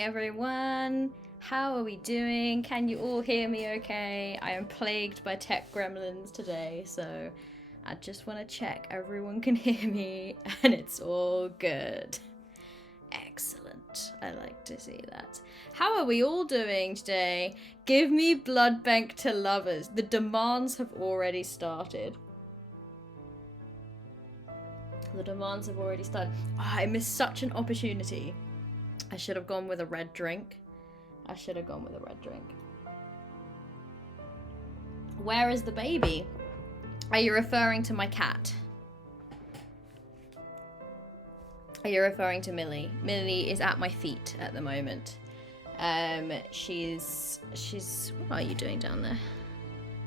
everyone. How are we doing? Can you all hear me okay? I am plagued by tech gremlins today, so I just want to check everyone can hear me and it's all good. Excellent. I like to see that. How are we all doing today? Give me blood bank to lovers. The demands have already started. The demands have already started. Oh, I missed such an opportunity. I should have gone with a red drink. Where is the baby? Are you referring to my cat? Are you referring to Millie? Millie is at my feet at the moment. She's what are you doing down there?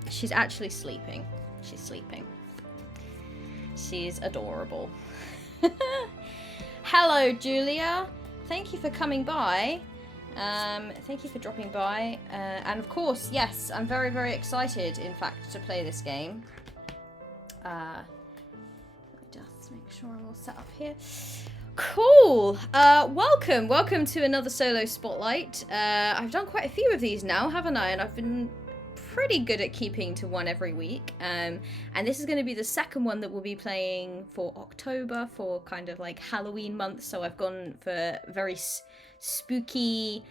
She's actually sleeping. She's adorable. Hello, Julia. Thank you for coming by. Thank you for dropping by. And of course, yes, I'm very, very excited, in fact, to play this game. Let me just make sure I'm all set up here. Cool. Welcome to another solo spotlight. I've done quite a few of these now, haven't I? And I've been pretty good at keeping to one every week. And this is going to be the second one that we'll be playing for October, for kind of like Halloween month. So I've gone for very spooky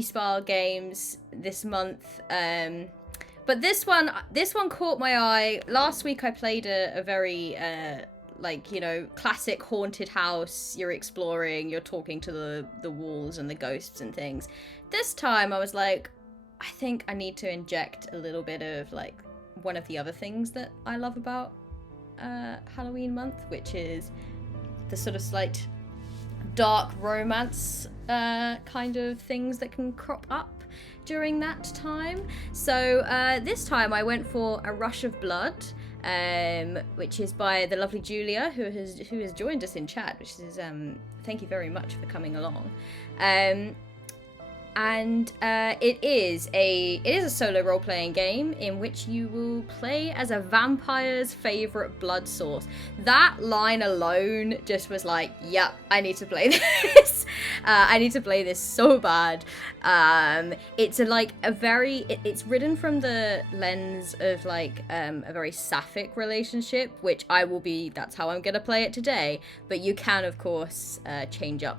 style games this month. But this one caught my eye. Last week I played a very like, you know, classic haunted house. You're exploring, you're talking to the walls and the ghosts and things. This time I was like, I think I need to inject a little bit of like one of the other things that I love about Halloween month, which is the sort of slight dark romance kind of things that can crop up during that time. So this time I went for A Rush of Blood, which is by the lovely Julia, who has joined us in chat, which is thank you very much for coming along. And it is a solo role-playing game in which you will play as a vampire's favorite blood source. That line alone just was like, yep, I need to play this. I need to play this so bad. It's it's written from the lens of like a very sapphic relationship, which that's how I'm gonna play it today. But you can, of course, change up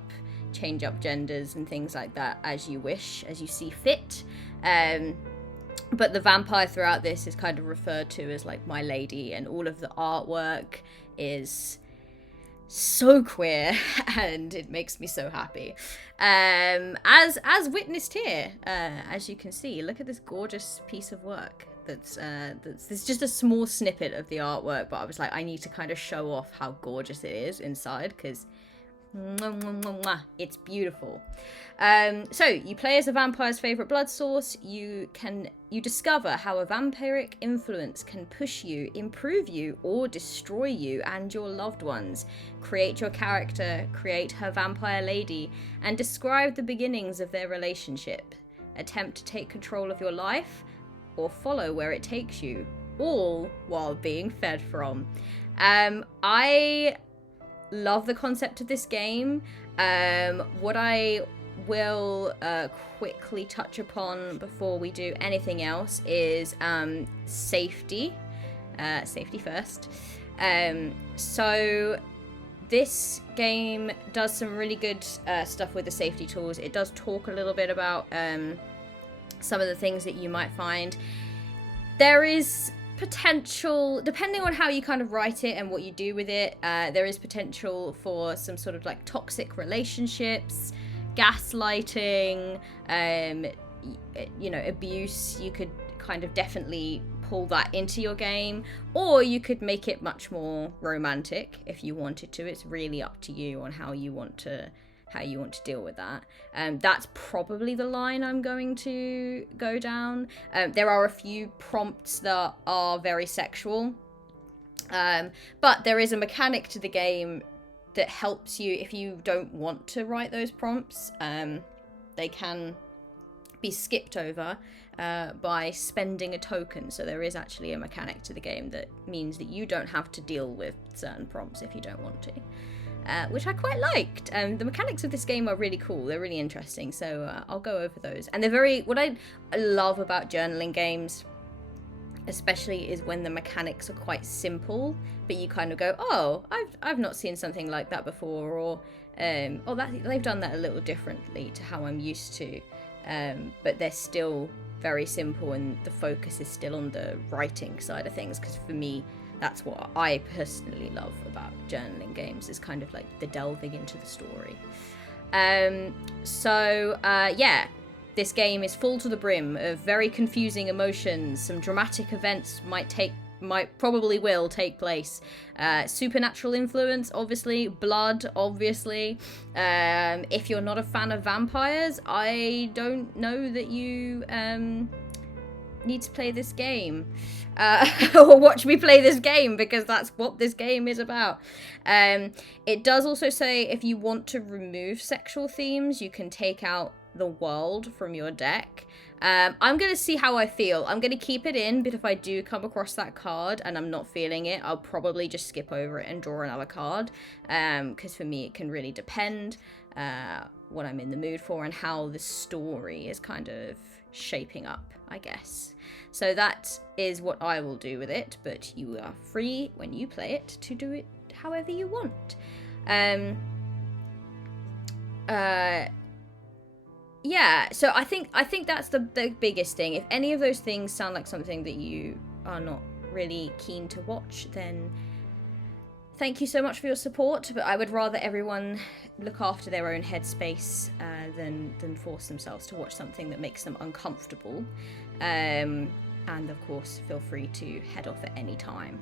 genders and things like that as you wish, as you see fit. But the vampire throughout this is kind of referred to as like my lady, and all of the artwork is so queer and it makes me so happy. As witnessed here, as you can see, look at this gorgeous piece of work. That's just a small snippet of the artwork, but I was like, I need to kind of show off how gorgeous it is inside, because it's beautiful. So you play as a vampire's favorite blood source. You discover how a vampiric influence can push you, improve you, or destroy you and your loved ones. Create your character, create her vampire lady, and describe the beginnings of their relationship. Attempt to take control of your life, or follow where it takes you, all while being fed from. I love the concept of this game. What I will quickly touch upon before we do anything else is safety. Safety first. So this game does some really good stuff with the safety tools. It does talk a little bit about some of the things that you might find. There is potential, depending on how you kind of write it and what you do with it, there is potential for some sort of like toxic relationships, gaslighting, you know, abuse. You could kind of definitely pull that into your game, or you could make it much more romantic if you wanted to. It's really up to you on how you want to deal with that. That's probably the line I'm going to go down. There are a few prompts that are very sexual, but there is a mechanic to the game that helps you if you don't want to write those prompts. They can be skipped over by spending a token. So there is actually a mechanic to the game that means that you don't have to deal with certain prompts if you don't want to. which I quite liked. The mechanics of this game are really cool. They're really interesting, so I'll go over those. And they're what I love about journaling games, especially, is when the mechanics are quite simple, but you kind of go, oh, I've not seen something like that before, or oh, they've done that a little differently to how I'm used to, but they're still very simple, and the focus is still on the writing side of things, because for me, that's what I personally love about journaling games, is kind of like the delving into the story. Yeah, this game is full to the brim of very confusing emotions. Some dramatic events probably will take place. Supernatural influence, obviously. Blood, obviously. If you're not a fan of vampires, I don't know that you need to play this game. Or watch me play this game, because that's what this game is about. It does also say if you want to remove sexual themes, you can take out the world from your deck. I'm going to see how I feel. I'm going to keep it in, but if I do come across that card and I'm not feeling it, I'll probably just skip over it and draw another card, because for me it can really depend what I'm in the mood for and how the story is kind of shaping up, I guess. So that is what I will do with it, but you are free when you play it to do it however you want. Yeah, so I think that's the biggest thing. If any of those things sound like something that you are not really keen to watch, then thank you so much for your support, but I would rather everyone look after their own headspace than force themselves to watch something that makes them uncomfortable. And of course, feel free to head off at any time.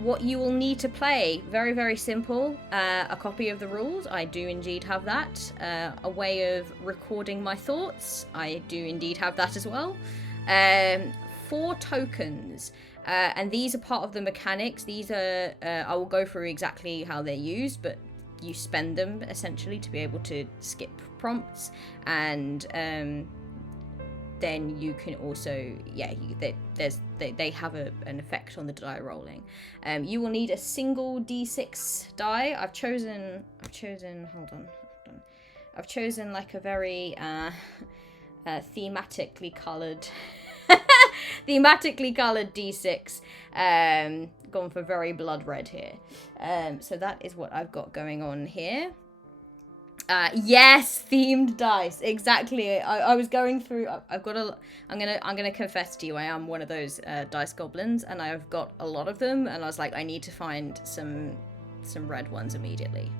What you will need to play, very, very simple. A copy of the rules, I do indeed have that. A way of recording my thoughts, I do indeed have that as well. 4 tokens, and these are part of the mechanics. These are, I will go through exactly how they're used, but you spend them essentially to be able to skip prompts, and then you can also, they have an effect on the die rolling. You will need a single d6 die. I've chosen like a very thematically coloured d6. Gone for very blood red here. So that is what I've got going on here. Yes, themed dice, exactly. I was going through. I'm gonna confess to you, I am one of those dice goblins, and I've got a lot of them. And I was like, I need to find some red ones immediately.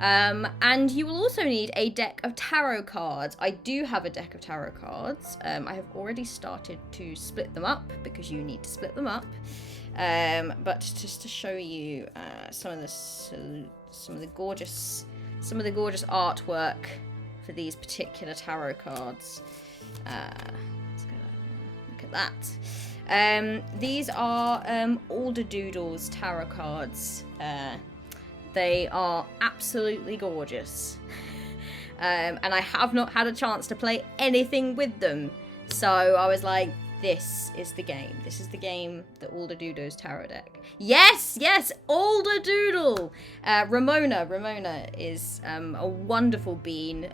And you will also need a deck of tarot cards. I do have a deck of tarot cards. I have already started to split them up, because you need to split them up. But just to show you some of the gorgeous artwork for these particular tarot cards. Let's go look at that. These are Alderdoodle's tarot cards. They are absolutely gorgeous. And I have not had a chance to play anything with them. So I was like, this is the game. This is the game, the Alderdoodle's tarot deck. Yes, Alderdoodle! Ramona is a wonderful bean.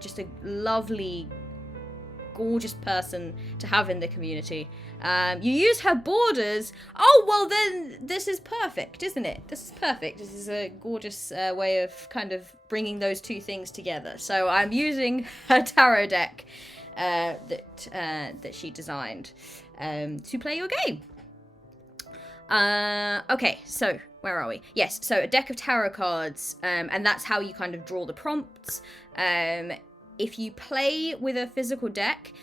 Just a lovely, gorgeous person to have in the community. You use her borders. Oh, well then this is perfect, isn't it? This is perfect. This is a gorgeous way of kind of bringing those two things together. So I'm using her tarot deck that she designed to play your game. Okay, so where are we? Yes, so a deck of tarot cards, and that's how you kind of draw the prompts. If you play with a physical deck,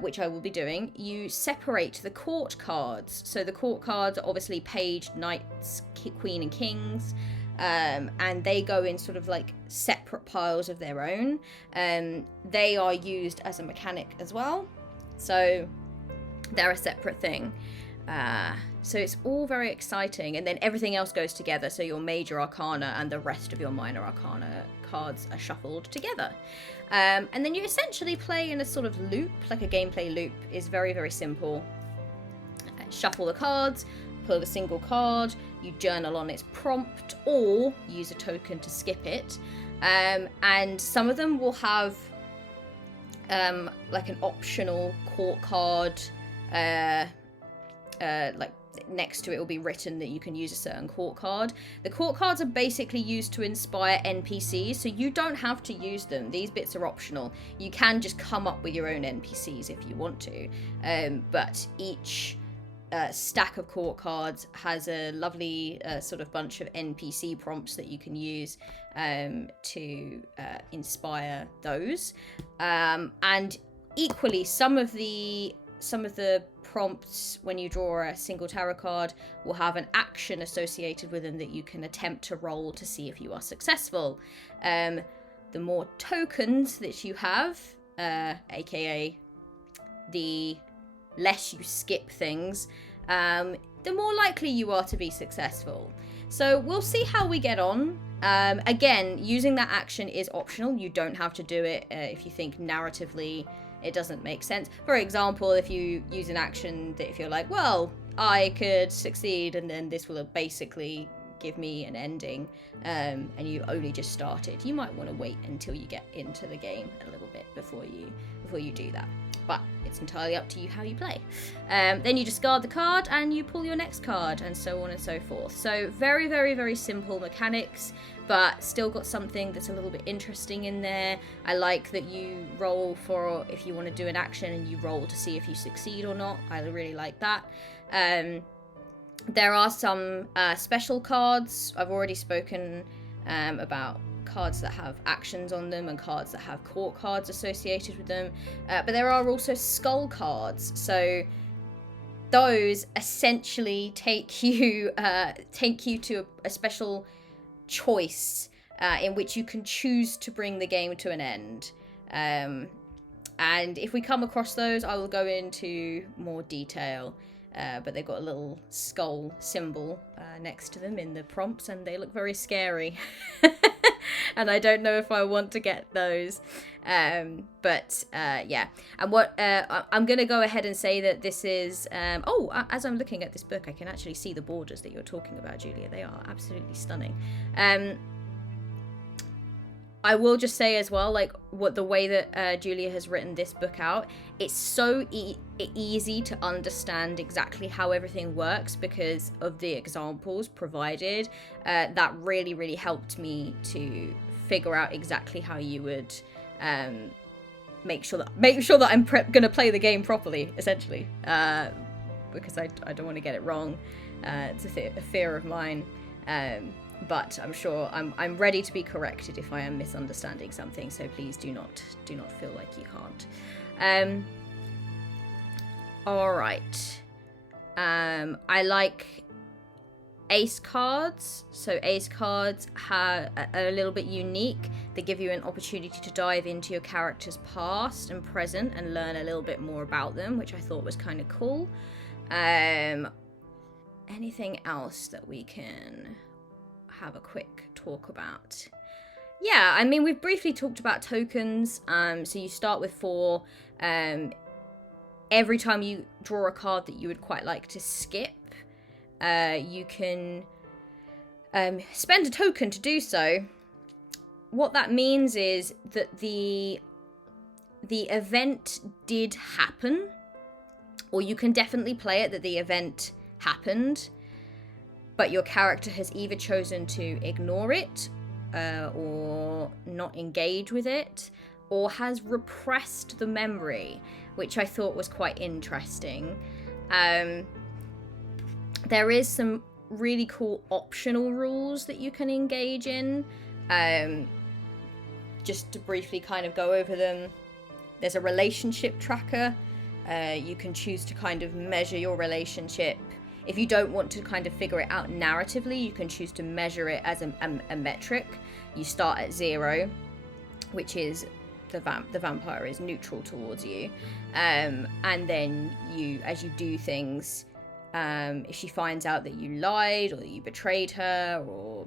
which I will be doing, you separate the court cards. So the court cards are obviously page, knights, queen and kings, and they go in sort of like separate piles of their own. They are used as a mechanic as well, so they're a separate thing. So it's all very exciting, and then everything else goes together, so your major arcana and the rest of your minor arcana cards are shuffled together. And then you essentially play in a sort of loop, like a gameplay loop is very, very simple. Shuffle the cards, pull a single card, you journal on its prompt, or use a token to skip it. And some of them will have like an optional court card, like next to it will be written that you can use a certain court card. The court cards are basically used to inspire NPCs, so you don't have to use them. These bits are optional. You can just come up with your own NPCs if you want to, but each stack of court cards has a lovely sort of bunch of NPC prompts that you can use to inspire those. And equally, some of the prompts when you draw a single tarot card will have an action associated with them that you can attempt to roll to see if you are successful. The more tokens that you have, aka the less you skip things, the more likely you are to be successful. So we'll see how we get on. Again, using that action is optional. You don't have to do it if you think narratively it doesn't make sense. For example, if you use an action that if you're like, well, I could succeed and then this will basically give me an ending, and you only just started, you might want to wait until you get into the game a little bit before you do that. But it's entirely up to you how you play. Then you discard the card and you pull your next card, and so on and so forth. So very, very, very simple mechanics, but still got something that's a little bit interesting in there. I like that you roll for if you want to do an action and you roll to see if you succeed or not. I really like that. There are some special cards. I've already spoken about cards that have actions on them and cards that have court cards associated with them, but there are also skull cards. So those essentially take you to a special choice in which you can choose to bring the game to an end. And if we come across those, I will go into more detail. But they've got a little skull symbol next to them in the prompts, and they look very scary. And I don't know if I want to get those. But yeah. And what I'm going to go ahead and say that this is... as I'm looking at this book, I can actually see the borders that you're talking about, Julia. They are absolutely stunning. I will just say as well, like, what the way that Julia has written this book out, it's so easy to understand exactly how everything works because of the examples provided. That really, really helped me to figure out exactly how you would make sure that I'm going to play the game properly, essentially, because I don't want to get it wrong. It's a fear of mine. But I'm sure I'm ready to be corrected if I am misunderstanding something. So please do not feel like you can't. All right. I like ace cards. So ace cards are a little bit unique. They give you an opportunity to dive into your character's past and present and learn a little bit more about them, which I thought was kind of cool. Anything else that we can have a quick talk about? Yeah, I mean, we've briefly talked about tokens. So you start with 4. Every time you draw a card that you would quite like to skip, you can spend a token to do so. What that means is that the event did happen, or you can definitely play it that the event happened, but your character has either chosen to ignore it, or not engage with it, or has repressed the memory, which I thought was quite interesting. There is some really cool optional rules that you can engage in. Just to briefly kind of go over them. There's a relationship tracker. You can choose to kind of measure your relationship. If you don't want to kind of figure it out narratively, you can choose to measure it as a metric. You start at 0, which is the vampire is neutral towards you. And then as you do things, if she finds out that you lied or that you betrayed her or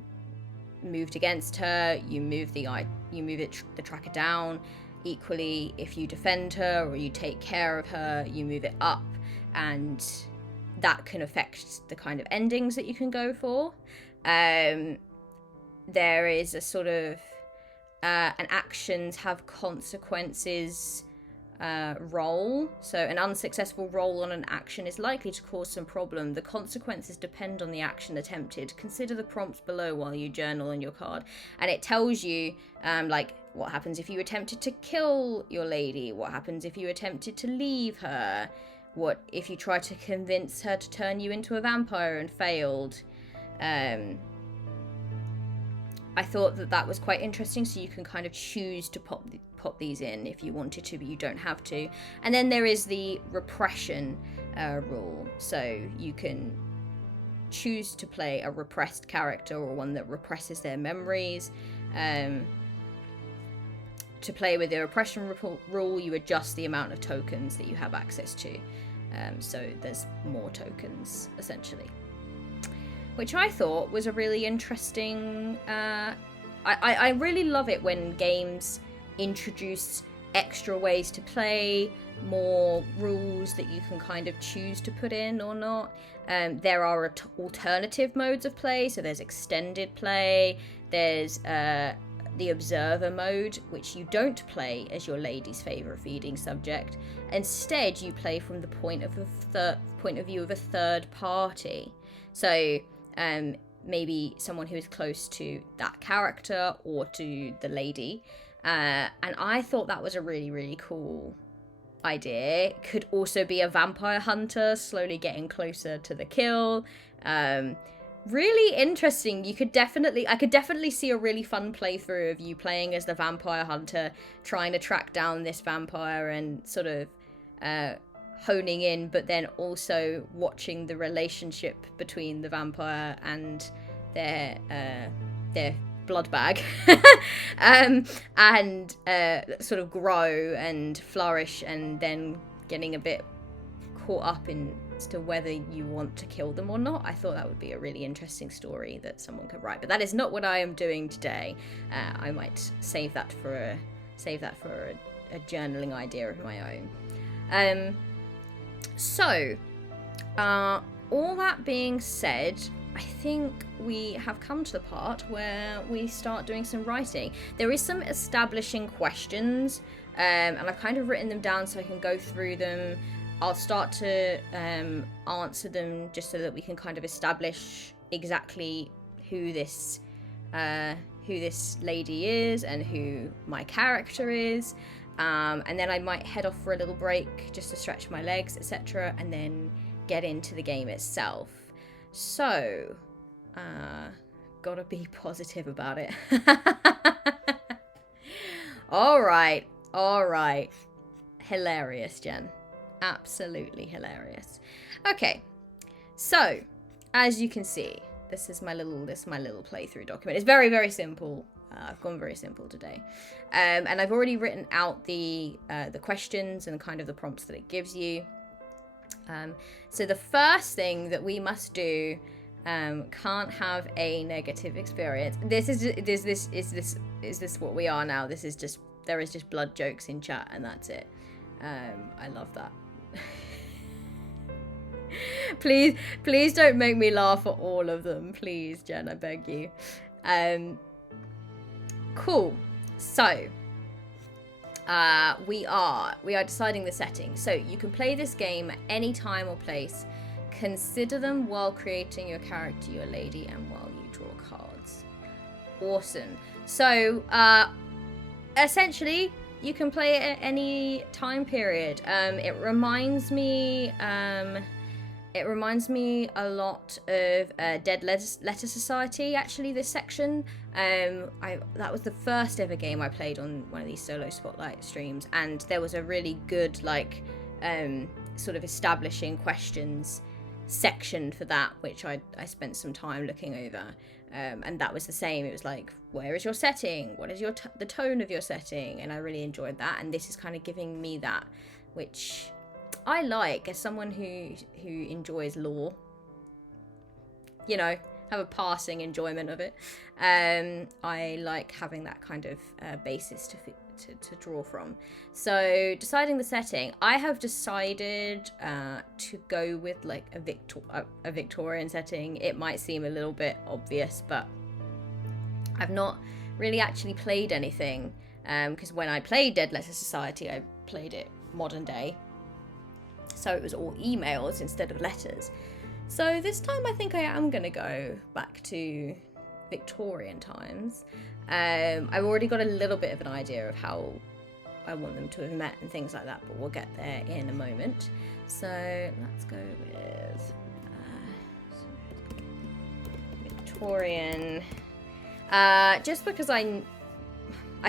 moved against her, you move the tracker down. Equally, if you defend her or you take care of her, you move it up. And that can affect the kind of endings that you can go for. There is a sort of an actions have consequences roll. So an unsuccessful roll on an action is likely to cause some problem. The consequences depend on the action attempted. Consider the prompts below while you journal on your card. And it tells you like what happens if you attempted to kill your lady, what happens if you attempted to leave her, what if you try to convince her to turn you into a vampire and failed. I thought that was quite interesting, so you can kind of choose to pop these in if you wanted to, but you don't have to. And then there is the repression rule, so you can choose to play a repressed character or one that represses their memories. To play with the repression rule, you adjust the amount of tokens that you have access to, so there's more tokens essentially, which I thought was a really interesting... I really love it when games introduce extra ways to play, more rules that you can kind of choose to put in or not. There are alternative modes of play, so there's extended play, there's the observer mode, which you don't play as your lady's favourite feeding subject. Instead, you play from the point of view of a third party. So maybe someone who is close to that character or to the lady. And I thought that was a really, really cool idea. It could also be a vampire hunter slowly getting closer to the kill. Really interesting. I could definitely see a really fun playthrough of you playing as the vampire hunter, trying to track down this vampire and sort of honing in, but then also watching the relationship between the vampire and their blood bag and sort of grow and flourish, and then getting a bit caught up in as to whether you want to kill them or not. I thought that would be a really interesting story that someone could write, but that is not what I am doing today. I might save that for a journaling idea of my own. So all that being said, I think we have come to the part where we start doing some writing. There is some establishing questions, and I've kind of written them down so I can go through them. I'll start to answer them just so that we can kind of establish exactly who this lady is and who my character is. And then I might head off for a little break just to stretch my legs, etc., and then get into the game itself. So, gotta be positive about it. All right. Hilarious, Jen. Absolutely hilarious. Okay, so as you can see, this is my little playthrough document. It's very, very simple. I've gone very simple today, and I've already written out the questions and kind of the prompts that it gives you. So the first thing that we must do, can't have a negative experience. Is this what we are now? There is just blood jokes in chat, and that's it. I love that. Please don't make me laugh at all of them, please, Jen, I beg you. Cool. So we are deciding the setting. So you can play this game at any time or place. Consider them while creating your character, your lady, and while you draw cards. Awesome. So essentially, you can play it at any time period. It reminds me a lot of Dead Letter Society, actually, this section. That was the first ever game I played on one of these solo spotlight streams, and there was a really good sort of establishing questions section for that, which I spent some time looking over. And that was the same. It was like, where is your setting? What is the tone of your setting? And I really enjoyed that. And this is kind of giving me that, which I like as someone who enjoys lore. You know, have a passing enjoyment of it. I like having that kind of basis to draw from. So deciding the setting, I have decided to go with like a Victorian setting. It might seem a little bit obvious, but I've not really actually played anything, because when I played Dead Letter Society, I played it modern day, so it was all emails instead of letters. So this time I think I am going to go back to Victorian times. I've already got a little bit of an idea of how I want them to have met and things like that, but we'll get there in a moment. So let's go with Victorian. Just because I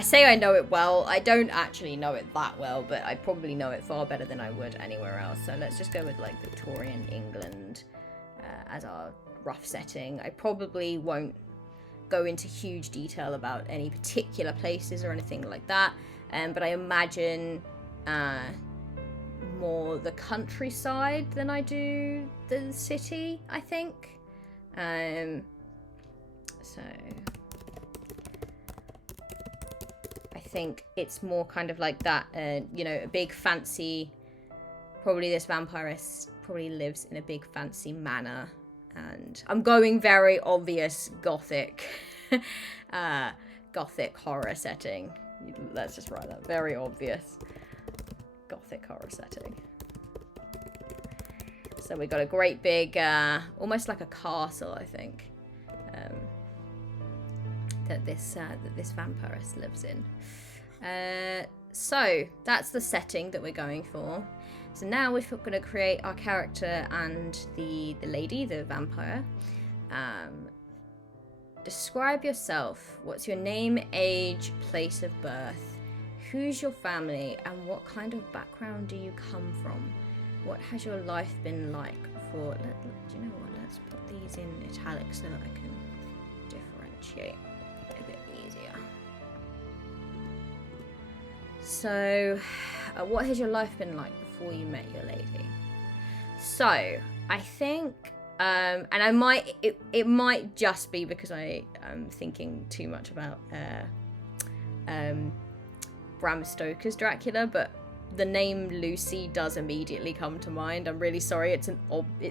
say I know it well, I don't actually know it that well, but I probably know it far better than I would anywhere else. So let's just go with like Victorian England as our rough setting. I probably won't go into huge detail about any particular places or anything like that, but I imagine more the countryside than I do the city, I think. So I think it's more kind of like that, you know, a big fancy, probably this vampiress probably lives in a big fancy manor, and I'm going very obvious gothic, gothic horror setting. Let's just write that, very obvious gothic horror setting. So we got a great big, almost like a castle, I think, that this vampiress lives in. So that's the setting that we're going for. So now we're going to create our character and the lady, the vampire. Describe yourself. What's your name, age, place of birth? Who's your family, and what kind of background do you come from? What has your life been like before? Do you know what? Let's put these in italics so that I can differentiate a bit easier. So, what has your life been like before you met your lady? So, I think, and I might, it might just be because I am thinking too much about Bram Stoker's Dracula, but the name Lucy does immediately come to mind. I'm really sorry, it's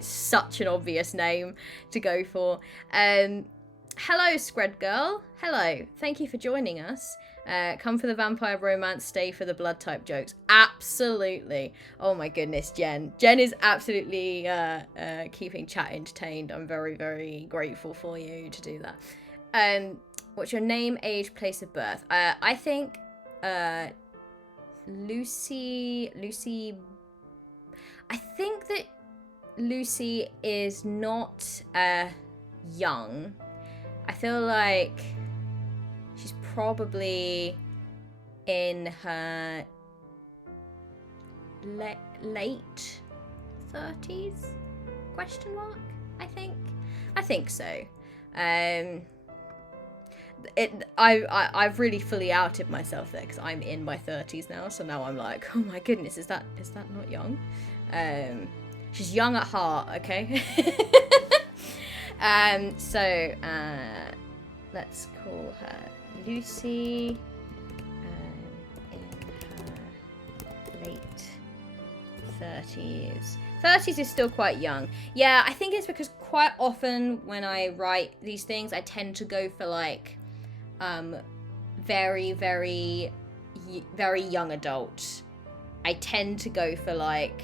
such an obvious name to go for. Hello, Scred Girl. Hello, thank you for joining us. Come for the vampire romance, stay for the blood type jokes. Absolutely. Oh my goodness, Jen. Jen is absolutely keeping chat entertained. I'm very, very grateful for you to do that. What's your name, age, place of birth? I think Lucy. I think that Lucy is not young. I feel like she's probably in her late 30s? Question mark? I think so. I've really fully outed myself there because I'm in my 30s now, so now I'm like, oh my goodness, is that not young? She's young at heart, okay? So let's call her Lucy, in her late 30s. 30s is still quite young. Yeah, I think it's because quite often when I write these things, I tend to go for like very, very, very young adult. I tend to go for like,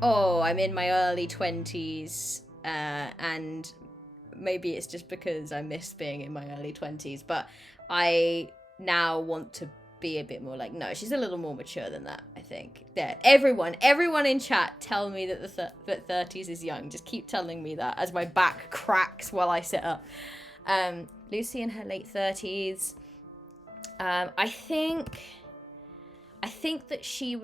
oh, I'm in my early 20s, and maybe it's just because I miss being in my early 20s, but I now want to be a bit more like, no, she's a little more mature than that, I think. There, everyone in chat tell me that that 30s is young. Just keep telling me that as my back cracks while I sit up. Lucy in her late 30s. I think that she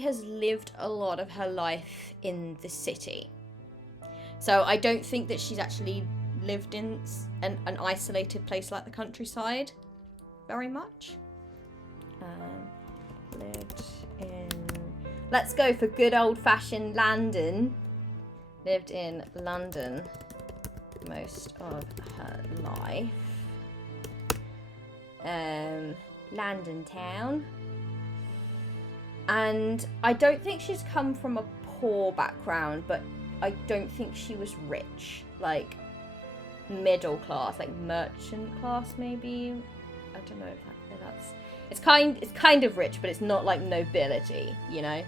has lived a lot of her life in the city. So I don't think that she's actually lived in an isolated place like the countryside very much. Lived in... Let's go for good old-fashioned London. Lived in London most of her life. London town. And I don't think she's come from a poor background, but I don't think she was rich, like middle class, like merchant class maybe. I don't know if that's it's kind of rich, but it's not like nobility, you know.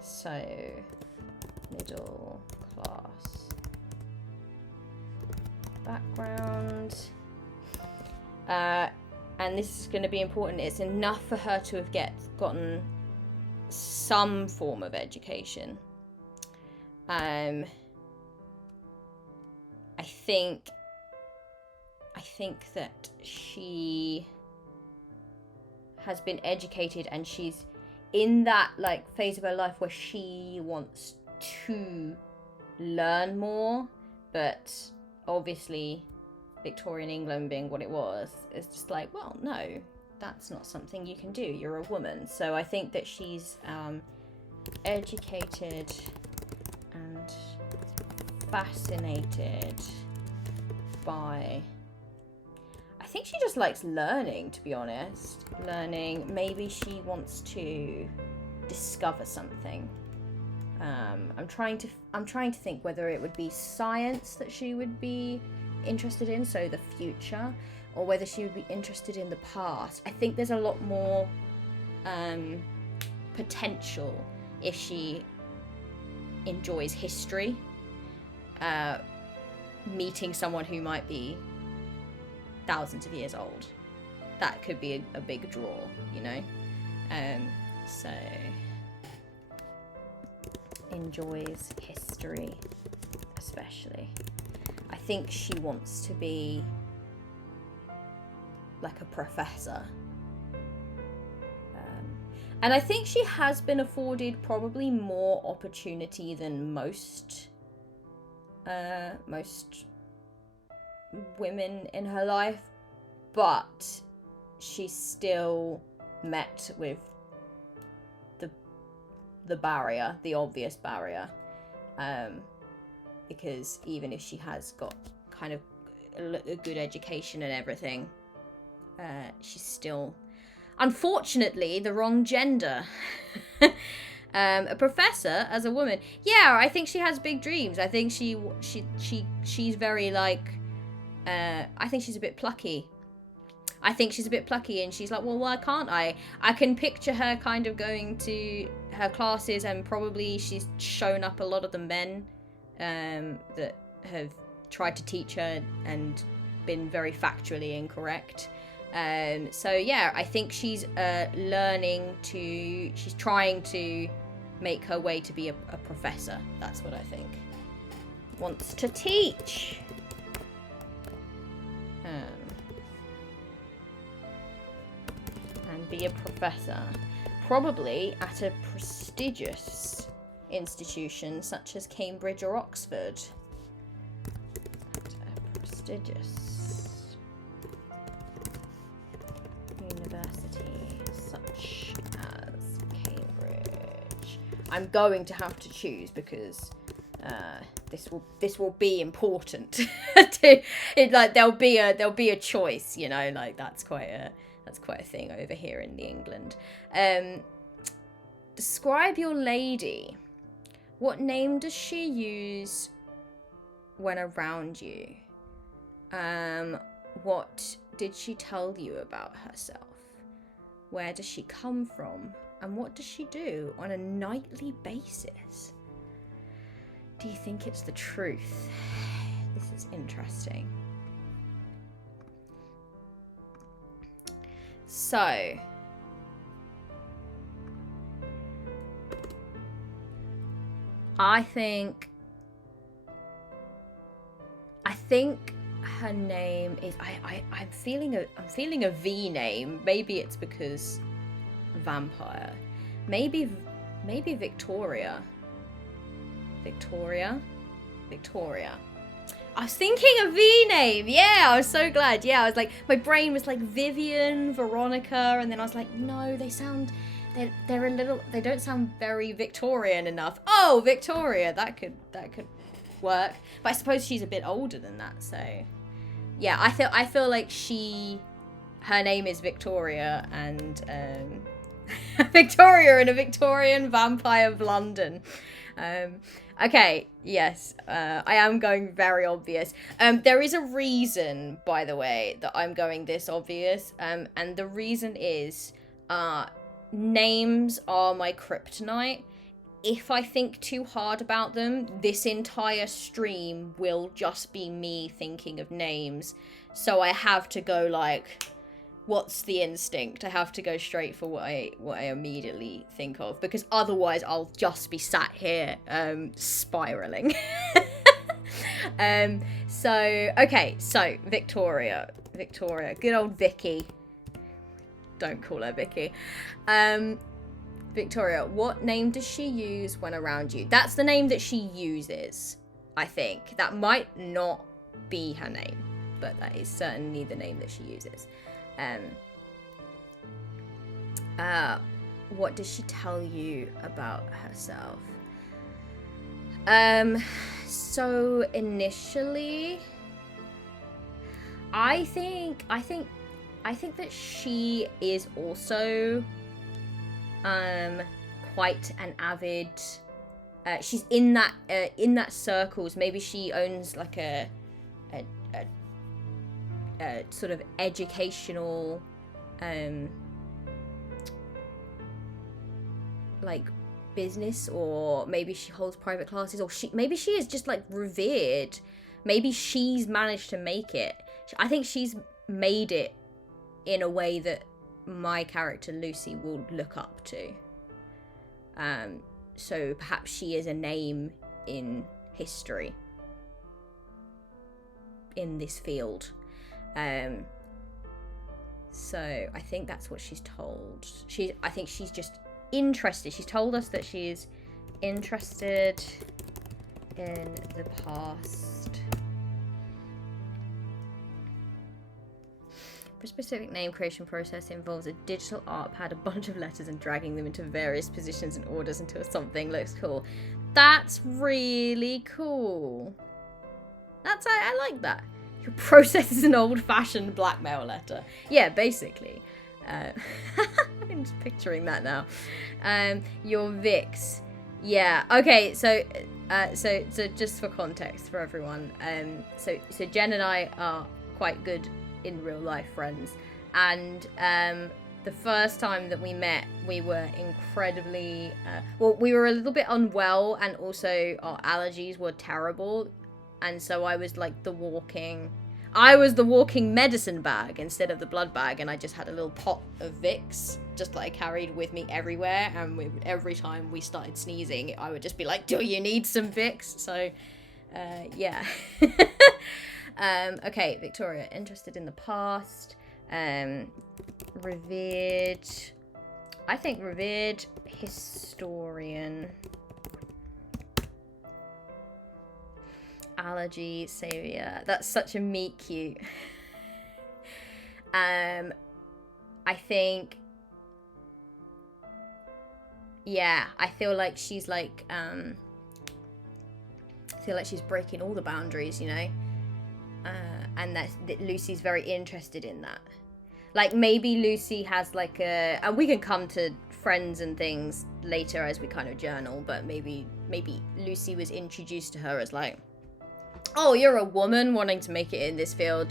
So middle class background. And this is going to be important. It's enough for her to have gotten some form of education. I think that she has been educated, and she's in that like phase of her life where she wants to learn more, but obviously Victorian England being what it was, is just like, well, no, that's not something you can do. You're a woman. So I think that she's educated and fascinated by... I think she just likes learning, to be honest. Learning. Maybe she wants to discover something. I'm trying to think whether it would be science that she would be interested in, so the future, or whether she would be interested in the past. I think there's a lot more potential if she enjoys history, meeting someone who might be thousands of years old. That could be a big draw, you know. So enjoys history especially. I think she wants to be like a professor. And I think she has been afforded probably more opportunity than most women in her life, but she's still met with the barrier, the obvious barrier. Because even if she has got kind of a good education and everything, she's still, unfortunately, the wrong gender. A professor as a woman, yeah, I think she has big dreams. I think she's very like, I think she's a bit plucky. And she's like, well, why can't I? I can picture her kind of going to her classes, and probably she's shown up a lot of the men that have tried to teach her and been very factually incorrect. So yeah, I think she's she's trying to make her way to be a professor. That's what I think. Wants to teach. And be a professor. Probably at a prestigious institution such as Cambridge or Oxford. At a prestigious university such as Cambridge. I'm going to have to choose because this will be important. There'll be a choice, you know, like that's quite a thing over here in the England. Describe your lady. What name does she use when around you? What did she tell you about herself? Where does she come from? And what does she do on a nightly basis? Do you think it's the truth? This is interesting. So, I think her name is I'm feeling a V name. Maybe it's because vampire. Maybe Victoria. Victoria. I was thinking a V name. Yeah, I was so glad. Yeah, I was like, my brain was like Vivian, Veronica, and then I was like, no, they're a little, they don't sound very Victorian enough. Oh, Victoria, that could work. But I suppose she's a bit older than that, so yeah, I feel like her name is Victoria, and Victoria in a Victorian vampire of London. Okay, yes, I am going very obvious. There is a reason, by the way, that I'm going this obvious, and the reason is, names are my kryptonite. If I think too hard about them, this entire stream will just be me thinking of names. So I have to go like, what's the instinct? I have to go straight for what I immediately think of, because otherwise I'll just be sat here spiraling. So Victoria, good old Vicky. Don't call her Vicky. Victoria, what name does she use when around you? That's the name that she uses, I think. That might not be her name, but that is certainly the name that she uses. What does she tell you about herself? So initially, I think that she is also quite an avid, she's in that circles. Maybe she owns like a sort of educational like business, or maybe she holds private classes, or maybe she is just like revered. Maybe she's managed to make it. I think she's made it in a way that my character Lucy will look up to. So perhaps she is a name in history in this field. So I think that's what she's told. I think she's just interested. She's told us that she's interested in the past. For a specific name creation process, involves a digital art pad, a bunch of letters, and dragging them into various positions and orders until something looks cool. That's really cool. I like that. Your process is an old-fashioned blackmail letter. Yeah, basically. I'm just picturing that now. Your Vix. Yeah. Okay. So just for context for everyone. So Jen and I are quite good in real life friends, and the first time that we met, we were incredibly we were a little bit unwell, and also our allergies were terrible, and so I was the walking medicine bag instead of the blood bag, and I just had a little pot of Vicks just that I carried with me everywhere, and every time we started sneezing, I would just be like, do you need some Vicks? So yeah. Okay, Victoria, interested in the past, revered, I think revered historian, allergy savior. That's such a meet cute. I think, yeah, I feel like she's she's breaking all the boundaries, you know. And that Lucy's very interested in that. Like, maybe Lucy has and we can come to friends and things later as we kind of journal, but maybe Lucy was introduced to her as oh, you're a woman wanting to make it in this field.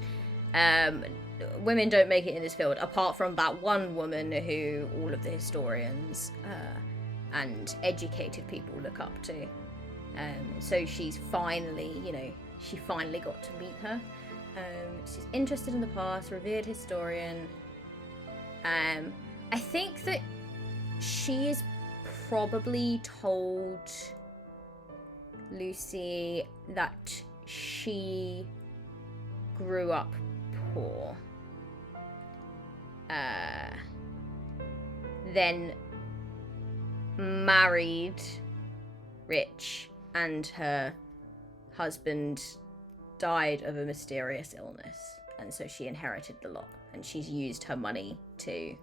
Women don't make it in this field, apart from that one woman who all of the historians and educated people look up to. So she's finally, she finally got to meet her. She's interested in the past, revered historian. I think that she is probably told Lucy that she grew up poor. Then married rich, and her husband died of a mysterious illness, and so she inherited the lot, and she's used her money to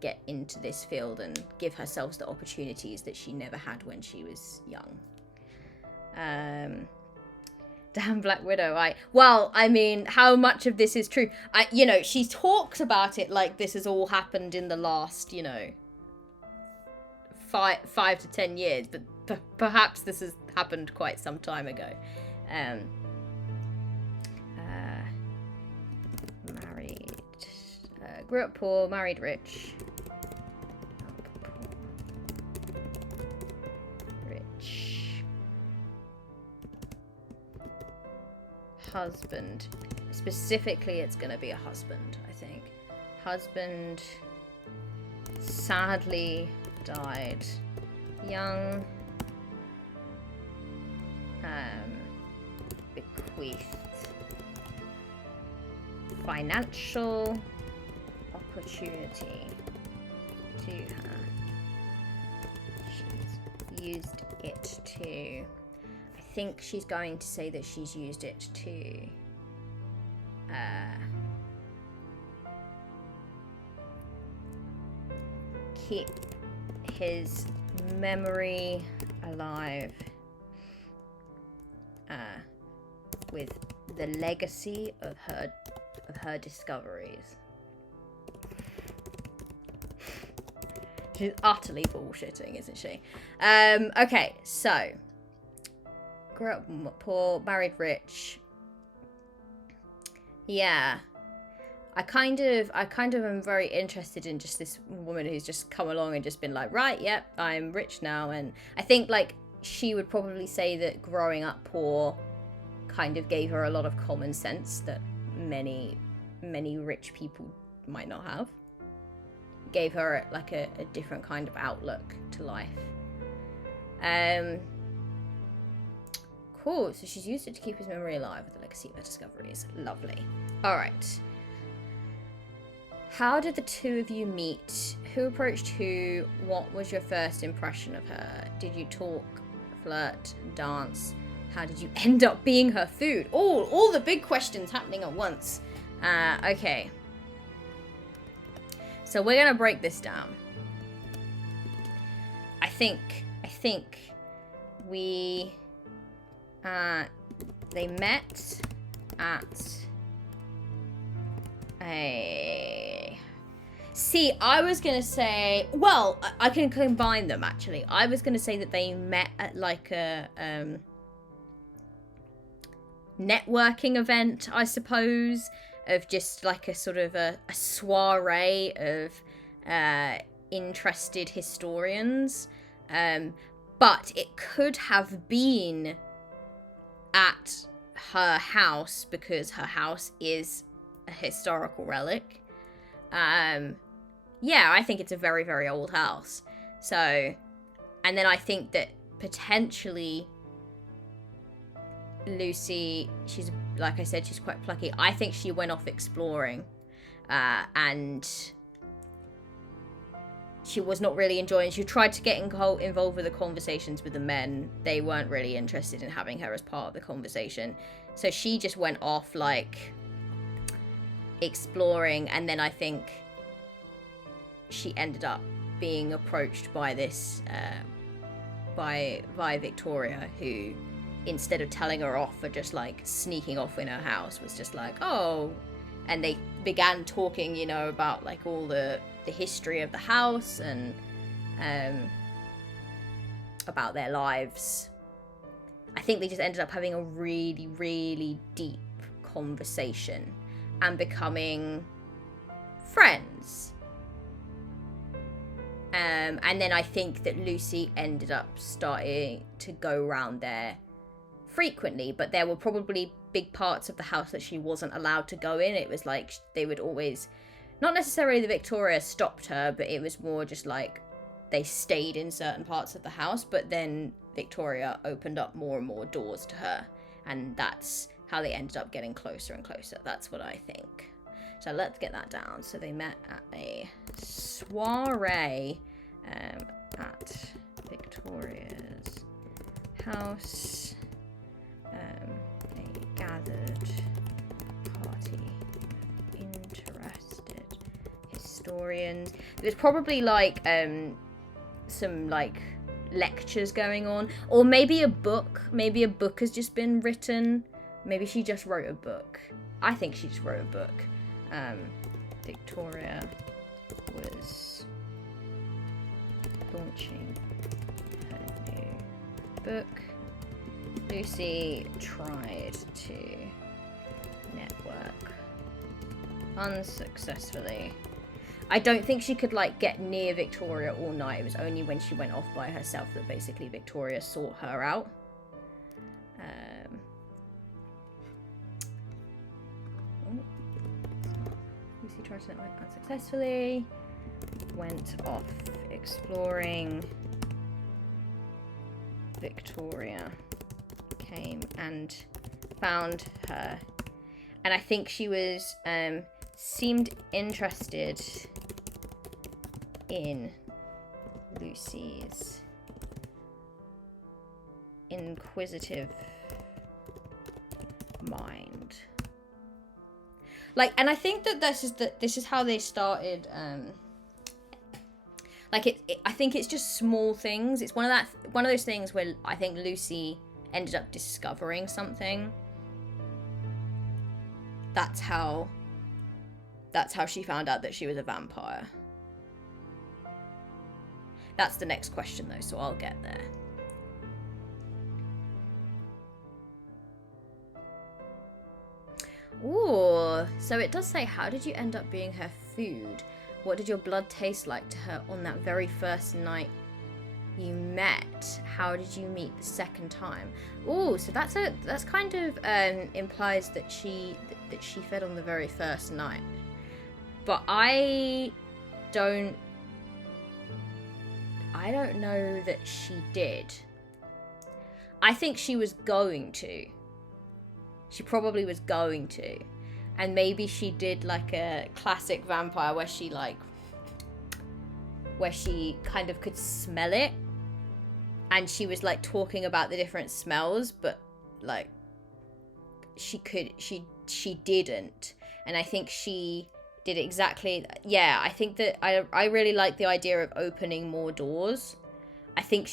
get into this field and give herself the opportunities that she never had when she was young. Damn Black Widow. Well, I mean, how much of this is true? You know, she talks about it like this has all happened in the last, you know, 5 to 10 years, but perhaps this has happened quite some time ago. Married, grew up poor, married rich. Husband. Specifically, it's gonna be a husband, I think. Husband sadly died young. Bequeathed financial opportunity to her. She's used it to... I think she's going to say that she's used it to keep his memory alive with the legacy of her discoveries. She's utterly bullshitting, isn't she? Okay, so grew up poor, married rich. Yeah. I kind of am very interested in just this woman who's just come along and just been like, right, yep, I'm rich now. And I think, like, she would probably say that growing up poor kind of gave her a lot of common sense that many rich people might not have. Gave her, like, a different kind of outlook to life. Cool, so she's used it to keep his memory alive with the legacy of her discoveries. Lovely. Alright. How did the two of you meet? Who approached who? What was your first impression of her? Did you talk, flirt, dance? How did you end up being her food? All the big questions happening at once. Okay. So we're gonna break this down. I think we... they met at a... See, I was going to say... Well, I can combine them, actually. I was going to say that they met at, like, a networking event, I suppose, of just, like, a sort of a soiree of interested historians. But it could have been at her house, because her house is a historical relic. Yeah, I think it's a very, very old house. So, and then I think that potentially Lucy, she's, like I said, she's quite plucky. I think she went off exploring, and she was not really enjoying. She tried to get involved with the conversations with the men. They weren't really interested in having her as part of the conversation. So she just went off, like, exploring, and then I think she ended up being approached by this, by Victoria, who, instead of telling her off for just, like, sneaking off in her house, was just like, oh, and they began talking, you know, about, like, all the history of the house and about their lives. I think they just ended up having a really, really deep conversation and becoming friends. And then I think that Lucy ended up starting to go around there frequently, but there were probably big parts of the house that she wasn't allowed to go in. It was like they would always, not necessarily that Victoria stopped her, but it was more just like they stayed in certain parts of the house, but then Victoria opened up more and more doors to her, and that's how they ended up getting closer and closer. That's what I think. So let's get that down. So they met at a soiree at Victoria's house. A gathered party of interested historians. There's probably like some like lectures going on, or maybe a book. Maybe a book has just been written Maybe she just wrote a book. I think she just wrote a book. Victoria was launching her new book. Lucy tried to network unsuccessfully. I don't think she could like get near Victoria all night. It was only when she went off by herself that basically Victoria sought her out. Lucy tried to network unsuccessfully. Went off exploring. Victoria came and found her, and I think she was seemed interested in Lucy's inquisitive mind. Like, and I think that this is how they started. Like I think it's just small things. It's one of those things where I think Lucy ended up discovering something. That's how she found out that she was a vampire. That's the next question though, so I'll get there. Ooh, so it does say, how did you end up being her food? What did your blood taste like to her on that very first night you met? How did you meet the second time? Ooh, so that's kind of implies that she fed on the very first night. But I don't know that she did. I think she was going to. She probably was going to. And maybe she did like a classic vampire where she kind of could smell it. And she was like talking about the different smells, but like she didn't. And I think she did exactly, yeah, I think that I really like the idea of opening more doors. I think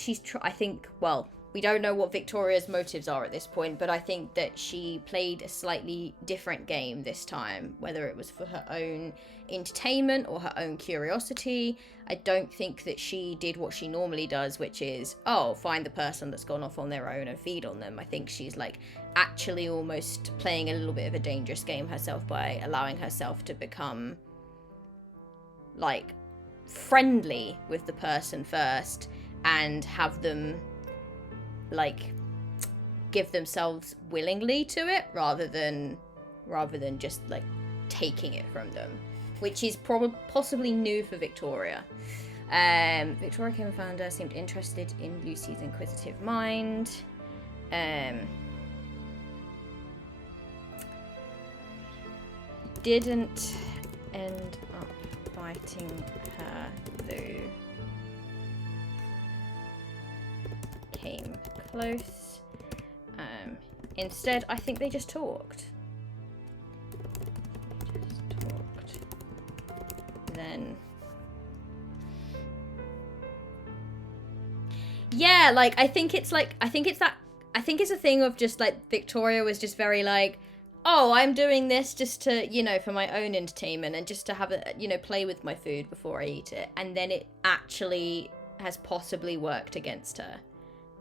well, we don't know what Victoria's motives are at this point, but I think that she played a slightly different game this time, whether it was for her own entertainment or her own curiosity. I don't think that she did what she normally does, which is, find the person that's gone off on their own and feed on them. I think she's like actually almost playing a little bit of a dangerous game herself by allowing herself to become like friendly with the person first and have them like give themselves willingly to it rather than just like taking it from them, which is possibly new for Victoria. Victoria came and found her, seemed interested in Lucy's inquisitive mind. Didn't end up biting her though. Came close. Instead, I think they just talked. Then, yeah, like I think it's a thing of just like Victoria was just very like, oh, I'm doing this just to, for my own entertainment and just to have it, play with my food before I eat it, and then it actually has possibly worked against her.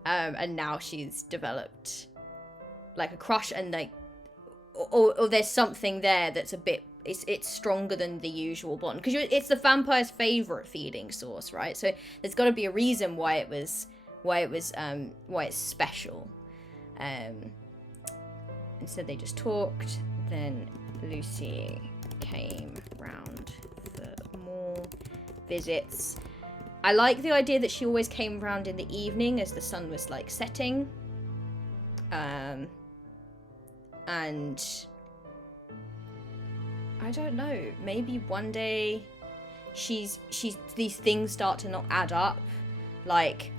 And now she's developed like a crush and like, or there's something there that's a bit, it's stronger than the usual bond, because it's the vampire's favorite feeding source, right? So there's got to be a reason why it's special. Instead they just talked. Then Lucy came round for more visits. I like the idea that she always came round in the evening as the sun was like setting. And I don't know, maybe one day these things start to not add up. Like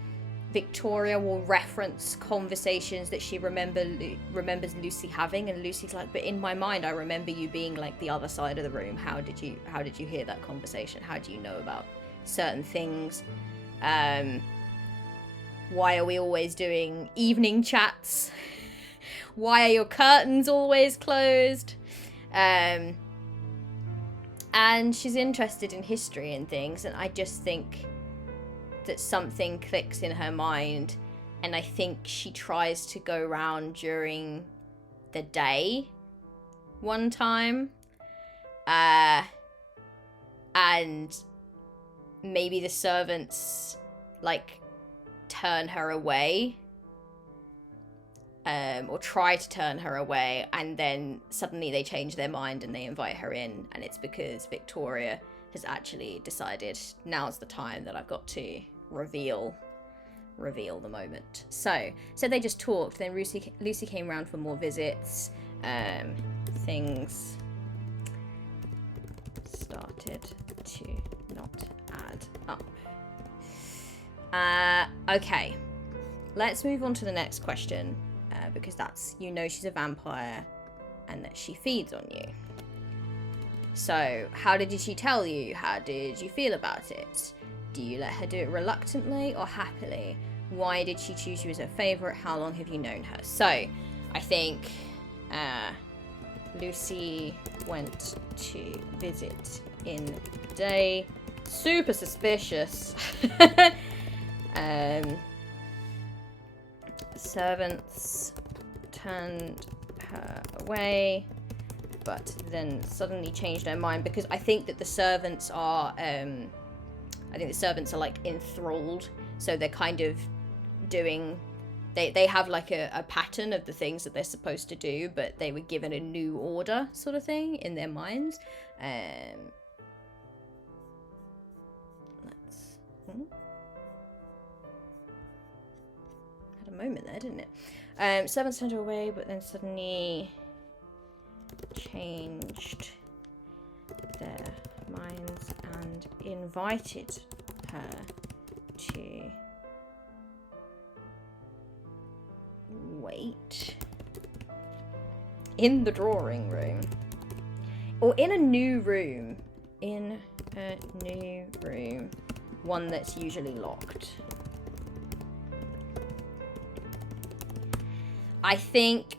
Victoria will reference conversations that she remembers Lucy having, and Lucy's like, but in my mind I remember you being like the other side of the room. How did you hear that conversation? How do you know about certain things? Why are we always doing evening chats? Why are your curtains always closed? And she's interested in history and things, and I just think that something clicks in her mind, and I think she tries to go around during the day one time, and maybe the servants like turn her away, or try to turn her away, and then suddenly they change their mind and they invite her in, and it's because Victoria has actually decided now's the time that I've got to reveal the moment. So they just talked. Then Lucy came round for more visits. Things started to not add up. Okay, let's move on to the next question, because that's, she's a vampire and that she feeds on you. So how did she tell you? How did you feel about it? Do you let her do it reluctantly or happily? Why did she choose you as her favourite? How long have you known her? So I think Lucy went to visit in the day. Super suspicious. Servants turned her away, but then suddenly changed her mind, because I think that the servants are like enthralled, so they're kind of doing, they have like a pattern of the things that they're supposed to do, but they were given a new order sort of thing in their minds. Had a moment there, didn't it? Servants turned her away, but then suddenly changed their minds and invited her to wait in the drawing room, or in a new room, one that's usually locked. I think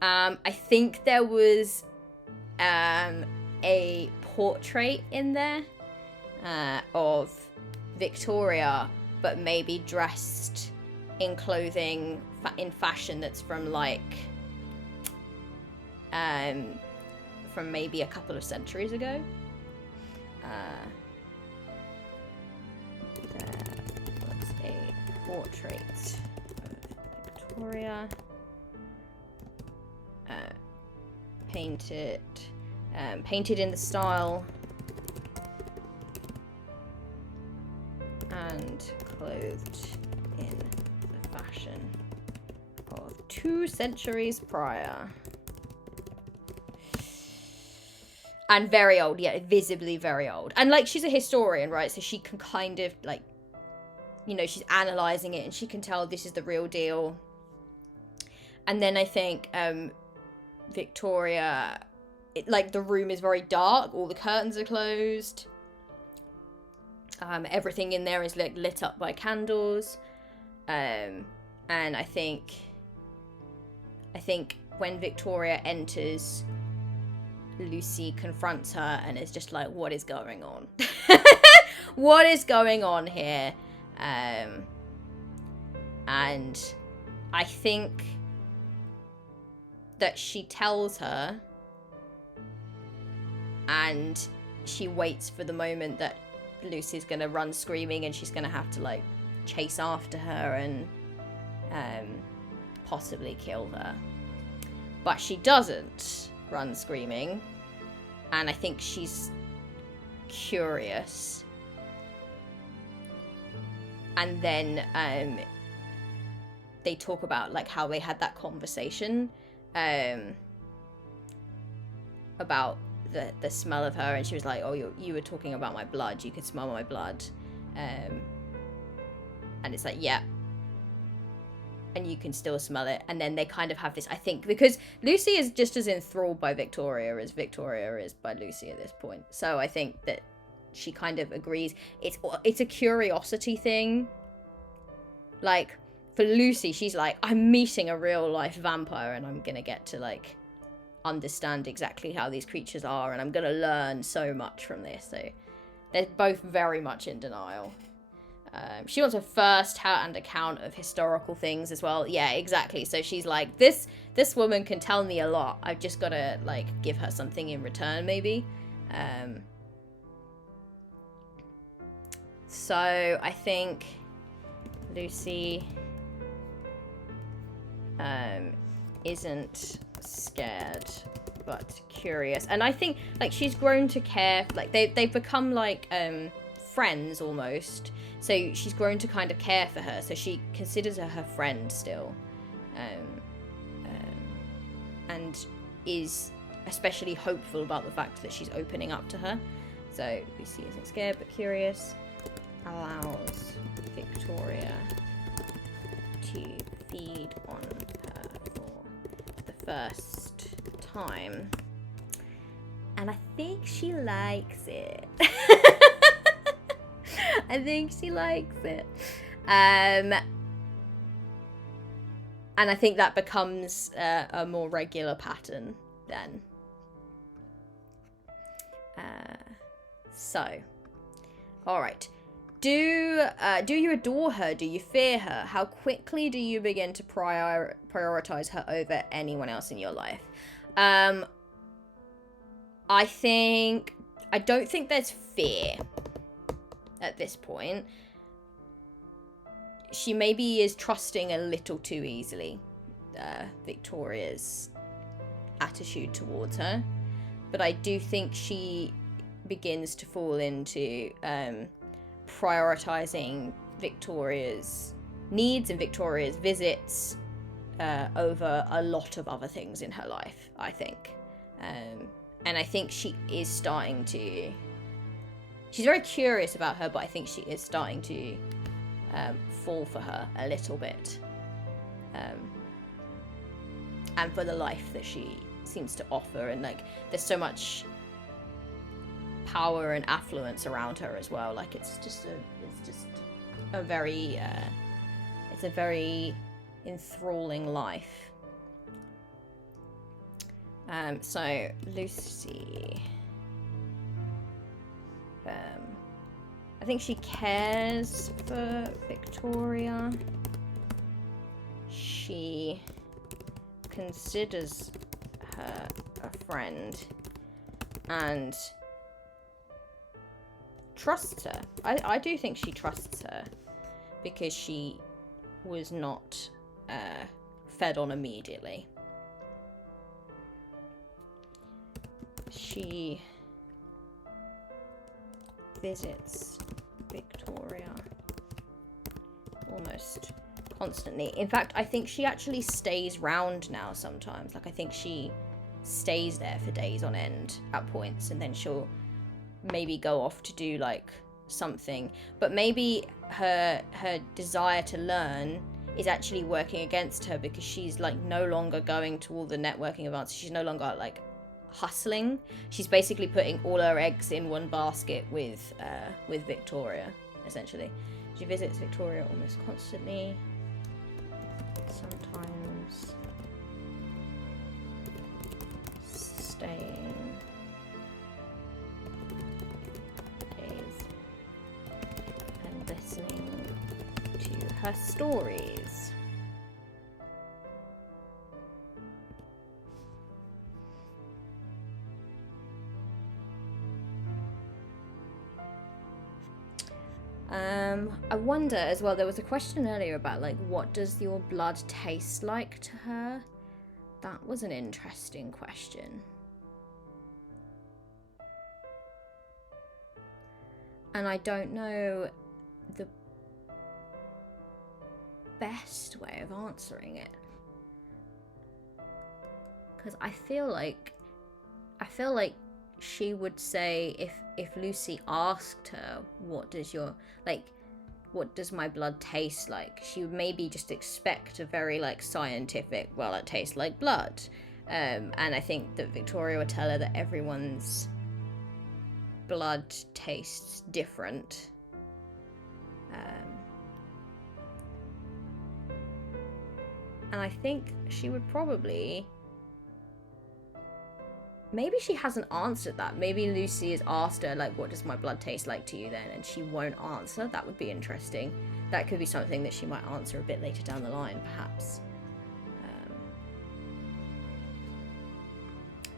there was a portrait in there of Victoria, but maybe dressed in clothing in fashion that's from like from maybe a couple of centuries ago. There was a portrait of Victoria, painted in the style and clothed in the fashion of 2 centuries prior. And very old, yeah, visibly very old. And like, she's a historian, right? So she can kind of like, she's analysing it and she can tell this is the real deal. And then I think Victoria, the room is very dark, all the curtains are closed, everything in there is like lit up by candles, and I think when Victoria enters, Lucy confronts her and is just like, what is going on? What is going on here? And I think that she tells her, and she waits for the moment that Lucy's gonna run screaming and she's gonna have to like chase after her and possibly kill her. But she doesn't run screaming, and I think she's curious. And then they talk about like how they had that conversation about the smell of her, and she was like, oh, you were talking about my blood, you could smell my blood, and it's like, yeah, and you can still smell it. And then they kind of have this, I think, because Lucy is just as enthralled by Victoria as Victoria is by Lucy at this point, so I think that she kind of agrees. It's a curiosity thing. Like, for Lucy, she's like, I'm meeting a real life vampire and I'm gonna get to like understand exactly how these creatures are, and I'm gonna learn so much from this. So they're both very much in denial. She wants a first-hand account of historical things as well. Yeah, exactly. So she's like, this woman can tell me a lot. I've just got to, like, give her something in return, maybe. So I think Lucy isn't scared, but curious. And I think, like, she's grown to care. Like, they've become, like, friends almost. So she's grown to kind of care for her. So she considers her friend still. And is especially hopeful about the fact that she's opening up to her. So Lucy isn't scared but curious. Allows Victoria to feed on her for the first time. And I think she likes it. I think she likes it. And I think that becomes a more regular pattern then. So, all right. Do you adore her? Do you fear her? How quickly do you begin to prioritize her over anyone else in your life? I don't think there's fear at this point. She maybe is trusting a little too easily, Victoria's attitude towards her. But I do think she begins to fall into prioritizing Victoria's needs and Victoria's visits over a lot of other things in her life, I think. And I think she is starting to... She's very curious about her, but I think she is starting to fall for her a little bit. And for the life that she seems to offer. And, like, there's so much power and affluence around her as well. Like, it's a very enthralling life. So Lucy, I think she cares for Victoria. She considers her a friend and trusts her. I do think she trusts her because she was not fed on immediately. She visits Victoria almost constantly. In fact, I think she actually stays round now sometimes. Like, I think she stays there for days on end at points, and then she'll maybe go off to do, like, something. But maybe her desire to learn is actually working against her because she's, like, no longer going to all the networking events. She's no longer, like, hustling. She's basically putting all her eggs in one basket with Victoria, essentially. She visits Victoria almost constantly. Sometimes staying days and listening to her stories. I wonder as well, there was a question earlier about, like, what does your blood taste like to her? That was an interesting question. And I don't know the best way of answering it. Because I feel like she would say, if Lucy asked her, what does my blood taste like? She would maybe just expect a very, like, scientific, well, it tastes like blood. And I think that Victoria would tell her that everyone's blood tastes different. And I think she would probably... Maybe she hasn't answered that. Maybe Lucy has asked her, like, what does my blood taste like to you then? And she won't answer. That would be interesting. That could be something that she might answer a bit later down the line, perhaps.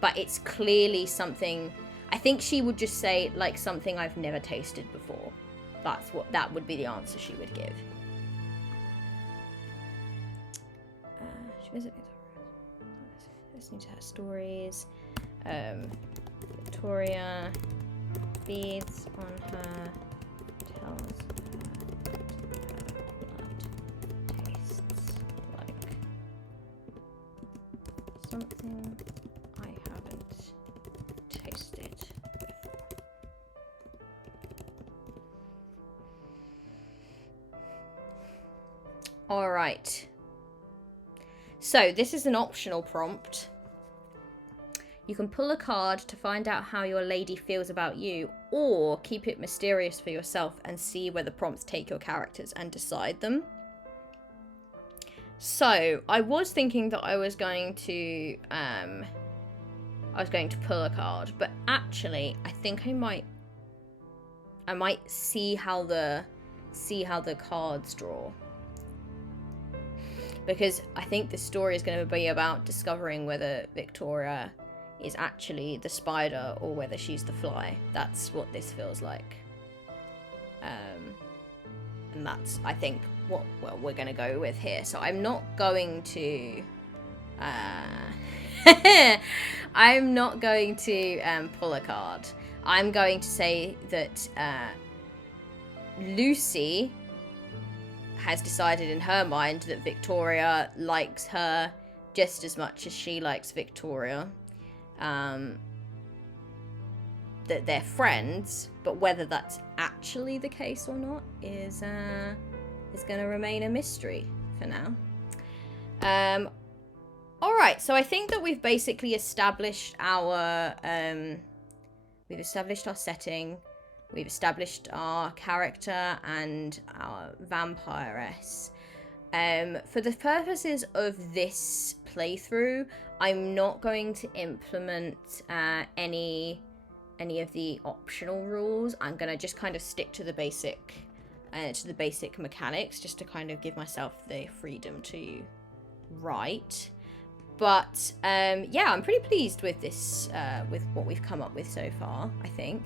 But it's clearly something... I think she would just say, like, something I've never tasted before. That would be the answer she would give. She visits listening to her stories. Victoria feeds on her, tells her what her blood tastes like. Something I haven't tasted before. Alright. So, this is an optional prompt. You can pull a card to find out how your lady feels about you, or keep it mysterious for yourself and see where the prompts take your characters and decide them. So, I was thinking that I was going to pull a card, but actually, I think I might see how the cards draw. Because I think this story is going to be about discovering whether Victoria is actually the spider or whether she's the fly. That's what this feels like. And that's, I think, what we're going to go with here. So I'm not going to... I'm not going to pull a card. I'm going to say that Lucy has decided in her mind that Victoria likes her just as much as she likes Victoria. That they're friends, but whether that's actually the case or not is going to remain a mystery for now. All right, so I think that we've basically established our setting, we've established our character and our vampiress. For the purposes of this playthrough, I'm not going to implement any of the optional rules. I'm gonna just kind of stick to the basic mechanics, just to kind of give myself the freedom to write. But yeah, I'm pretty pleased with this, with what we've come up with so far, I think.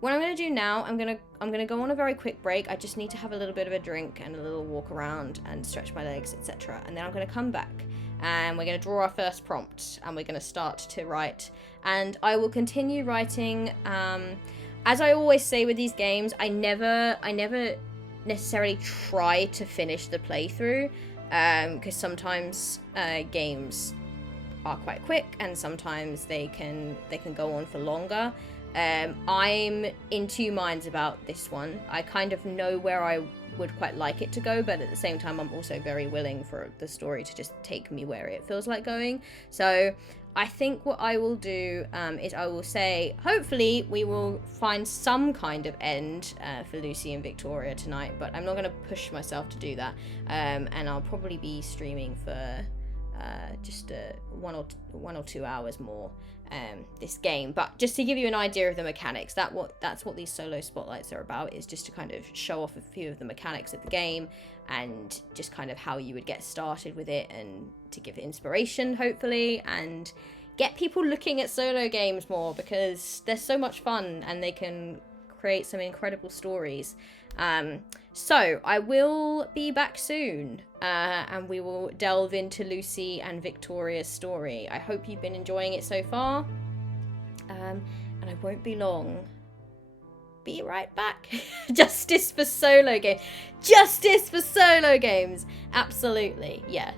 What I'm going to do now, I'm going to go on a very quick break. I just need to have a little bit of a drink and a little walk around and stretch my legs, etc. And then I'm going to come back and we're going to draw our first prompt and we're going to start to write. And I will continue writing. As I always say with these games, I never necessarily try to finish the playthrough, because sometimes games are quite quick and sometimes they can go on for longer. I'm in two minds about this one. I kind of know where I would quite like it to go, but at the same time I'm also very willing for the story to just take me where it feels like going. So I think what I will do is I will say, hopefully we will find some kind of end for Lucy and Victoria tonight, but I'm not going to push myself to do that. And I'll probably be streaming for just 1 or 2 hours more this game. But just to give you an idea of the mechanics, that's what these solo spotlights are about, is just to kind of show off a few of the mechanics of the game and just kind of how you would get started with it, and to give inspiration hopefully, and get people looking at solo games more, because they're so much fun and they can create some incredible stories. So I will be back soon, and we will delve into Lucy and Victoria's story. I hope you've been enjoying it so far, and I won't be long. Be right back. Justice for solo game. Justice for solo games. Absolutely, yes.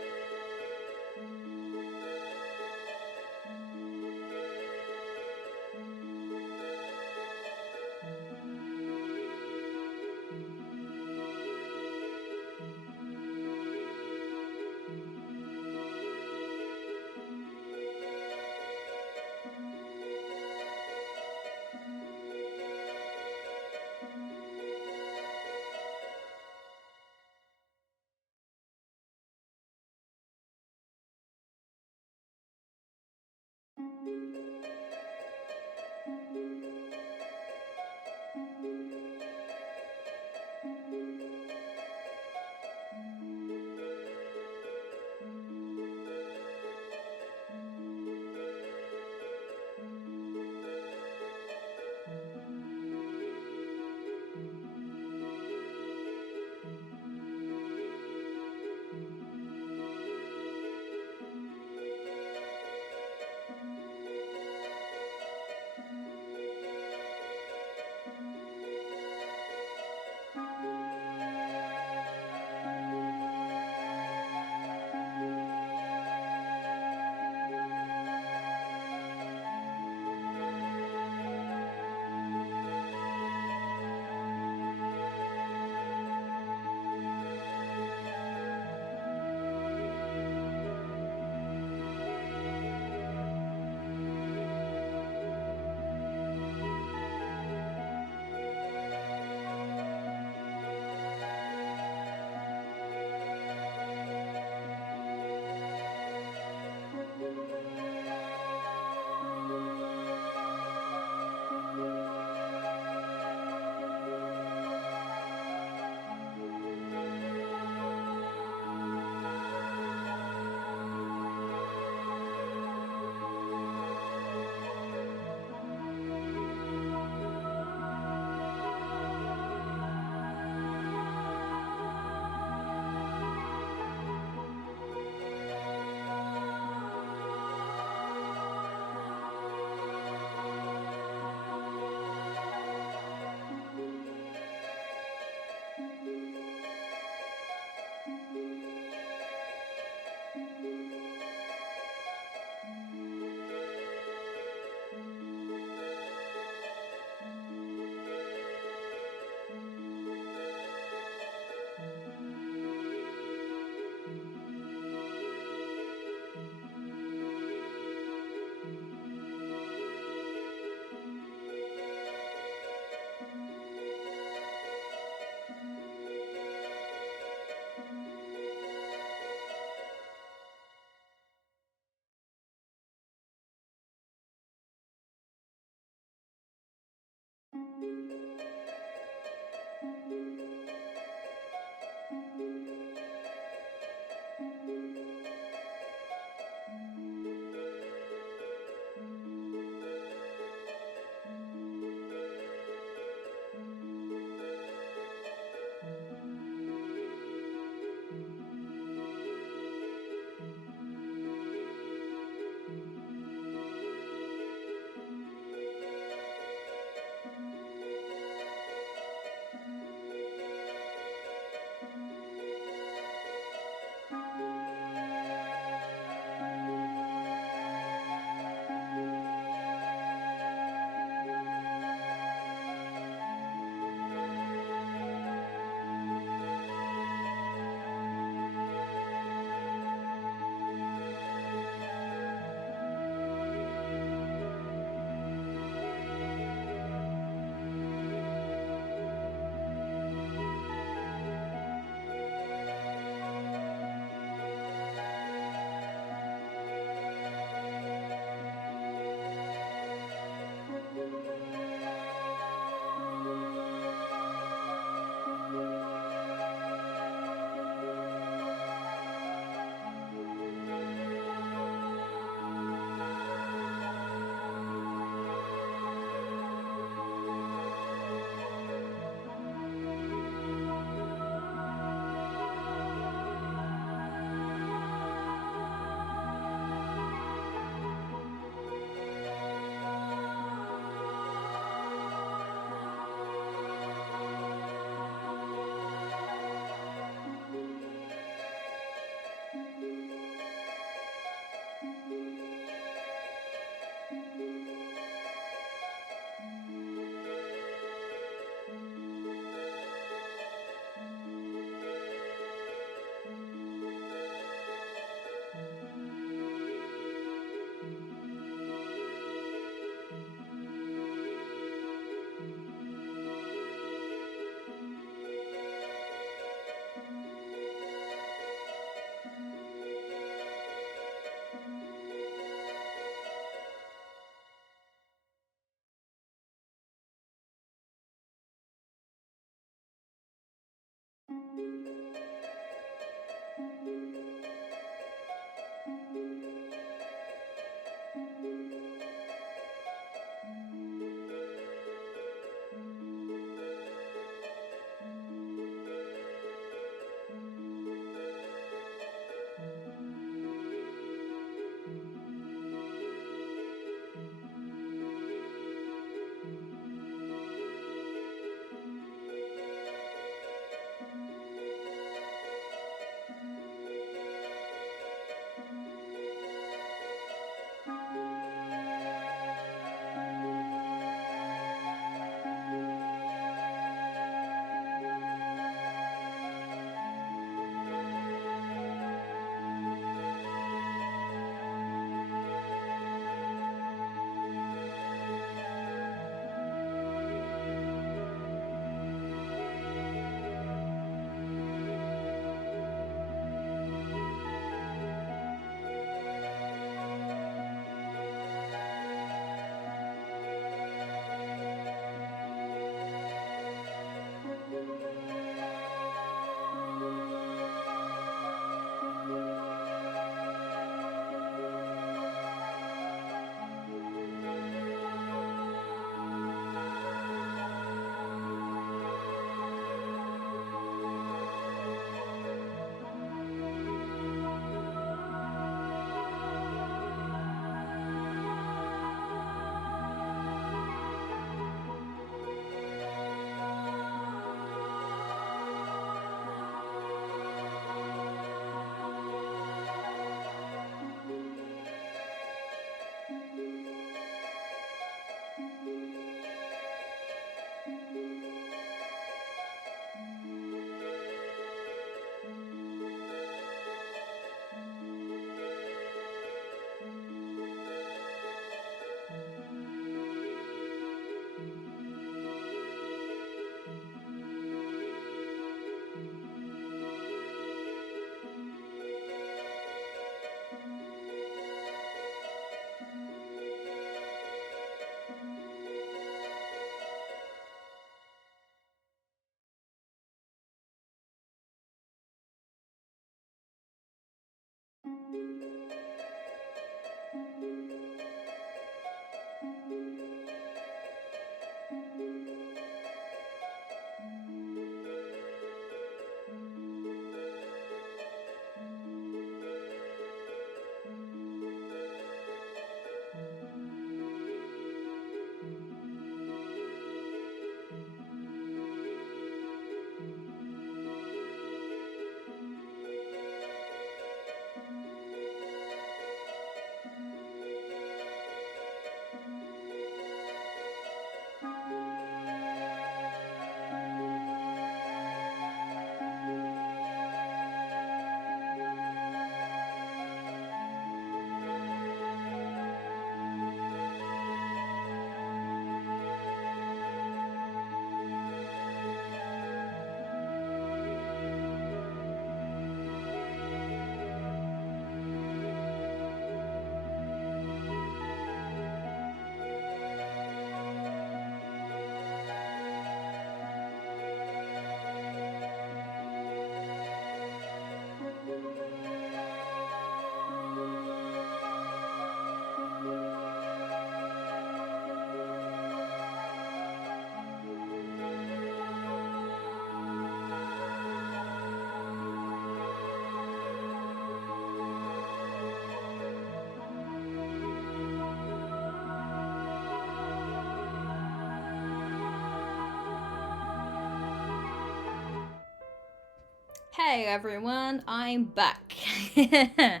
Hey everyone, I'm back. I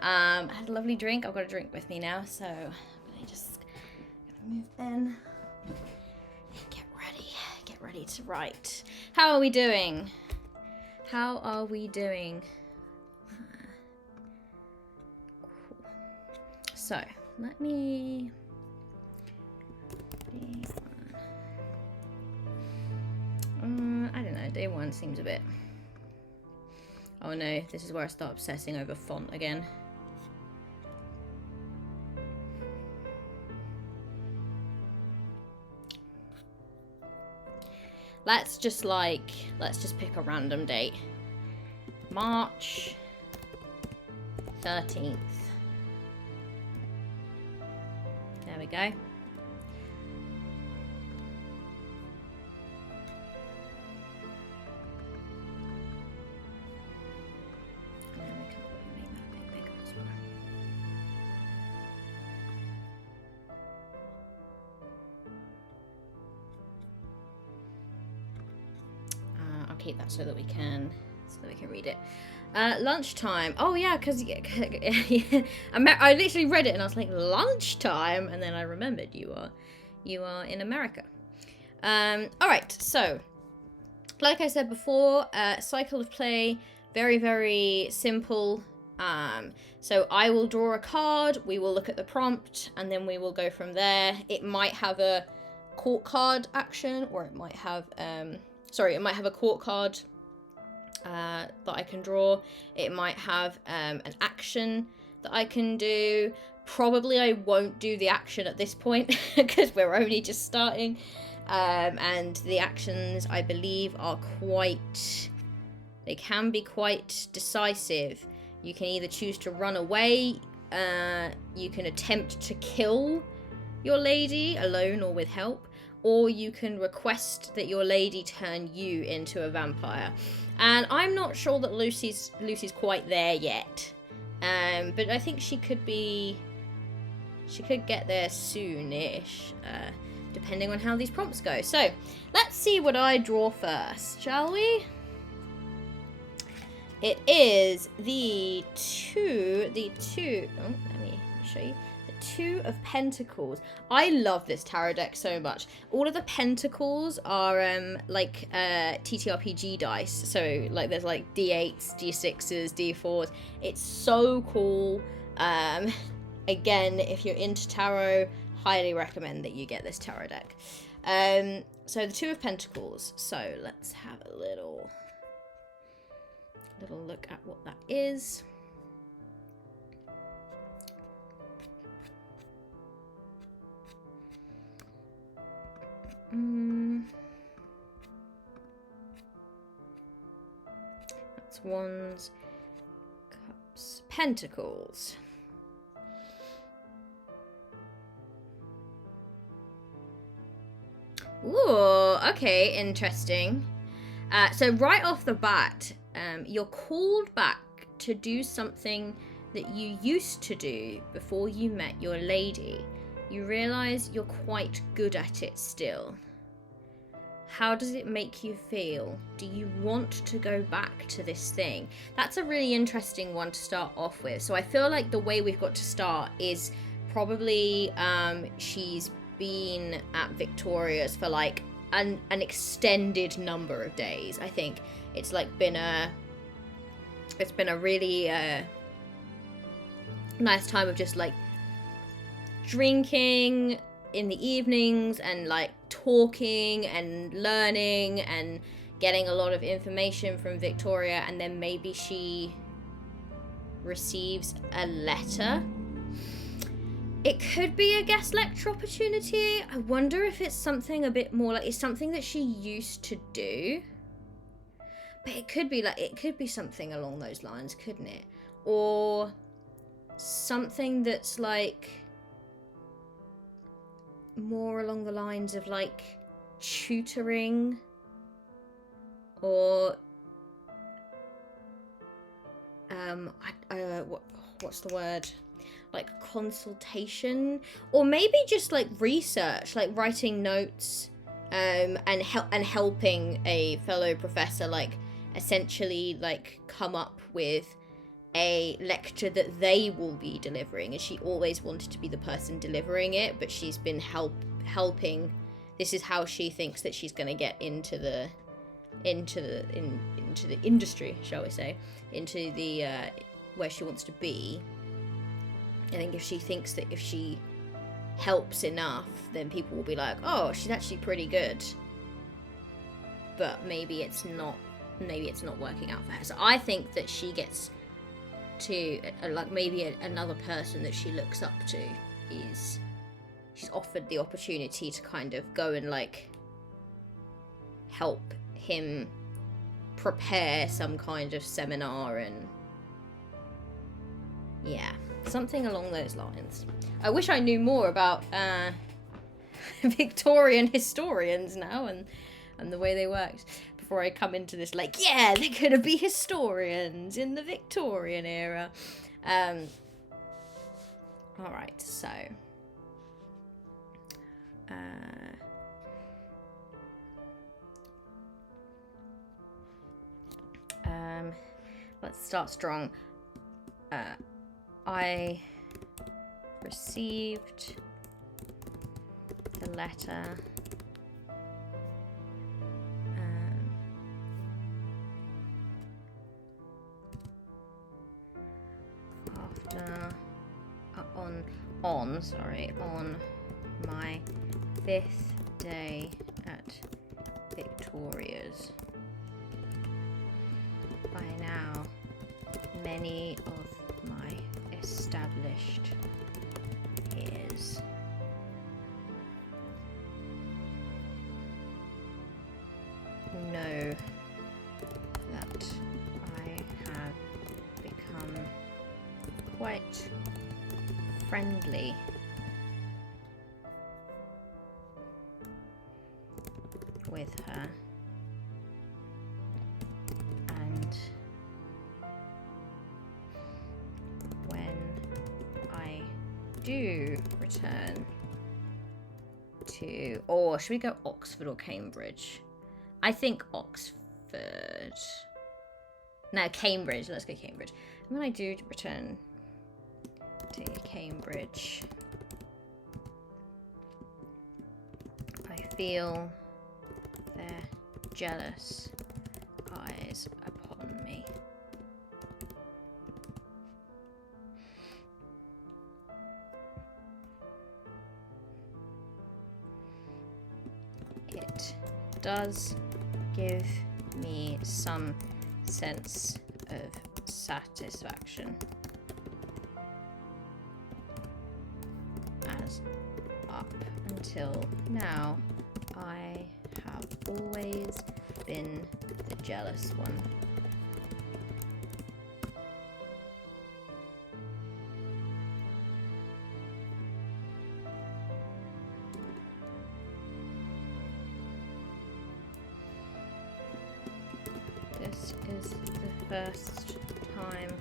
had a lovely drink. I've got a drink with me now, so I'm gonna just move in and get ready to write. How are we doing? How are we doing? Cool. So let me. I don't know. Day one seems a bit. Oh no, this is where I start obsessing over font again. Let's just pick a random date. March 13th. There we go. Keep that so that we can read it. Lunchtime. Oh yeah, because I literally read it and I was like, lunchtime, and then I remembered you are in America. All right, so like I said before, cycle of play, very, very simple. So I will draw a card, we will look at the prompt, and then we will go from there. It might have a court card action, or it might have it might have a court card that I can draw. It might have an action that I can do. Probably I won't do the action at this point because we're only just starting. And the actions, I believe, they can be quite decisive. You can either choose to run away, you can attempt to kill your lady alone or with help, or you can request that your lady turn you into a vampire. And I'm not sure that Lucy's quite there yet. But I think she could get there soonish, depending on how these prompts go. So, let's see what I draw first, shall we? It is the two, let me show you. The Two of Pentacles. I love this tarot deck so much. All of the pentacles are like TTRPG dice. So like there's like D8s, D6s, D4s. It's so cool. Again, if you're into tarot, highly recommend that you get this tarot deck. So the Two of Pentacles. So let's have a little look at what that is. That's Wands, Cups, Pentacles. Ooh, okay, interesting. So right off the bat, you're called back to do something that you used to do before you met your lady. You realise you're quite good at it still. How does it make you feel? Do you want to go back to this thing? That's a really interesting one to start off with. So I feel like the way we've got to start is probably she's been at Victoria's for like an extended number of days. I think it's like been a really nice time of just like drinking in the evenings and like talking and learning and getting a lot of information from Victoria, and then maybe she receives a letter. It could be a guest lecture opportunity. I wonder if it's something a bit more like it's something that she used to do. But it could be something along those lines, couldn't it? Or something that's like more along the lines of like tutoring, or what's the word? Like consultation, or maybe just like research, like writing notes, and helping a fellow professor, like essentially like come up with a lecture that they will be delivering. And she always wanted to be the person delivering it, but she's been helping. This is how she thinks that she's going to get into the industry, shall we say, into the where she wants to be. I think if she thinks that if she helps enough, then people will be like, oh, she's actually pretty good. But maybe it's not working out for her. So I think that she gets to, like, maybe another person that she looks up to is, she's offered the opportunity to kind of go and, like, help him prepare some kind of seminar, and yeah, something along those lines. I wish I knew more about Victorian historians now and the way they worked before I come into this, like, yeah, they're gonna be historians in the Victorian era. Alright, so let's start strong. I received the letter after on my 5th day at Victoria's. By now, many of my established peers know that I have become quite friendly with her, and when I do return to, or should we go Oxford or Cambridge? I think Oxford. No, Cambridge. Let's go Cambridge. And when I do return to Cambridge, feel their jealous eyes upon me. It does give me some sense of satisfaction, as up until now I have always been the jealous one. This is the first time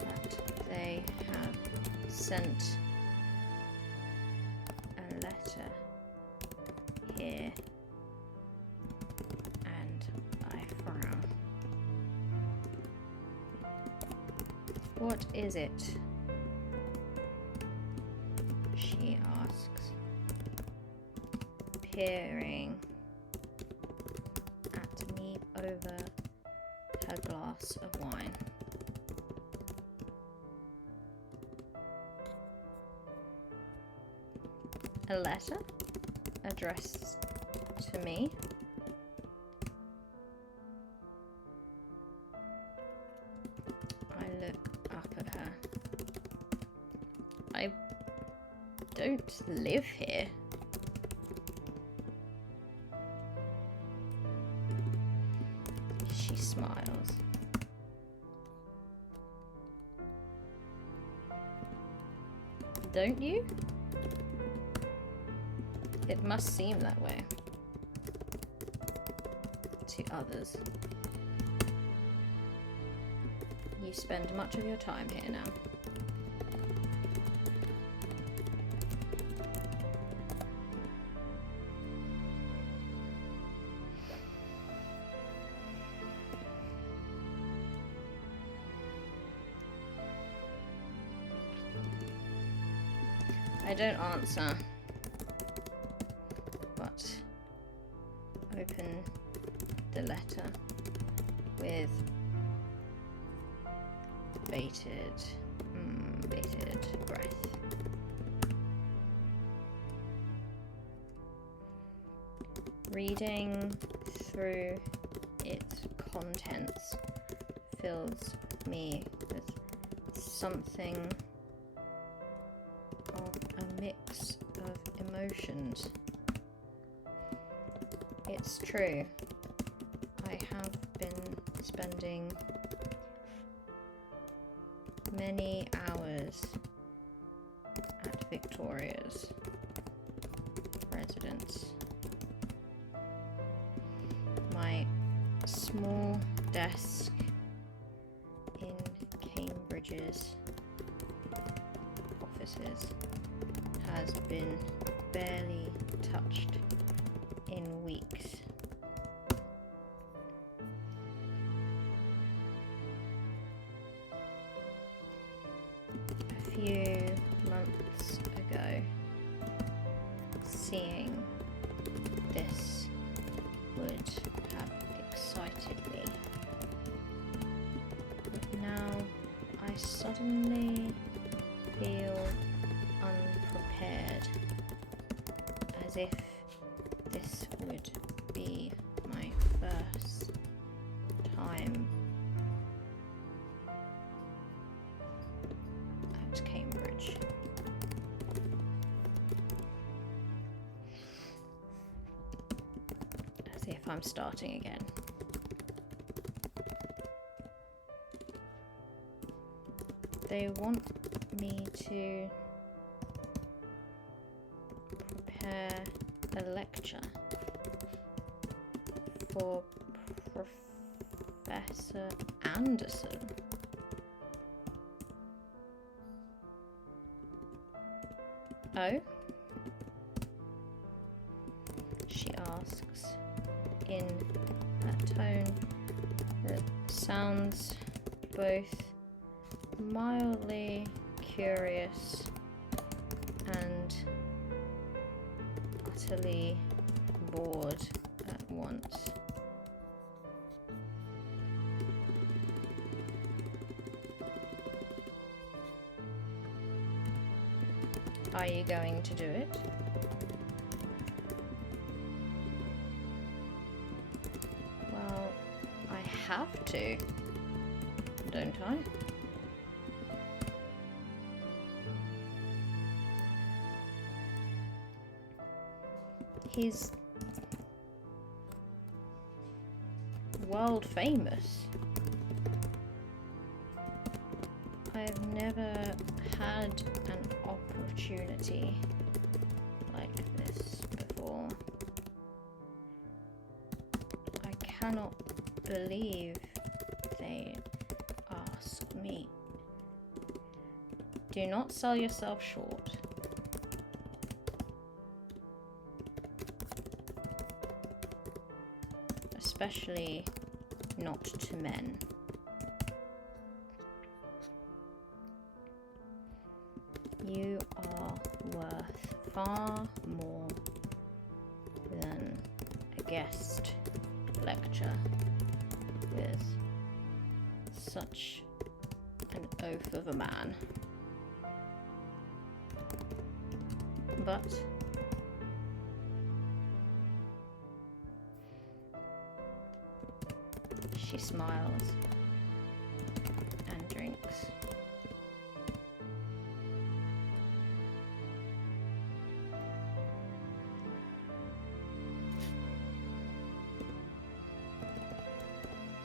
that they have sent a letter here, and I frown. What is it? She asks, peering at me over her glass of wine. A letter addressed to me. I look up at her. I don't live here. She smiles. Don't you? It must seem that way to others. You spend much of your time here now. I don't answer, but open the letter with bated breath. Reading through its contents fills me with something of a mix of emotions. It's true, I have been spending many hours at Victoria's residence. My small desk in Cambridge's offices has been barely touched in weeks. A few months ago, seeing this would have excited me. But now I suddenly feel unprepared, as if this would be my first time at Cambridge. As if I'm starting again. They want me to prepare a lecture for Professor Anderson. Oh? She asks in a tone that sounds both mildly curious and utterly board at once. Are you going to do it? Well, I have to, don't I? He's world famous. I've never had an opportunity like this before. I cannot believe they asked me. Do not sell yourself short. Especially not to men. You are worth far more than a guest lecture with such an oaf of a man. But she smiles and drinks.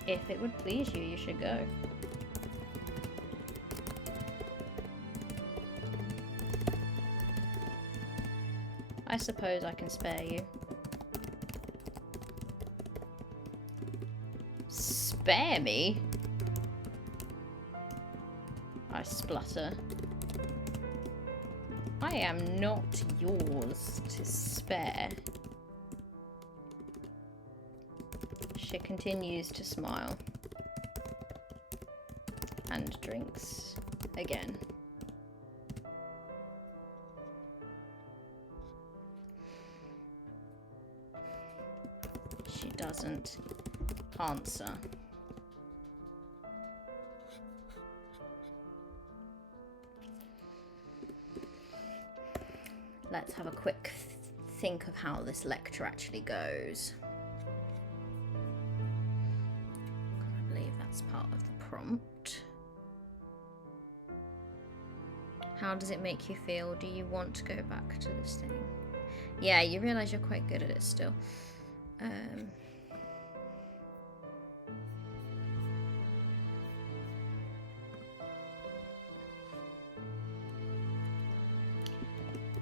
If it would please you, you should go. I suppose I can spare you. Spare me? I splutter. I am not yours to spare. She continues to smile and drinks again. She doesn't answer. Let's have a quick think of how this lecture actually goes. I believe that's part of the prompt. How does it make you feel? Do you want to go back to this thing? Yeah, you realise you're quite good at it still.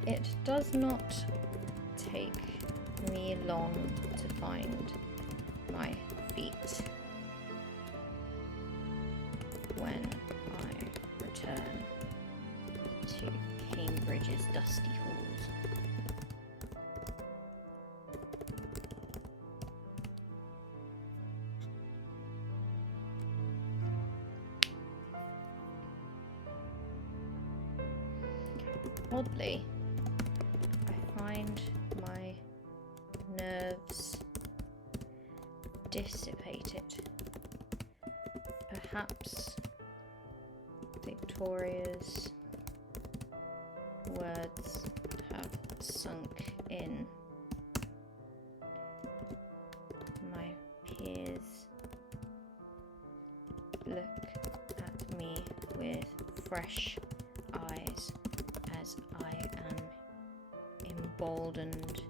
It does not take me long to find my feet when I return to Cambridge's dusty halls. Oddly, I find my nerves dissipated. Perhaps Victoria's words have sunk in. My peers look at me with fresh eyes as I am emboldened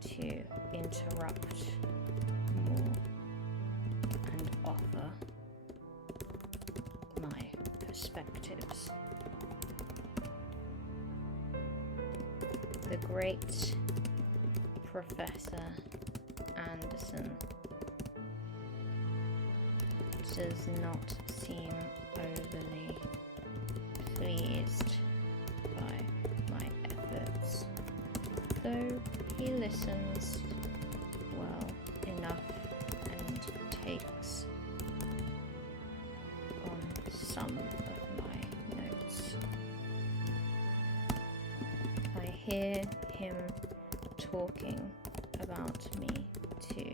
to interrupt more and offer my perspectives. The great Professor Anderson does not seem overly pleased by my efforts, though he listens well enough and takes on some of my notes. I hear him talking about me to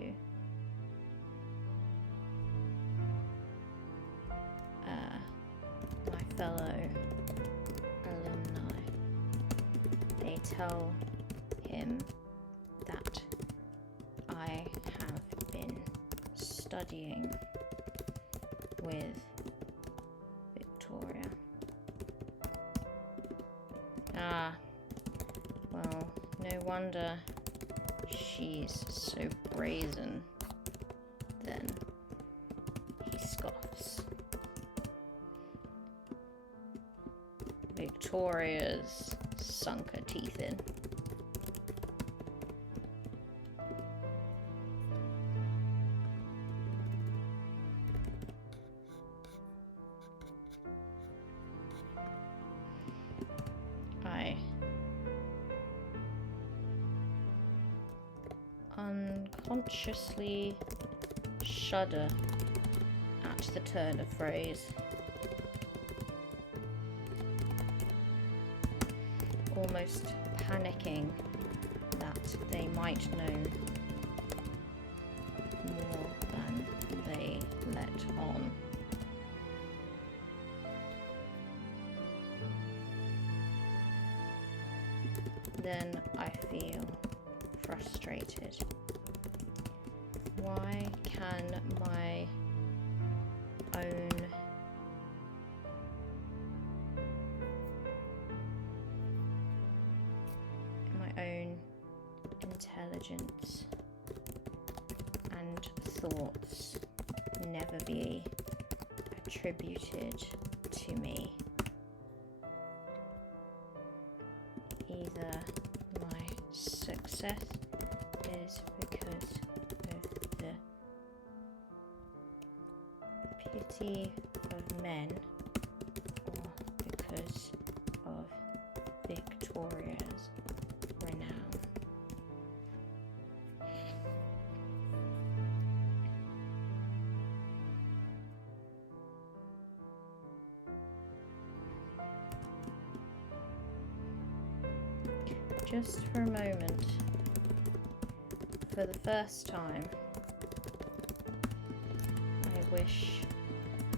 my fellow alumni. They tell him that I have been studying with Victoria. Ah, well, no wonder she's so brazen. Then he scoffs. Victoria's sunk her teeth in. I unconsciously shudder at the turn of phrase. Almost panicking that they might know more than they let on. Then I feel frustrated. Why can my own intelligence and thoughts never be attributed to me? Either my success is because of the pity of men, or because of Victoria's renown. Just for a moment, for the first time, I wish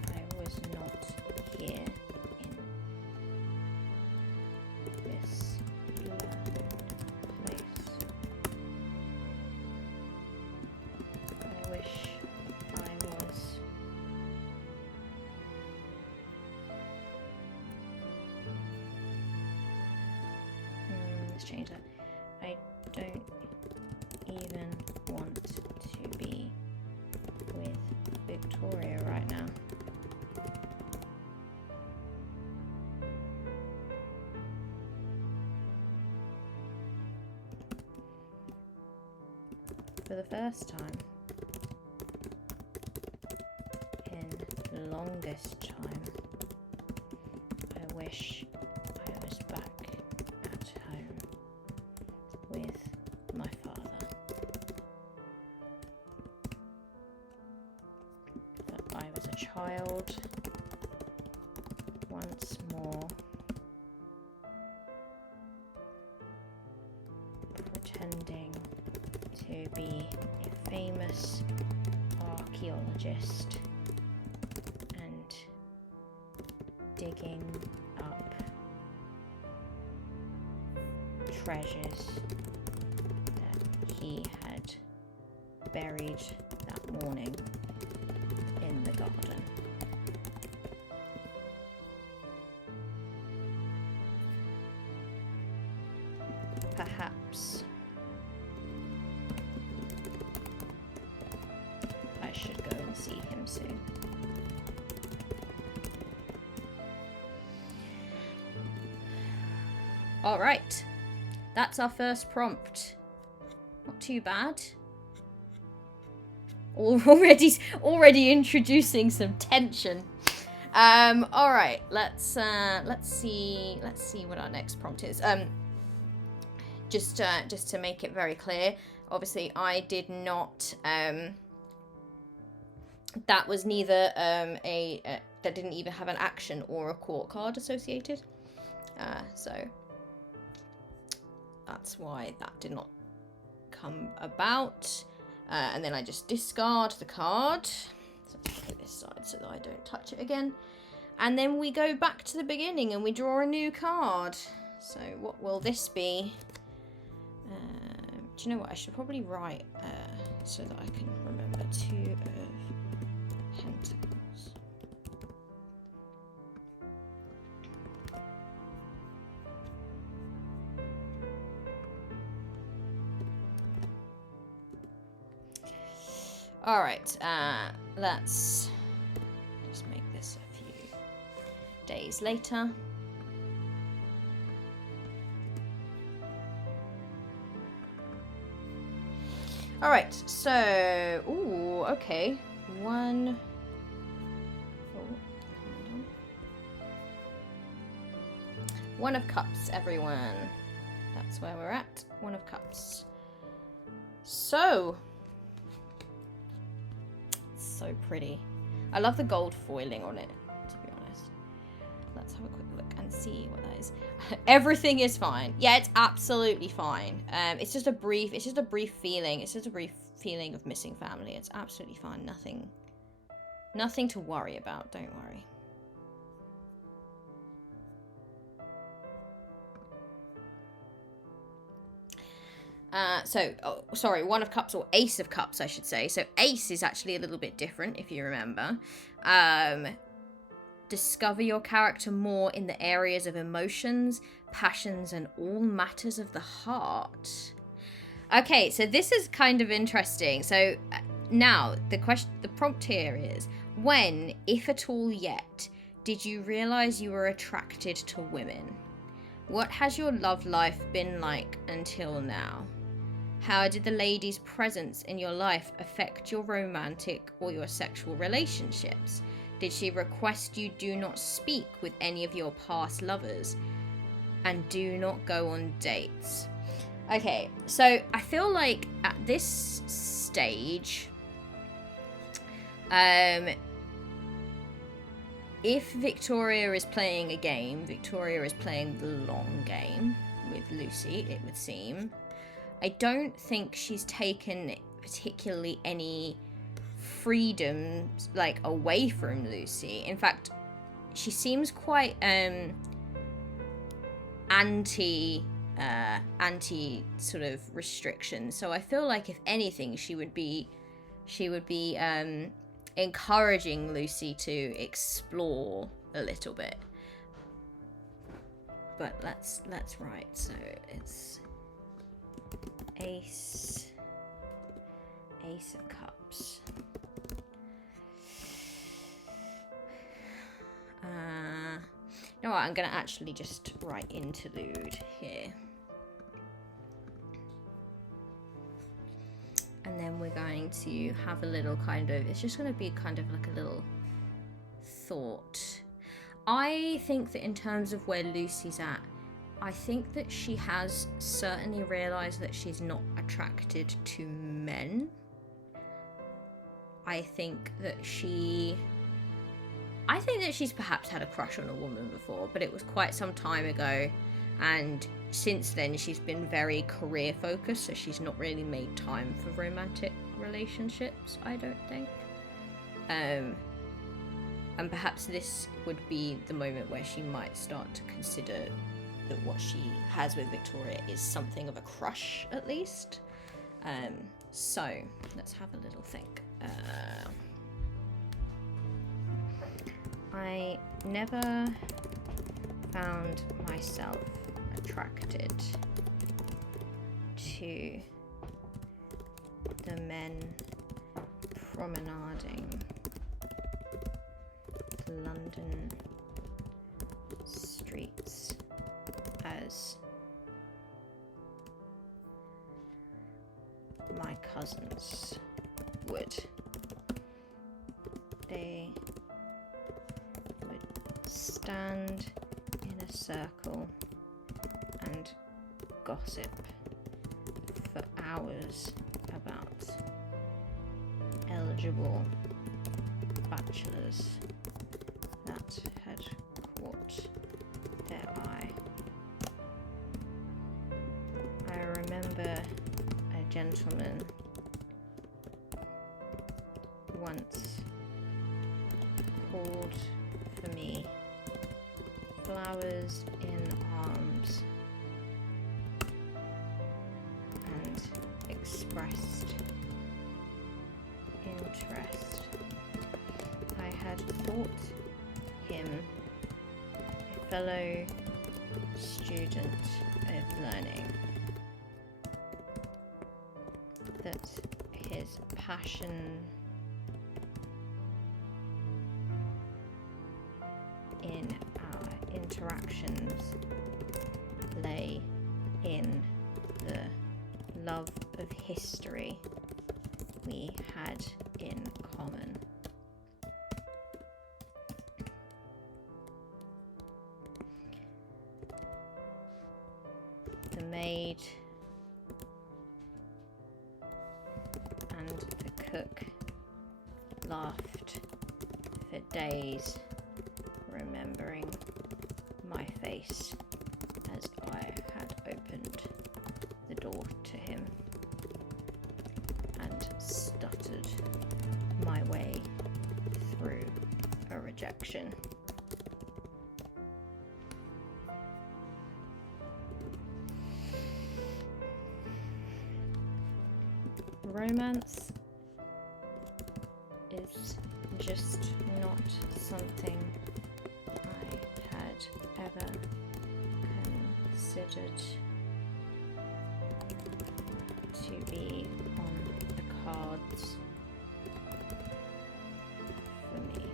I was not here in this learned place. I wish I was let's change that. I don't even want to be with Victoria right now. For the first time in the longest time, I wish I was back at home with my father. But I was a child once more, pretending to be a famous archaeologist and digging up treasures that he had buried that morning in the garden. Perhaps I should go and see him soon. All right, that's our first prompt. Not too bad. Already introducing some tension. All right, let's see what our next prompt is. Just to make it very clear, obviously I did not. That was neither that didn't even have an action or a court card associated. So that's why that did not come about. And then I just discard the card. So let's put this side so that I don't touch it again. And then we go back to the beginning and we draw a new card. So what will this be? Do you know what? I should probably write so that I can remember. 2 of Pentacles. All right, let's just make this a few days later. All right, so, ooh, okay, one of Cups, everyone. That's where we're at, 1 of Cups. So pretty. I love the gold foiling on it, to be honest. Let's have a quick look and see what that is. Everything is fine. Yeah, it's absolutely fine. It's just a brief feeling. It's just a brief feeling of missing family. It's absolutely fine. Nothing to worry about. Don't worry. Sorry, 1 of Cups, or Ace of Cups, I should say. So Ace is actually a little bit different, if you remember. Discover your character more in the areas of emotions, passions, and all matters of the heart. Okay, so this is kind of interesting. So now the prompt here is, when, if at all yet, did you realize you were attracted to women? What has your love life been like until now? How did the lady's presence in your life affect your romantic or your sexual relationships? Did she request you do not speak with any of your past lovers and do not go on dates? Okay, so I feel like at this stage, if Victoria is playing a game, Victoria is playing the long game with Lucy, it would seem. I don't think she's taken particularly any freedoms, like, away from Lucy. In fact, she seems quite anti sort of restriction. So I feel like, if anything, she would be encouraging Lucy to explore a little bit. But let's write. So it's Ace of Cups. You know what? I'm gonna actually just write interlude here. And then we're going to have a little kind of, it's just going to be kind of like a little thought. I think that in terms of where Lucy's at, I think that she has certainly realised that she's not attracted to men. I think that she's perhaps had a crush on a woman before, but it was quite some time ago. And since then, she's been very career focused, so she's not really made time for romantic relationships, I don't think. And perhaps this would be the moment where she might start to consider that what she has with Victoria is something of a crush, at least. So let's have a little think. I never found myself attracted to the men promenading the London streets as my cousins would. They would stand in a circle and gossip for hours about eligible bachelors that had caught their eye. I remember a gentleman once called for me, flowers in arms, and expressed interest. I had thought him a fellow student of learning, that his passion in our interactions lay in the love of history we had in common. The maid and the cook laughed for days, remembering my face as I had opened the door to him and stuttered my way through a rejection. Romance is just not something I had ever considered to be on the cards for me.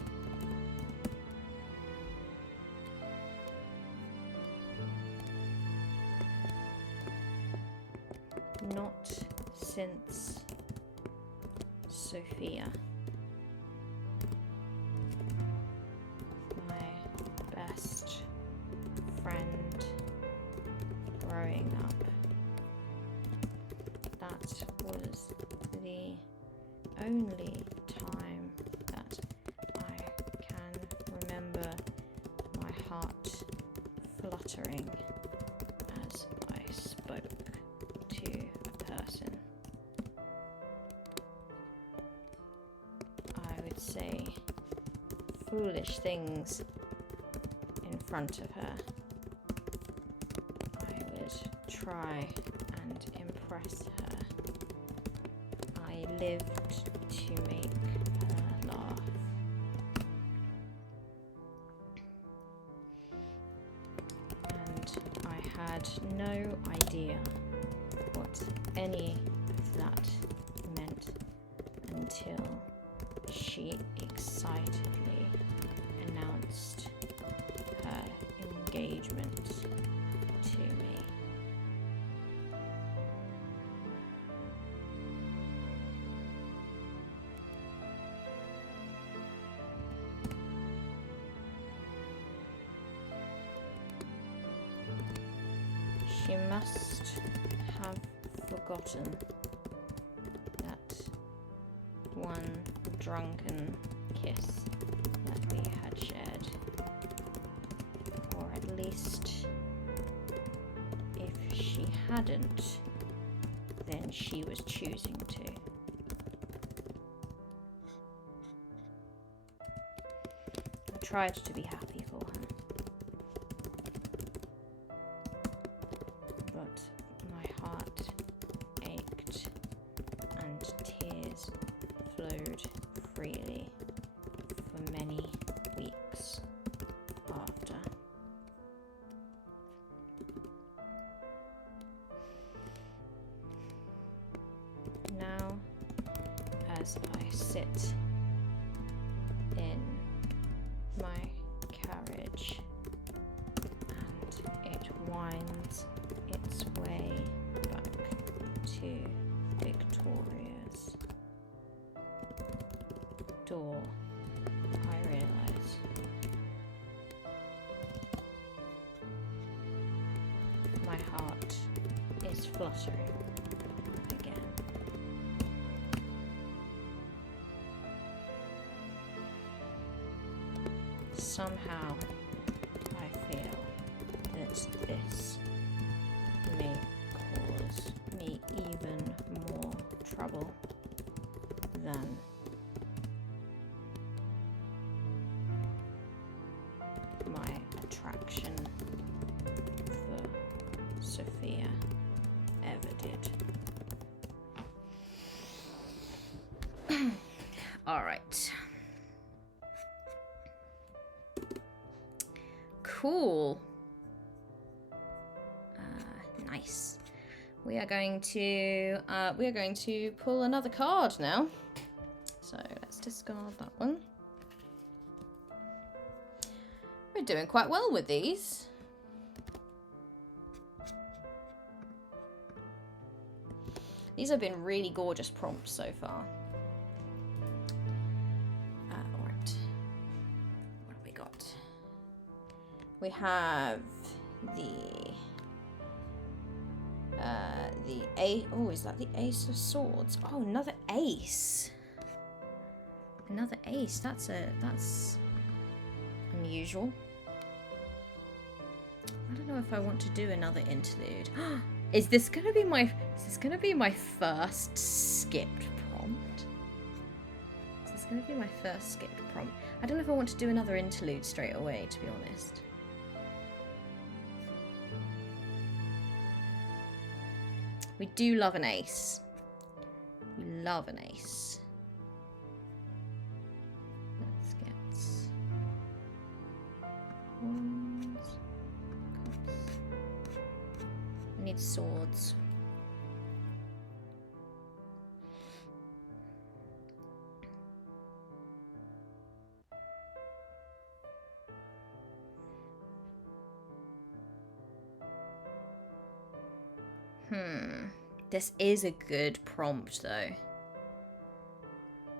Not since Sophia, my best friend growing up. That was the only time that I can remember my heart fluttering as I spoke to a person. I would say foolish things in front of her. I would try and impress her. I lived to make her laugh. And I had no idea what any of that meant until she excitedly announced her engagement to me. She must have forgotten that one drunken kiss that we had shared, or at least if she hadn't, then she was choosing to. I tried to be happy for her, but my heart ached and tears flowed freely for many weeks after. Now, as I sit in my carriage and it winds its way back to Victoria's door, I realize my heart is fluttering again. Somehow I feel that this may cause me even more than my attraction for Sophia ever did. All right. Cool. Nice. We are going to pull another card now. So let's discard that one. We're doing quite well with these. These have been really gorgeous prompts so far. Alright. What have we got? We have the ace. Oh, is that the Ace of Swords? Oh, another ace. Another ace. That's unusual. I don't know if I want to do another interlude. Is this gonna be my first skipped prompt? Is this gonna be my first skipped prompt? I don't know if I want to do another interlude straight away, to be honest. We do love an ace. We love an ace. Let's get wands, cups. We need swords. This is a good prompt though.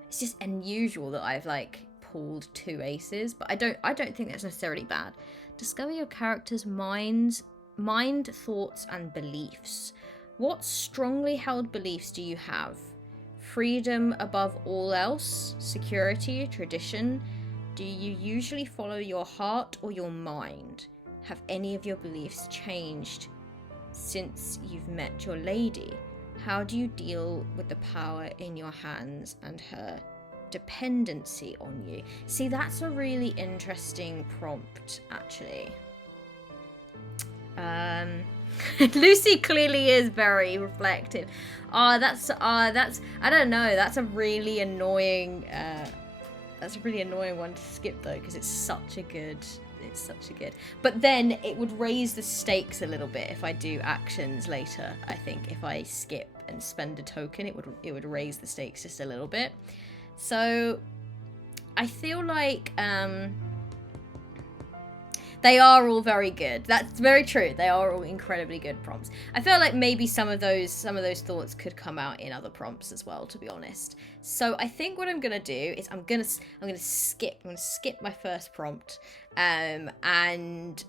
It's just unusual that I've like pulled 2 aces, but I don't think that's necessarily bad. Discover your character's mind, thoughts, and beliefs. What strongly held beliefs do you have? Freedom above all else, security, tradition. Do you usually follow your heart or your mind? Have any of your beliefs changed since you've met your lady? How do you deal with the power in your hands and her dependency on you? See, that's a really interesting prompt, actually. Lucy clearly is very reflective. That's I don't know. That's a really annoying. That's a really annoying one to skip though, because it's such a good. It's such a good. But then it would raise the stakes a little bit if I do actions later. I think if I skip and spend a token, it would raise the stakes just a little bit. So I feel like they are all very good. That's very true. They are all incredibly good prompts. I feel like maybe some of those thoughts could come out in other prompts as well, to be honest. So I think what I'm gonna do is I'm gonna skip my first prompt, and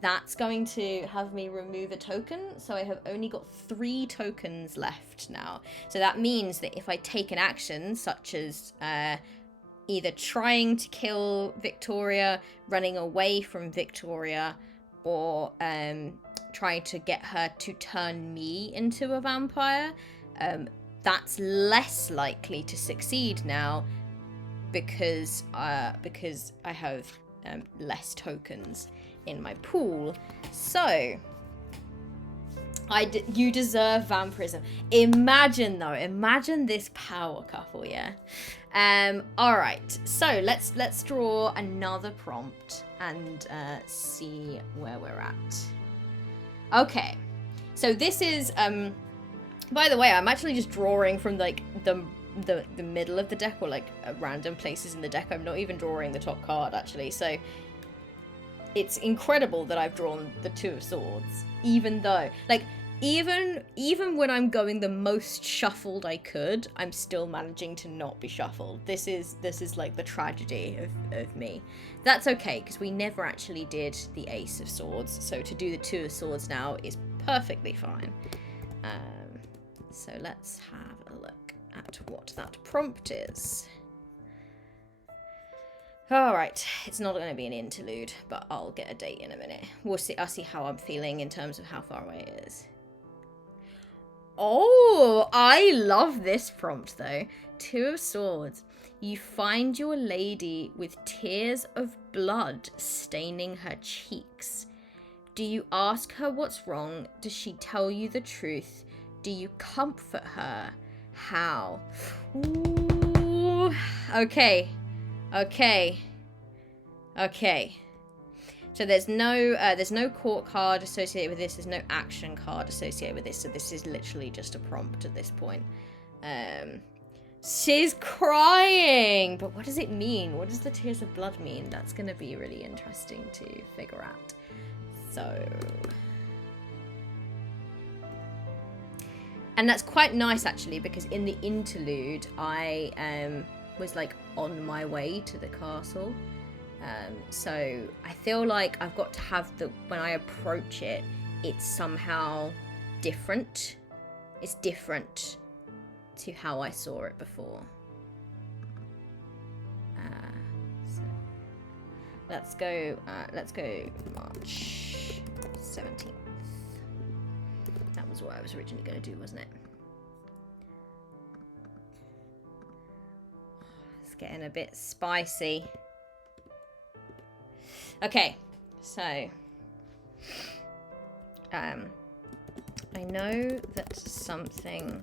that's going to have me remove a token. So I have only got 3 tokens left now. So that means that if I take an action such as either trying to kill Victoria, running away from Victoria, or trying to get her to turn me into a vampire, that's less likely to succeed now because I have less tokens in my pool. So you deserve vampirism. Imagine this power couple, yeah. All right, so let's draw another prompt and see where we're at. Okay, so this is by the way, I'm actually just drawing from like the middle of the deck, or like random places in the deck. I'm not even drawing the top card actually. So it's incredible that I've drawn the 2 of Swords, even though like even when I'm going the most shuffled I could, I'm still managing to not be shuffled. This is like the tragedy of me. That's okay, because we never actually did the Ace of Swords, so to do the 2 of Swords now is perfectly fine. So let's have a look at what that prompt is. Alright, it's not going to be an interlude, but I'll get a date in a minute. I'll see how I'm feeling in terms of how far away it is. Oh, I love this prompt though. 2 of Swords. You find your lady with tears of blood staining her cheeks. Do you ask her what's wrong? Does she tell you the truth? Do you comfort her? How? Ooh. Okay. Okay. Okay. So there's no court card associated with this. There's no action card associated with this. So this is literally just a prompt at this point. She's crying, but what does it mean? What does the tears of blood mean? That's going to be really interesting to figure out. So, and that's quite nice actually, because in the interlude, I was like on my way to the castle. So I feel like I've got to have when I approach it, it's somehow different. It's different to how I saw it before. So let's go March 17th. That was what I was originally going to do, wasn't it? It's getting a bit spicy. Okay, so I know that something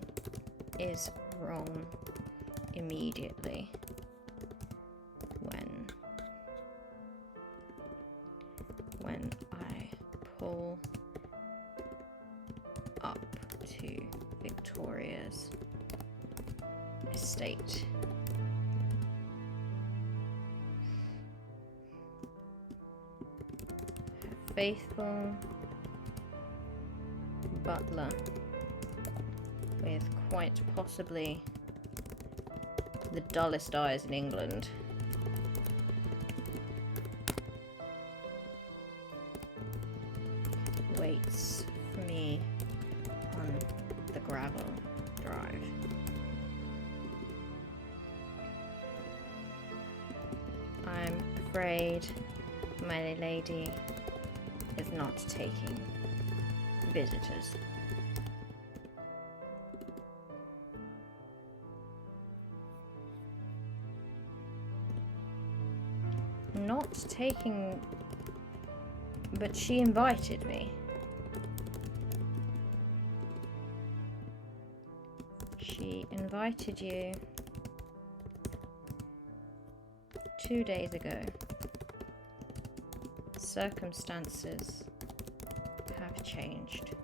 is wrong immediately when I pull up to Victoria's estate. Faithful butler with quite possibly the dullest eyes in England waits for me on the gravel drive. I'm afraid my lady is not taking visitors. Not taking, but she invited me. She invited you 2 days ago. Circumstances have changed.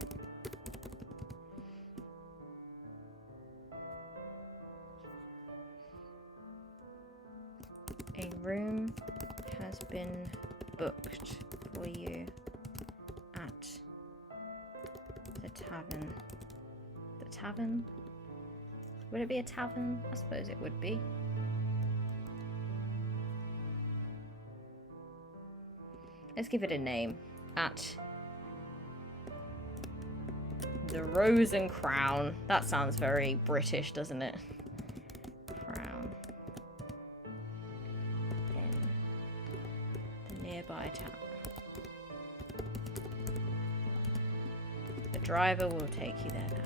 A room has been booked for you at the tavern. The tavern? Would it be a tavern? I suppose it would be. Let's give it a name. At the Rose and Crown. That sounds very British, doesn't it? Crown. In the nearby town. The driver will take you there now.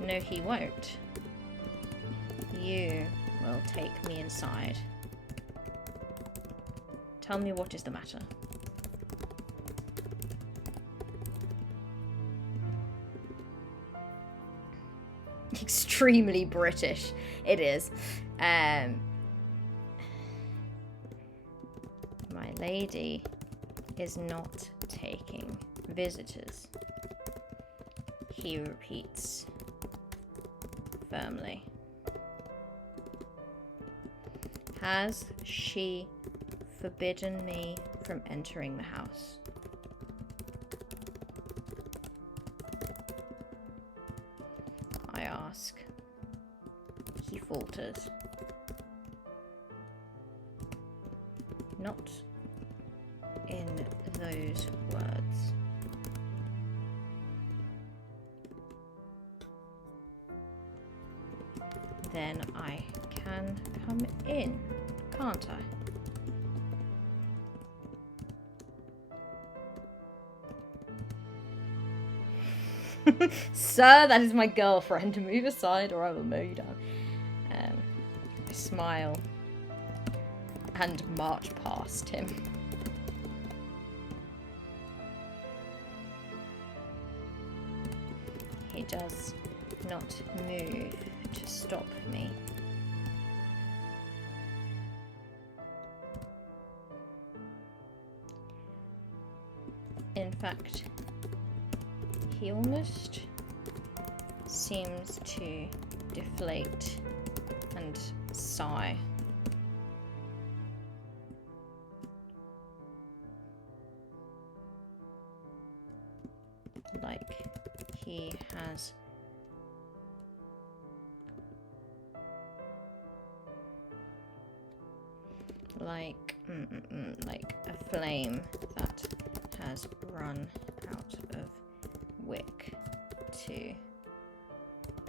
No, he won't. You will take me inside. Tell me what is the matter. Extremely British. It is. My lady is not taking visitors. He repeats firmly. Has she forbidden me from entering the house? I ask. He falters. Not in those words. Then I can come in, can't I? Sir, that is my girlfriend. Move aside or I will mow you down. I smile and march past him. He does not move to stop me. In fact, he almost seems to deflate and sigh. Like he has like a flame that has run out of wick to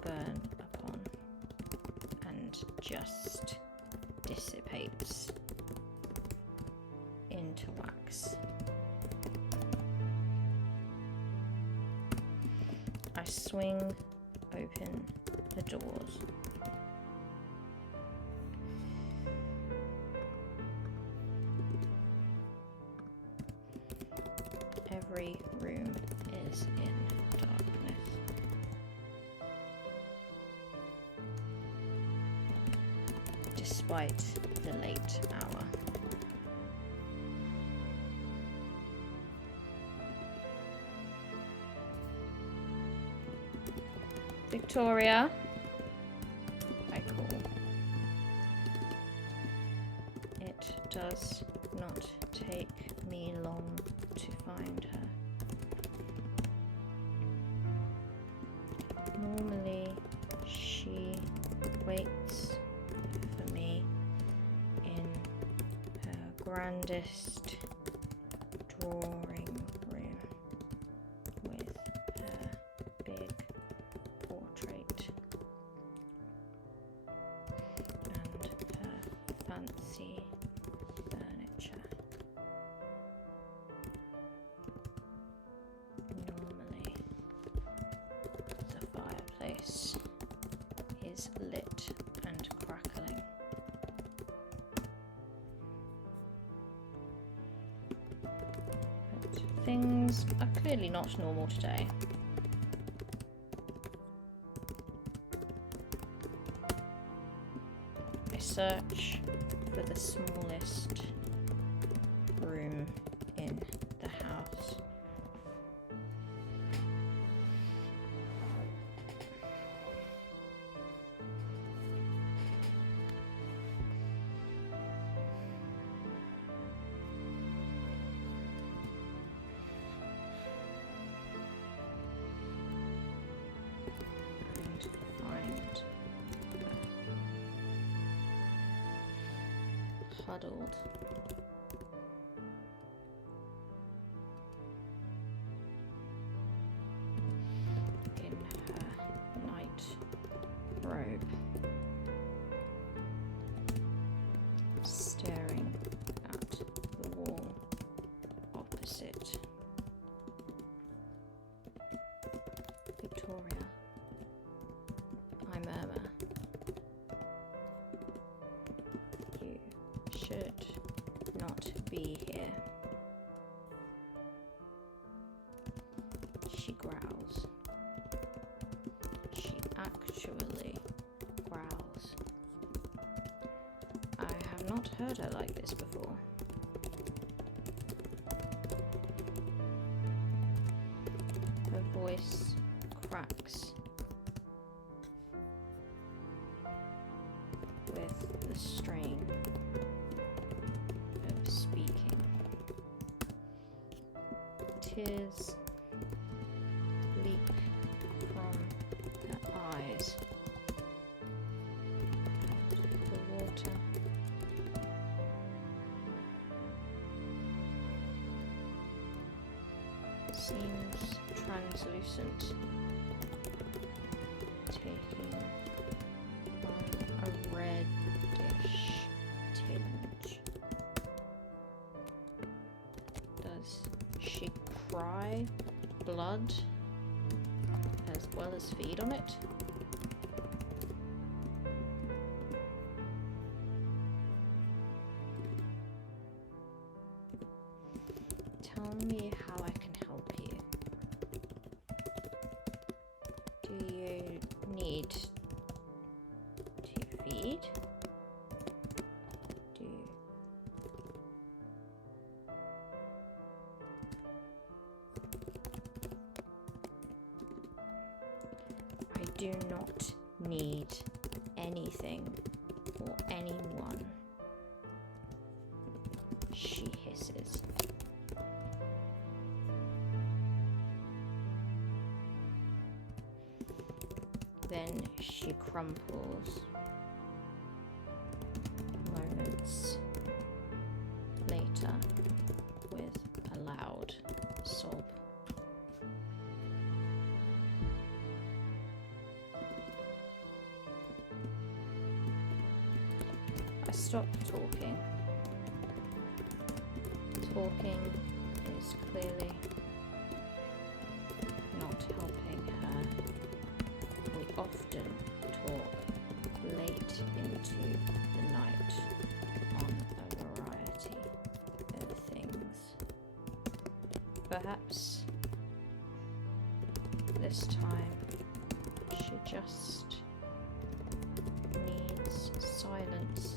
burn upon and just dissipates into wax. I swing open the doors. Every room is in darkness. Despite the late hour. Victoria, I call. It does not take me long to find her. Normally, she waits for me in her grandest drawing room with her big portrait and her fancy furniture. Normally, the fireplace is lit and crackling. But things are clearly not normal today. I search for the smallest room in the house. And find her huddled in her night robe, staring at the wall opposite. Victoria, I murmur. You should not be here. She growls. She actually growls. I have not heard her like this before. Her voice cracks with the strain of speaking. Tears leak from her eyes. The water seems translucent, taking on a reddish tinge. Does she cry blood? well as feed on it. Tell me how I can help you. Do you need to feed? I do not need anything or anyone, she hisses. Then she crumples. Moments later with a loud sob. I stopped talking. Talking is clearly not helping her. We often talk late into the night on a variety of things. Perhaps this time she just needs silence.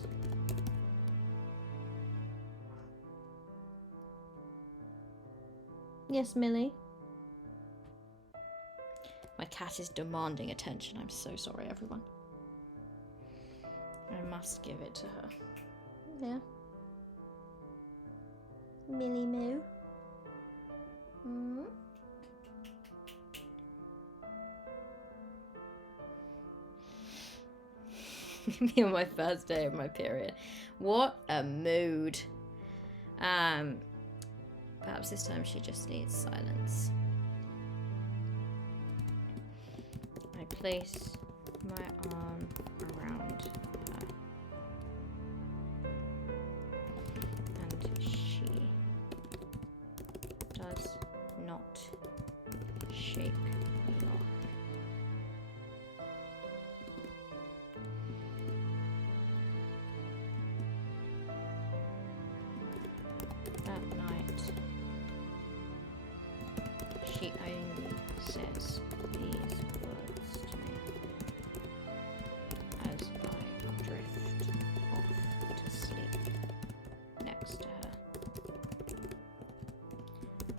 Yes, Millie? My cat is demanding attention. I'm so sorry, everyone. I must give it to her. Yeah. Millie Moo. Mm. Me on my first day of my period. What a mood. Perhaps this time she just needs silence. I place my arm around her. And she does not shake me off. That night, she only says these words to me as I drift off to sleep next to her.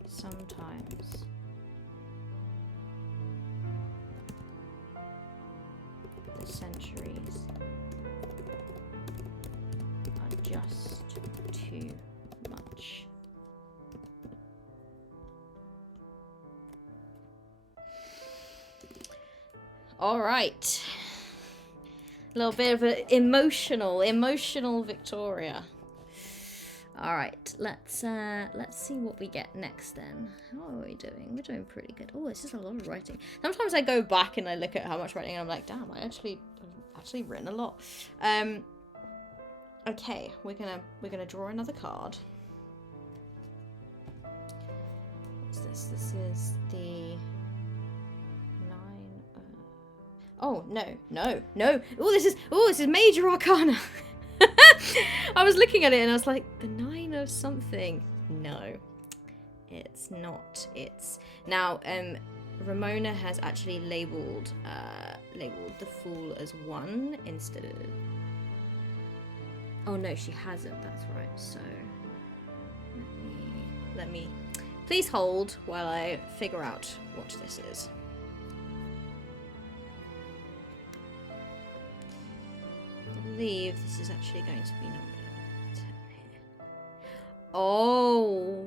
Sometimes the centuries are just too much. All right. A little bit of an emotional Victoria. All right, let's see what we get next then. How are we doing? We're doing pretty good. Oh, it's just a lot of writing. Sometimes I go back and I look at how much writing and I'm like, damn, I've actually written a lot. Okay, we're gonna draw another card. What's this? This is the oh, no. Oh, this is Major Arcana. I was looking at it and I was like, the 9 of something. No, it's not. It's now, Ramona has actually labeled the Fool as 1 instead of... Oh no, she hasn't, that's right. So, let me, please hold while I figure out what this is. I believe this is actually going to be number 10 here. Oh.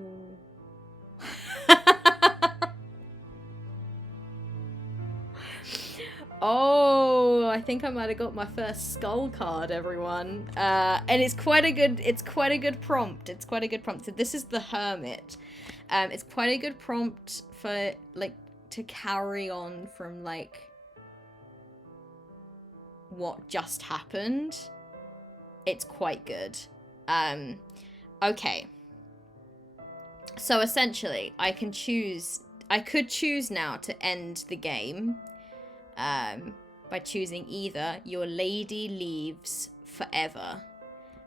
Oh, I think I might have got my first skull card, everyone. And it's quite a good prompt. It's quite a good prompt. So this is the Hermit. It's quite a good prompt for like to carry on from like what just happened. It's quite good. Okay. So essentially, I could choose now to end the game, by choosing either your lady leaves forever,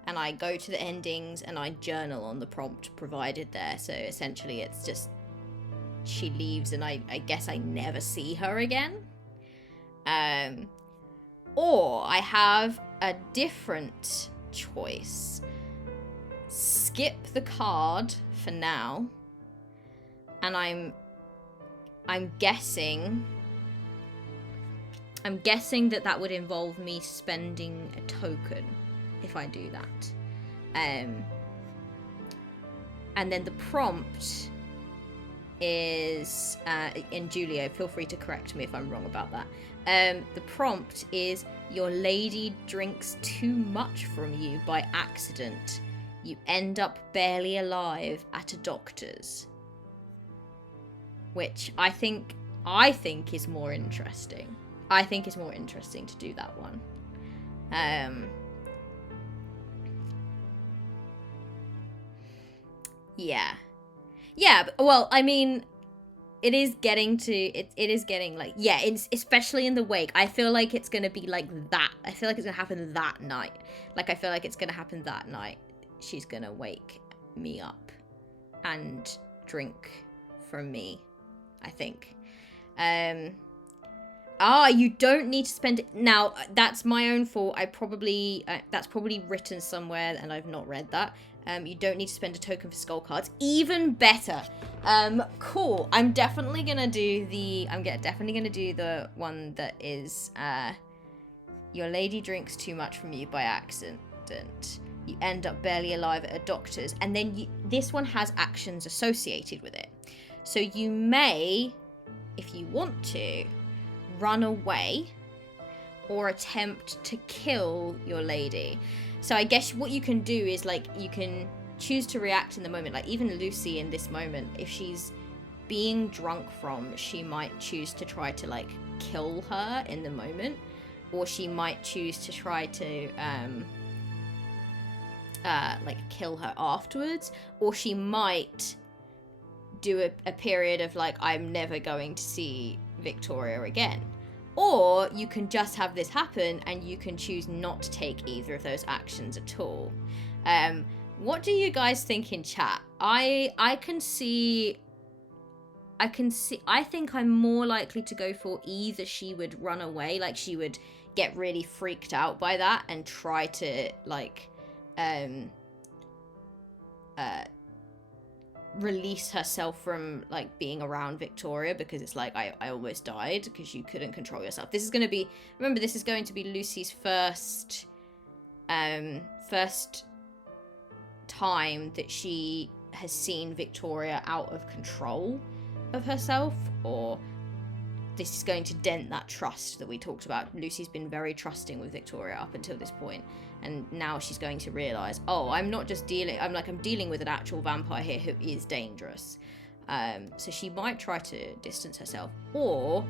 and I go to the endings and I journal on the prompt provided there. So essentially it's just she leaves and I guess I never see her again. Or I have a different choice. Skip the card for now, and I'm guessing that would involve me spending a token if I do that. And then the prompt is, and Julia, feel free to correct me if I'm wrong about that. The prompt is, your lady drinks too much from you by accident. You end up barely alive at a doctor's. Which I think is more interesting. I think it's more interesting to do that one. Yeah, but, well, I mean, it is getting like, yeah, it's especially in the wake. I feel like it's gonna be like that. I feel like it's gonna happen that night. Like, I feel like it's gonna happen that night. She's gonna wake me up and drink from me, I think. You don't need to spend it. Now, that's my own fault. That's probably written somewhere and I've not read that. You don't need to spend a token for skull cards. Even better. Cool. I'm definitely gonna do the one that is, your lady drinks too much from you by accident. You end up barely alive at a doctor's. And then this one has actions associated with it. So you may, if you want to, run away or attempt to kill your lady. So I guess what you can do is, like, you can choose to react in the moment. Like, even Lucy in this moment, if she's being drunk from, she might choose to try to, like, kill her in the moment. Or she might choose to try to, like, kill her afterwards. Or she might do a period of, like, I'm never going to see Victoria again. Or you can just have this happen and you can choose not to take either of those actions at all. What do you guys think in chat? I think I'm more likely to go for either she would run away, like she would get really freaked out by that and try to, like, release herself from, like, being around Victoria, because it's like, I almost died because you couldn't control yourself. This is going to be, remember, this is going to be Lucy's first time that she has seen Victoria out of control of herself, or this is going to dent that trust that we talked about. Lucy's been very trusting with Victoria up until this point, and now she's going to realise, oh, I'm dealing with an actual vampire here who is dangerous. So she might try to distance herself. Or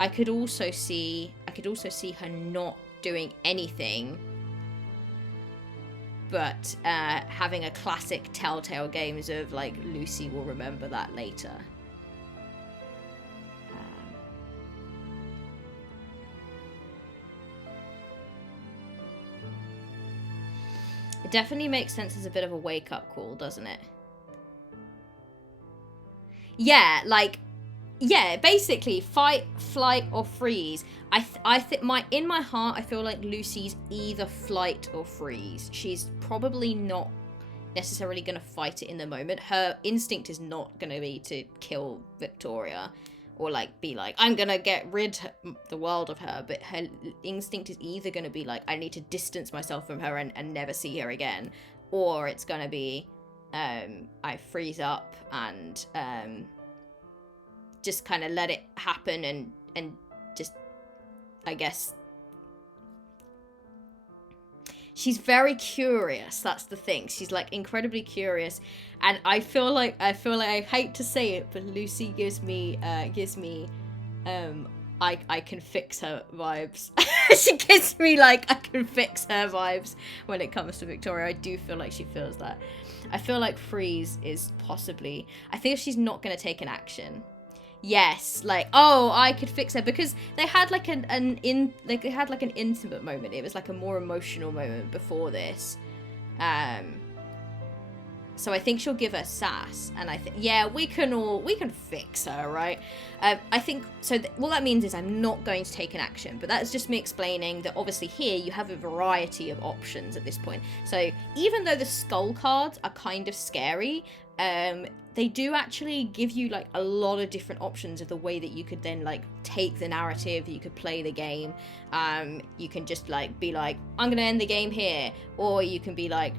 I could also see her not doing anything, but having a classic Telltale Games of, like, Lucy will remember that later. It definitely makes sense as a bit of a wake-up call, doesn't it? Yeah, like, yeah, basically, fight, flight, or freeze. In my heart, I feel like Lucy's either flight or freeze. She's probably not necessarily going to fight it in the moment. Her instinct is not going to be to kill Victoria, or, like, be like, I'm going to get rid the world of her. But her instinct is either going to be like, I need to distance myself from her and never see her again. Or it's going to be, I freeze up and just kind of let it happen and just, I guess... She's very curious, that's the thing. She's, like, incredibly curious. And I feel like I hate to say it, but Lucy gives me I can fix her vibes. She gives me, like, I can fix her vibes when it comes to Victoria. I do feel like she feels that. I feel like freeze is possibly... I think she's not going to take an action. Yes, like, oh, I could fix her, because they had like an intimate moment. It was like a more emotional moment before this. So I think she'll give her sass, and I think, yeah, we can fix her, right? I think, so what that means is I'm not going to take an action, but that's just me explaining that obviously here you have a variety of options at this point. So even though the skull cards are kind of scary, they do actually give you like a lot of different options of the way that you could then like take the narrative, you could play the game. You can just like be like, I'm gonna end the game here, or you can be like,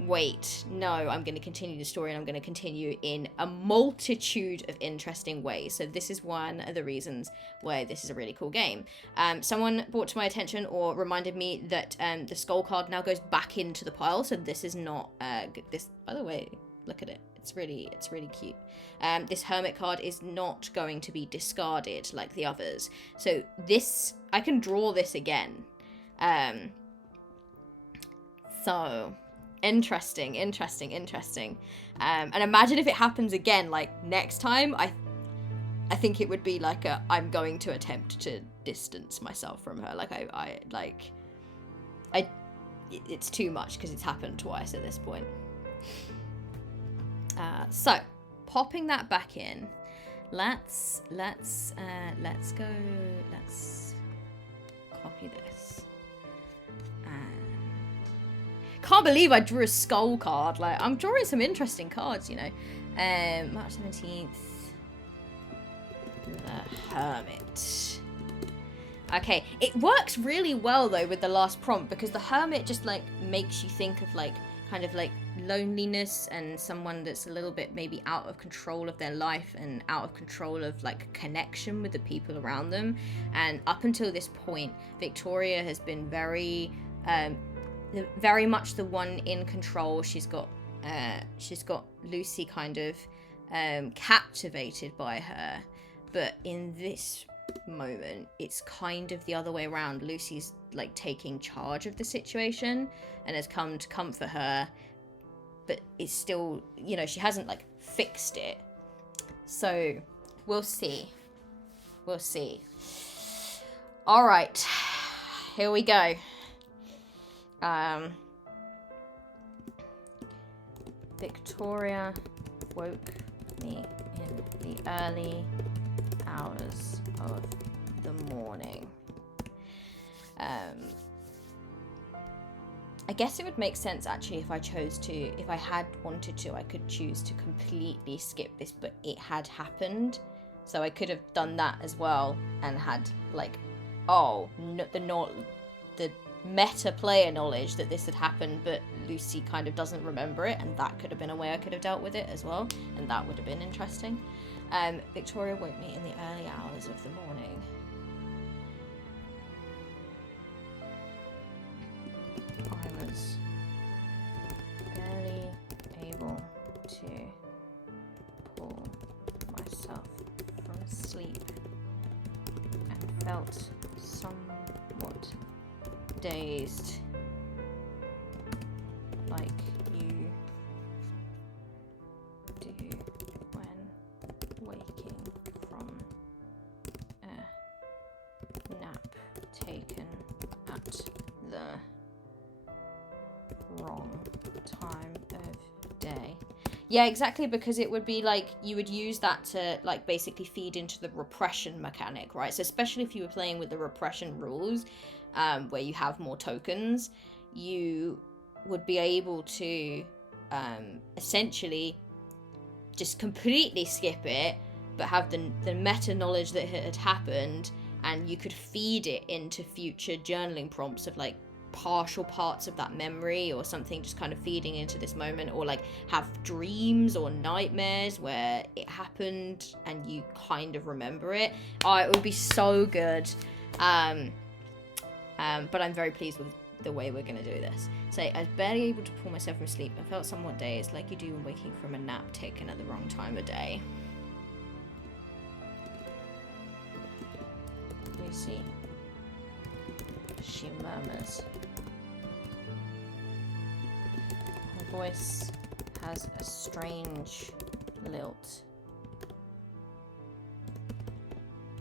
wait, no, I'm going to continue the story, and I'm going to continue in a multitude of interesting ways. So this is one of the reasons why this is a really cool game. Someone brought to my attention or reminded me that the skull card now goes back into the pile. So this is not this. By the way, look at it. It's really cute. This hermit card is not going to be discarded like the others. So this, I can draw this again. So interesting. And imagine if it happens again, like next time. I think it would be like I'm going to attempt to distance myself from her. Like it's too much because it's happened twice at this point. So popping that back in, let's copy this. Can't believe I drew a skull card. Like, I'm drawing some interesting cards, you know. March 17th. The Hermit. Okay, it works really well though with the last prompt, because the Hermit just like makes you think of like kind of like loneliness and someone that's a little bit maybe out of control of their life and out of control of like connection with the people around them. And up until this point, Victoria has been very much the one in control. She's got Lucy kind of captivated by her, but in this moment it's kind of the other way around. Lucy's like taking charge of the situation and has come to comfort her, but it's still, you know, she hasn't like fixed it. So we'll see. All right, here we go. Victoria woke me in the early hours of the morning. I guess it would make sense actually if I had wanted to, I could choose to completely skip this, but it had happened. So I could have done that as well and had like, the meta player knowledge that this had happened, but Lucy kind of doesn't remember it, and that could have been a way I could have dealt with it as well, and that would have been interesting. Victoria woke me in the early hours of the morning. I was barely able to pull myself from sleep and felt somewhat dazed, like you do when waking from a nap taken at the wrong time of day. Yeah, exactly, because it would be like you would use that to like basically feed into the repression mechanic, right? So especially if you were playing with the repression rules, where you have more tokens, you would be able to essentially just completely skip it, but have the meta knowledge that it had happened, and you could feed it into future journaling prompts of like partial parts of that memory or something, just kind of feeding into this moment, or like have dreams or nightmares where it happened and you kind of remember it. It would be so good. But I'm very pleased with the way we're going to do this. So I was barely able to pull myself from sleep. I felt somewhat dazed, like you do when waking from a nap taken at the wrong time of day. Lucy, she murmurs. Her voice has a strange lilt.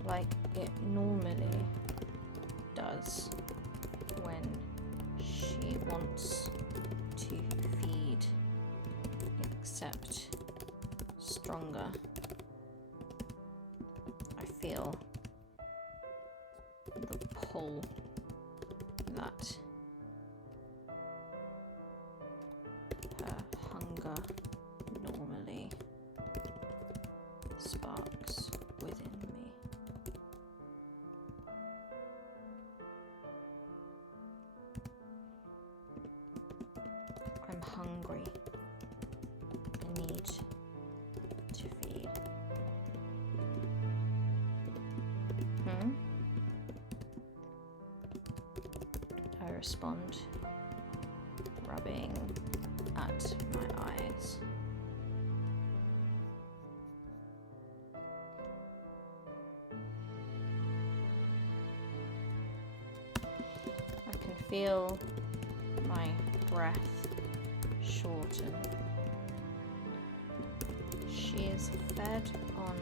like it normally does when she wants to feed, except stronger. I feel the pull that her hunger normally sparks within me. I'm hungry. I need to feed. I respond, rubbing at my eyes. I can feel my breath shorten. She is fed on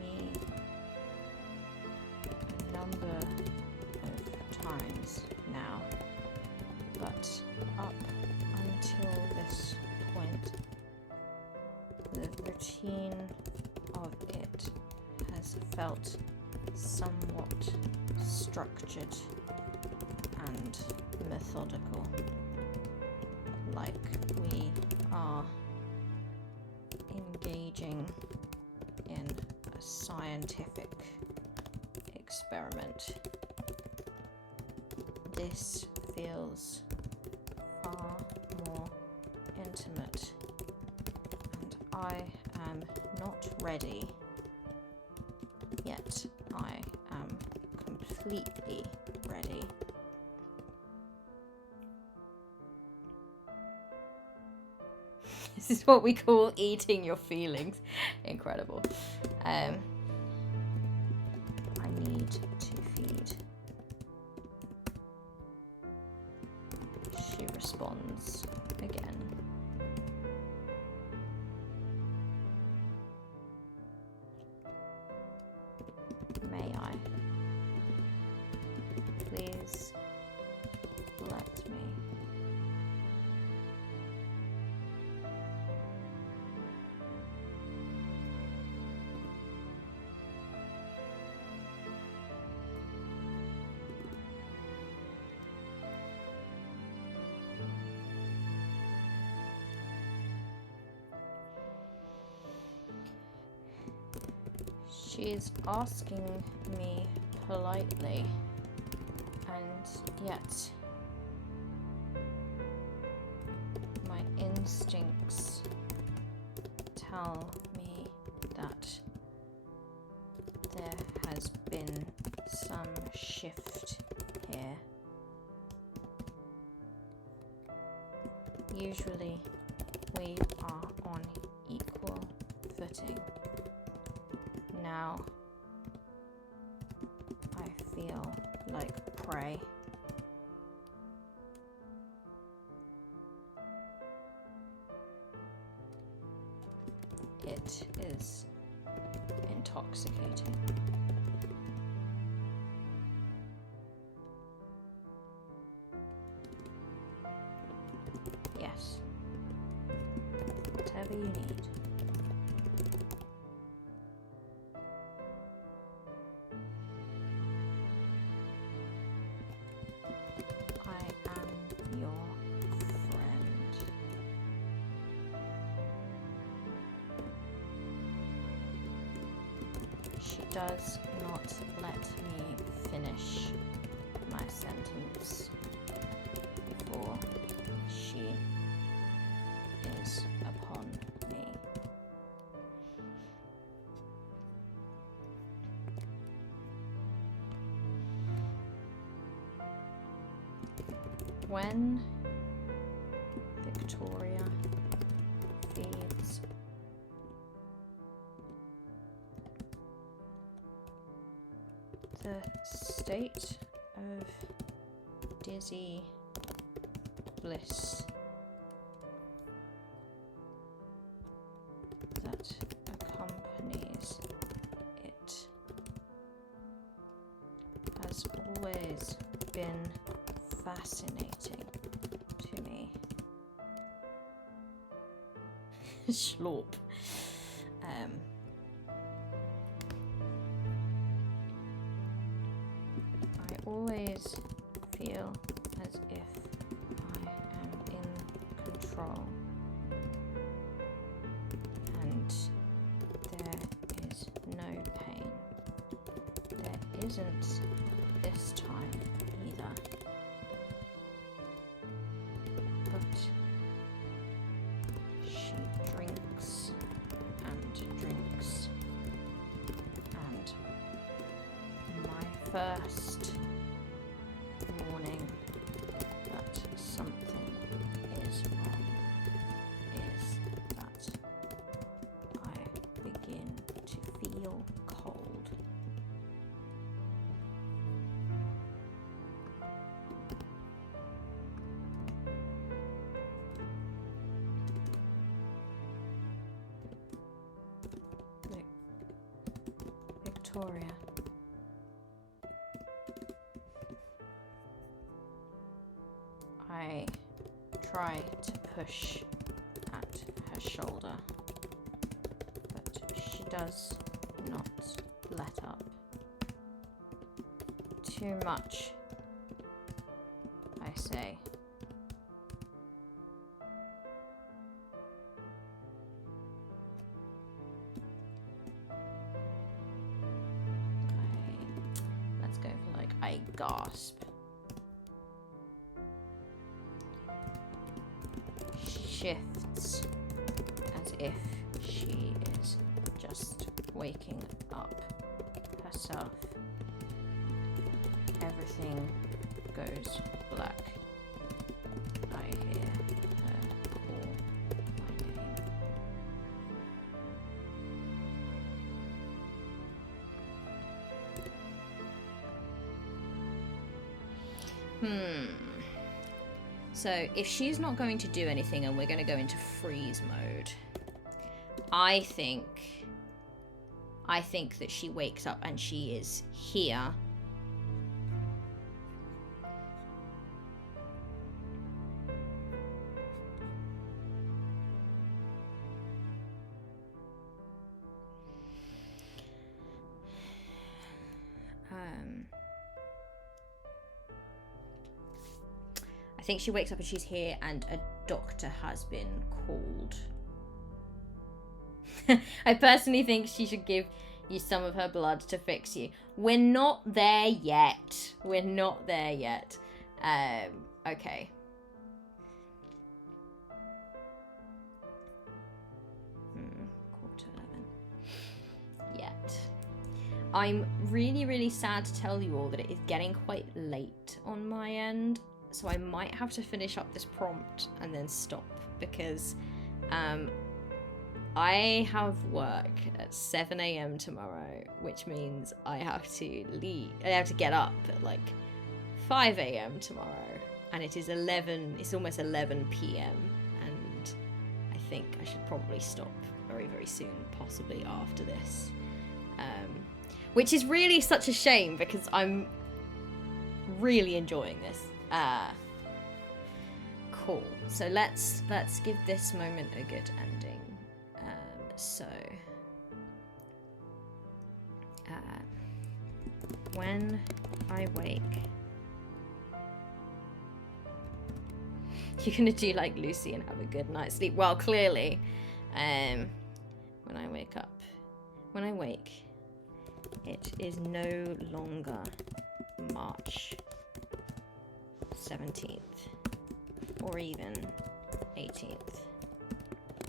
me a number of times now, but up until this point, the routine of it has felt somewhat structured and methodical, like we are engaging in a scientific experiment. This feels far more intimate, and I am not ready, yet I am completely ready. This is what we call eating your feelings. Incredible. I need to feed. She responds again. May I? Please let me. She is asking me politely, and yet my instincts tell me that there has been some shift here. Usually we are on equal footing. Now I feel like prey. It is intoxicating. Yes. Whatever you need. She does not let me finish my sentence before she is upon me. When Victoria feeds, the state of dizzy bliss that accompanies it been fascinating to me. Schlorp. I always feel as if I am in control, and there is no pain. There isn't this time either. But she drinks and drinks, and my first warning that something is wrong is that I begin to feel cold. Victoria. I try to push at her shoulder, but she does not let up. Too much, I say. Let's go for like, I gasp. Shifts as if she is just waking up herself. Everything goes black. I hear her call my name. So if she's not going to do anything and we're going to go into freeze mode, I think that she wakes up and she is here. I think she wakes up and she's here and a doctor has been called. I personally think she should give you some of her blood to fix you. We're not there yet. We're not there yet. Okay. Quarter 11. Yet. I'm really, really sad to tell you all that it is getting quite late on my end. So I might have to finish up this prompt and then stop because I have work at 7 a.m. tomorrow, which means I have to leave. I have to get up at like 5 a.m. tomorrow, and it is almost 11 p.m. and I think I should probably stop very, very soon, possibly after this, which is really such a shame because I'm really enjoying this. Cool. So let's give this moment a good ending. When I wake, you're gonna do like Lucy and have a good night's sleep. Well, clearly, when I wake, it is no longer March 17th or even 18th.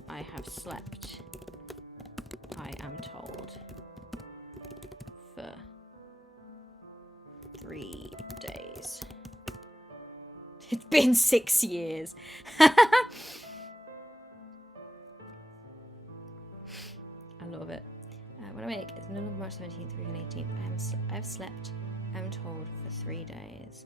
I have slept, I am told, for 3 days. It's been 6 years. I love it. When I wake, it's no longer March 17th or even 18th. I have slept, I'm told, for 3 days.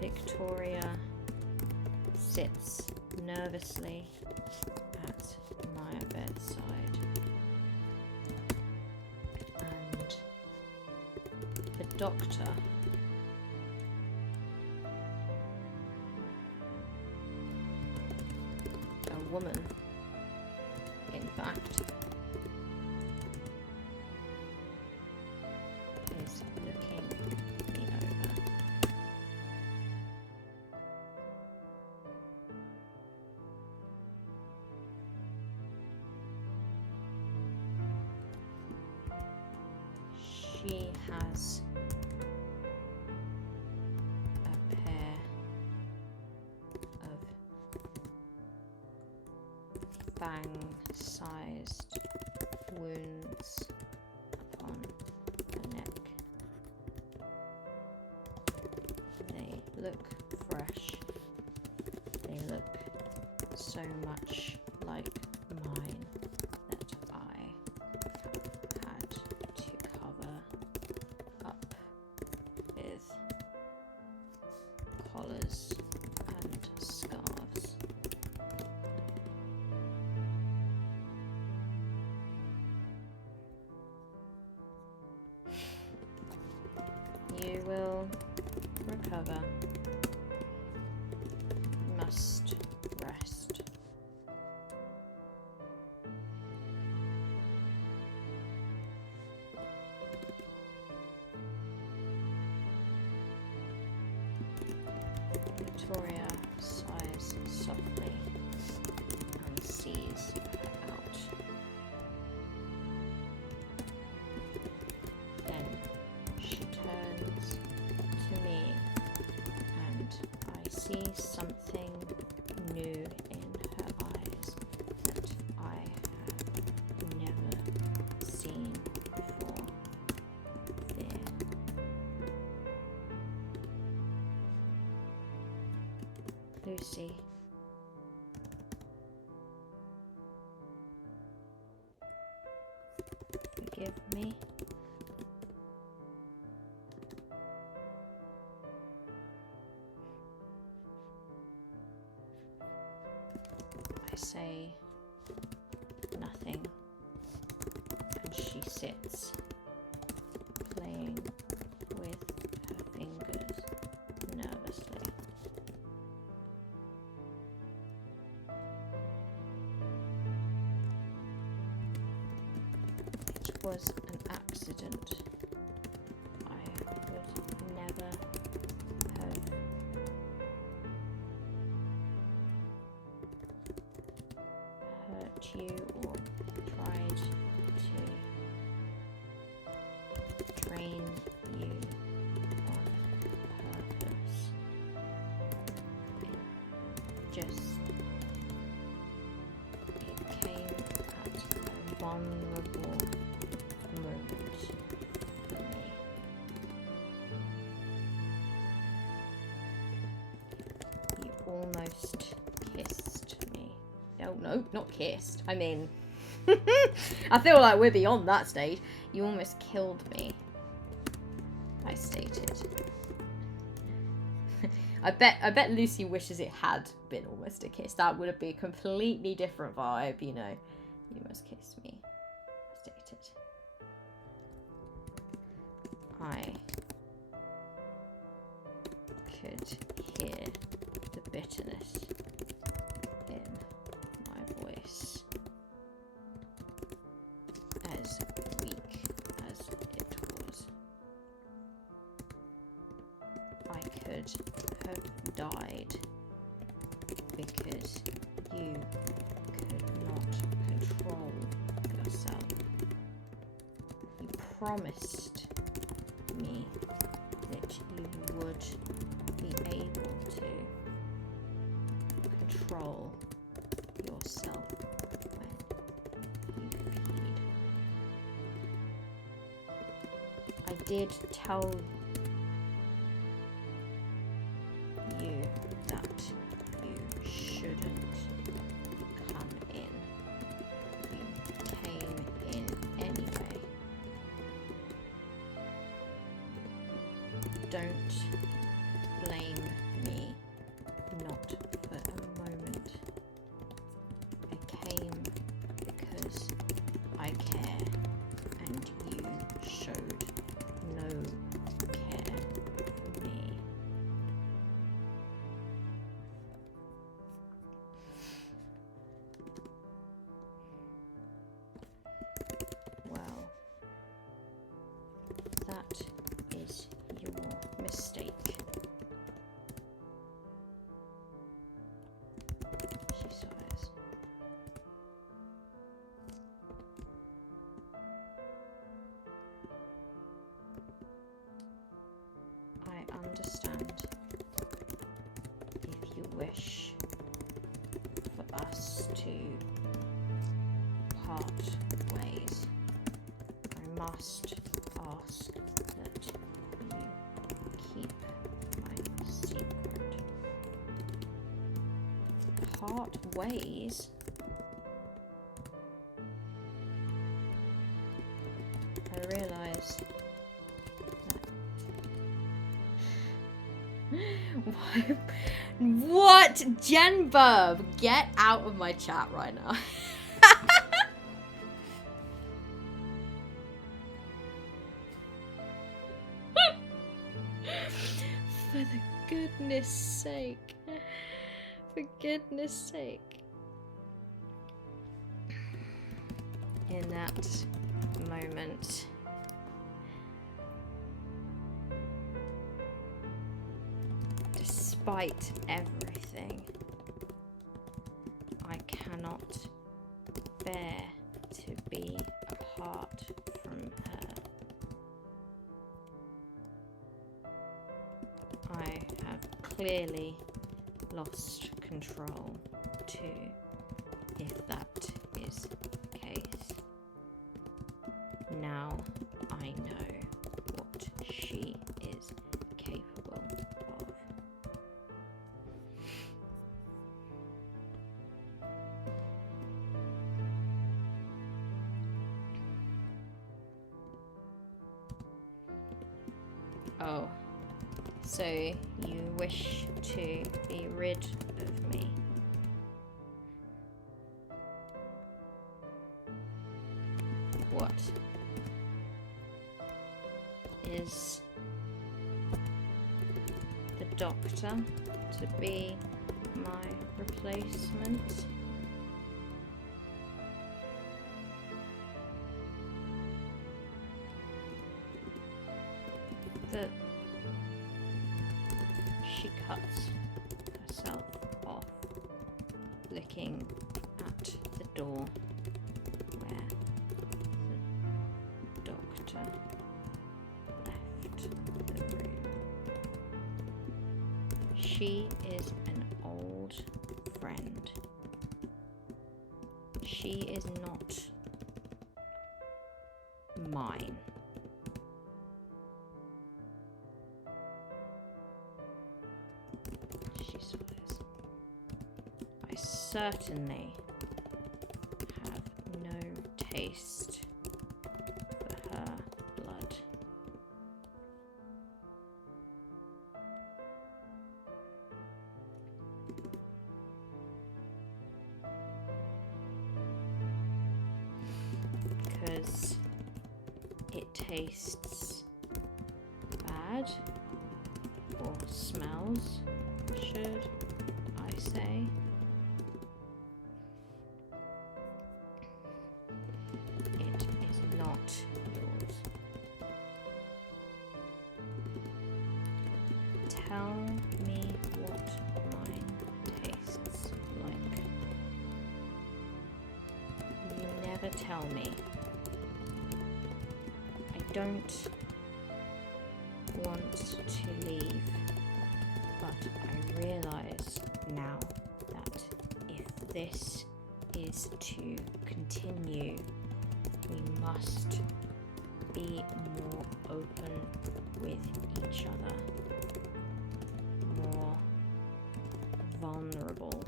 Victoria sits nervously at my bedside. doctor. A woman, in fact, is looking me over. She has a pair of fang-sized wounds upon her neck. They look fresh. They look so much like mine that I have had to cover up with collars and scarves. You will recover. You must rest. Victoria sighs softly and sees her out. Then she turns to me and I see something new in her eyes that I have never seen before. Fear. Lucy. Forgive me. I say nothing, and she sits, playing with her fingers nervously. It was an accident. I would never have hurt you or tried to drain you on purpose. It came at a vulnerable moment for me. You almost kissed me. Oh, no, not kissed. I mean, I feel like we're beyond that stage. You almost killed me, I stated. I bet Lucy wishes it had been almost a kiss. That would have been a completely different vibe, you know. You almost kissed me, I stated. I could hear the bitterness in my voice, as weak as it was. I could have died because you could not control yourself. You promised me that you would be able to control yourself when you feed. I did tell you that you shouldn't come in. You came in anyway. Don't blame me, not for a moment. I came because I care, and you showed no wish for us to part ways, I must ask that you keep my secret. Part ways? I realise that. What? Genburb! Get out of my chat right now. For the goodness sake. For goodness sake. In that moment, despite everything, I cannot bear to be apart from her. I have clearly lost control too, if that is the case. Now I know what she is capable of. Oh, so you wish to be rid of me? What is the doctor to be my replacement? That she cuts herself off, looking at the door where the doctor left the room. She is an old friend. She is not mine. She swears. I certainly have no taste for her blood. Because it tastes bad, or smells, should I say. It is not yours. Tell me what mine tastes like. You never tell me. I don't want to leave, but I realise now that if this is to continue, we must be more open with each other, more vulnerable.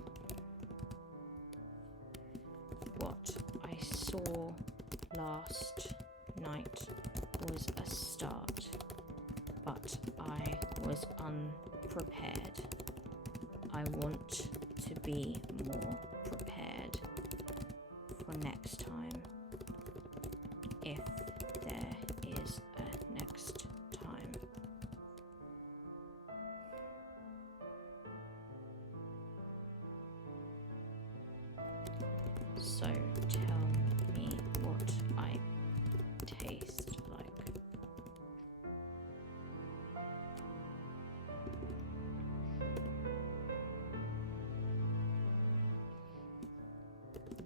What I saw last night was a start, but I was unprepared. I want to be more prepared for next time, if there is a next time. So tell me what I taste like.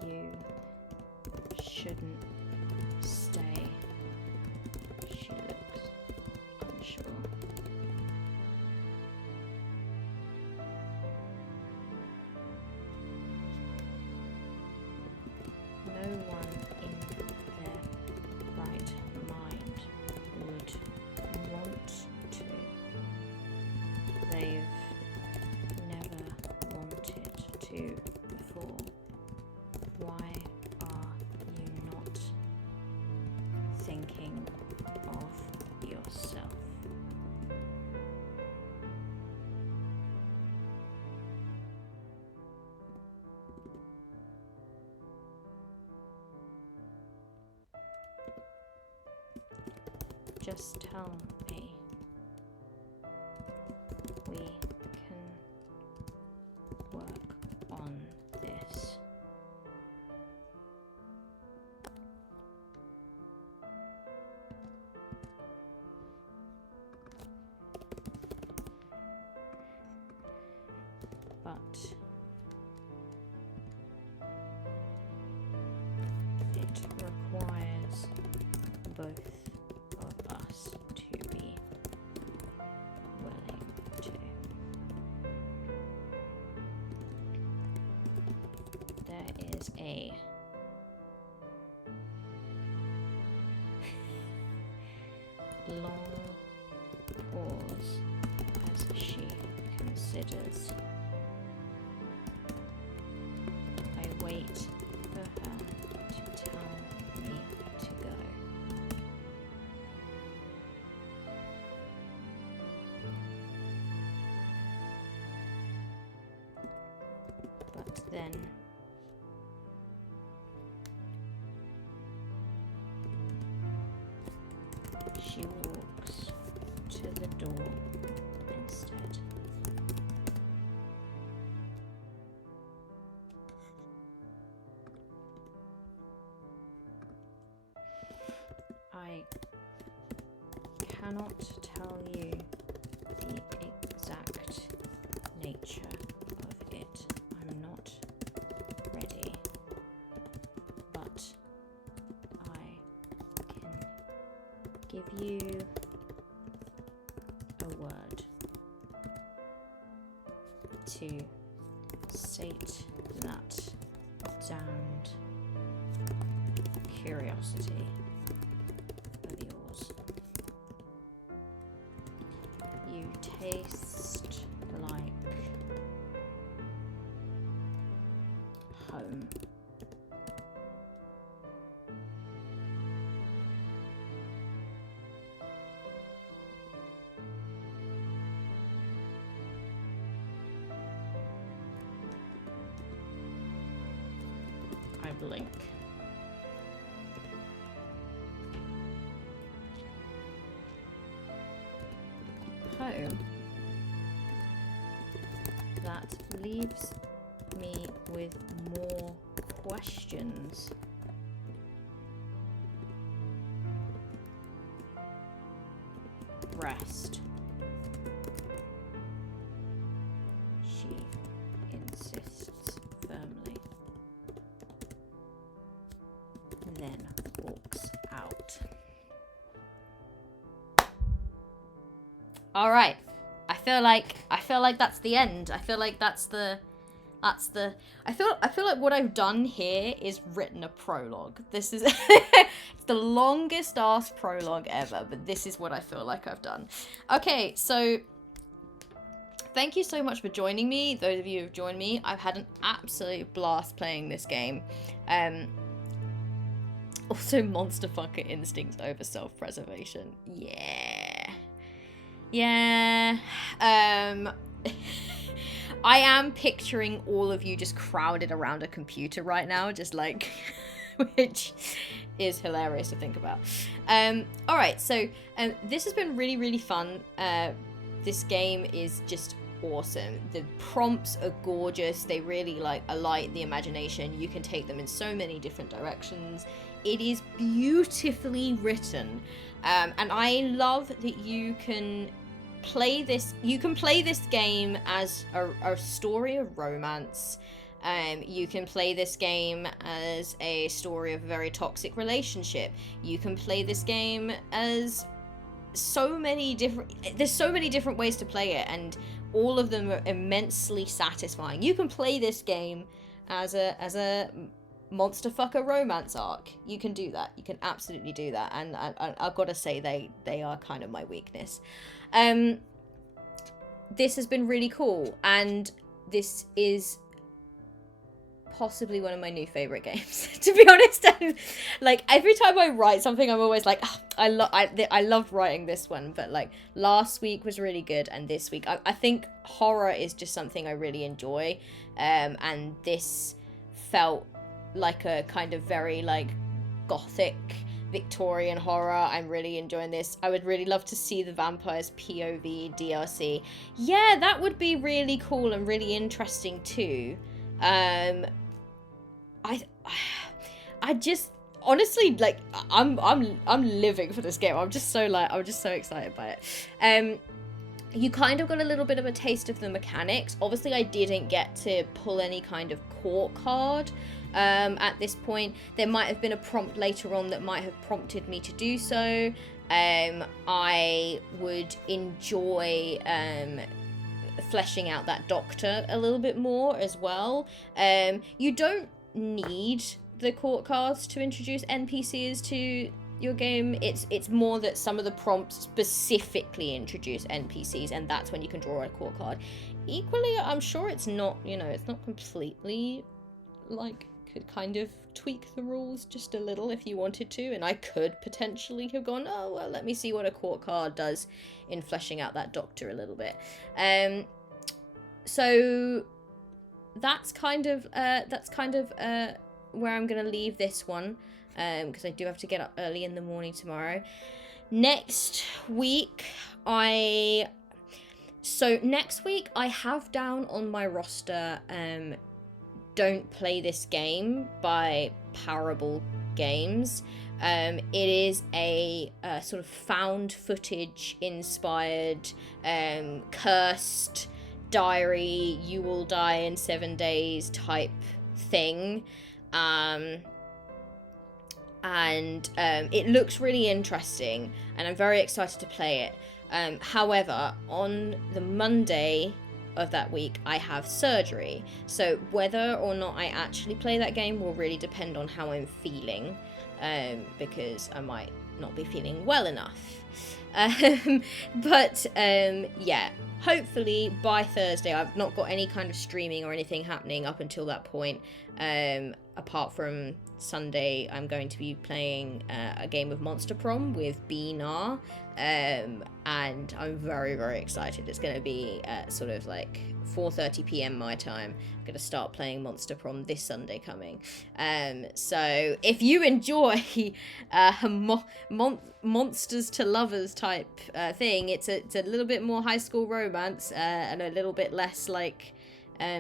You shouldn't stay. She looks unsure. just tell me. We can work on this. But it requires both of us to be willing to. There is a long pause as she considers. I wait for her to tell me to go. But then she walks to the door instead. I cannot tell you the exact nature of it. I'm not ready, but I can give you a word to sate that damned curiosity of yours. You taste like home. I blink. Home. That leaves me with more questions. Rest. She insists firmly. Then walks out. All right. I feel like that's the end. I feel like I feel like what I've done here is written a prologue. This is it's the longest ass prologue ever, but this is what I feel like I've done. Okay, so thank you so much for joining me. Those of you who've joined me, I've had an absolute blast playing this game. Also, monster fucker instincts over self-preservation. Yeah. I am picturing all of you just crowded around a computer right now, just like, which is hilarious to think about. All right, so this has been really, really fun. This game is just awesome. The prompts are gorgeous. They really alight the imagination. You can take them in so many different directions. It is beautifully written, and I love that you can play this. You can play this game as a story of romance. You can play this game as a story of a very toxic relationship. You can play this game as there's so many different ways to play it, and all of them are immensely satisfying. You can play this game as a monster fucker romance arc. You can do that. You can absolutely do that. And I've got to say they are kind of my weakness. This has been really cool, and this is possibly one of my new favorite games, to be honest. Like, every time I write something, I'm always like, oh, I loved writing this one, but like last week was really good, and this week I think horror is just something I really enjoy, and this felt like a kind of very like gothic Victorian horror. I'm really enjoying this. I would really love to see the vampires POV DLC. Yeah, that would be really cool and really interesting too. I just honestly, like, I'm living for this game. I'm just so excited by it. You kind of got a little bit of a taste of the mechanics. Obviously, I didn't get to pull any kind of court card at this point. There might have been a prompt later on that might have prompted me to do so. I would enjoy fleshing out that doctor a little bit more as well. You don't need the court cards to introduce NPCs to your game. It's more that some of the prompts specifically introduce NPCs, and that's when you can draw a court card. Equally, I'm sure it's not, it's not completely, like, could kind of tweak the rules just a little if you wanted to, and I could potentially have gone, oh, well, let me see what a court card does in fleshing out that doctor a little bit. So that's kind of where I'm gonna leave this one, because I do have to get up early in the morning tomorrow. Next week I have down on my roster Don't Play This Game by Parable Games. It is a sort of found footage inspired cursed diary, you will die in 7 days type thing. And it looks really interesting, and I'm very excited to play it. However, on the Monday of that week, I have surgery, so whether or not I actually play that game will really depend on how I'm feeling, because I might not be feeling well enough. But yeah, hopefully by Thursday. I've not got any kind of streaming or anything happening up until that point. Apart from Sunday, I'm going to be playing a game of Monster Prom with BNAR, and I'm very, very excited. It's going to be sort of like 4:30 p.m. my time. I'm going to start playing Monster Prom this Sunday coming. So if you enjoy monsters to lovers type thing, it's a little bit more high school romance and a little bit less like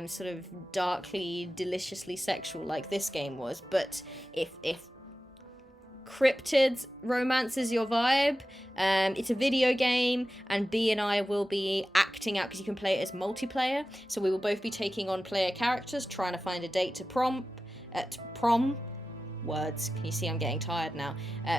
sort of darkly, deliciously sexual like this game was. But if cryptid romance is your vibe, it's a video game, and B and I will be acting out, because you can play it as multiplayer, so we will both be taking on player characters, trying to find a date to prom. Words, can you see I'm getting tired now?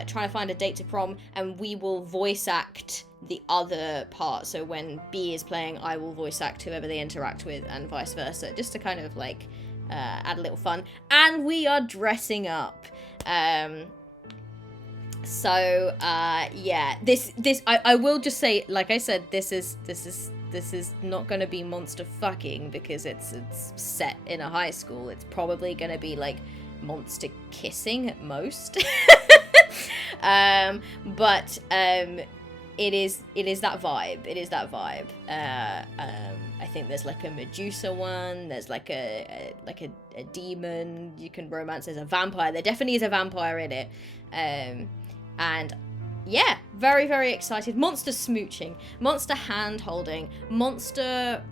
Trying to find a date to prom, and we will voice act the other part. So when B is playing, I will voice act whoever they interact with, and vice versa, just to kind of like add a little fun. And we are dressing up. So yeah, this I will just say, like I said, this is not going to be monster fucking, because it's set in a high school. It's probably going to be like monster kissing at most. But it is that vibe. It is that vibe. I think there's like a Medusa one. There's like a demon you can romance. There's a vampire. There definitely is a vampire in it. And yeah, very, very excited. Monster smooching, monster hand holding, monster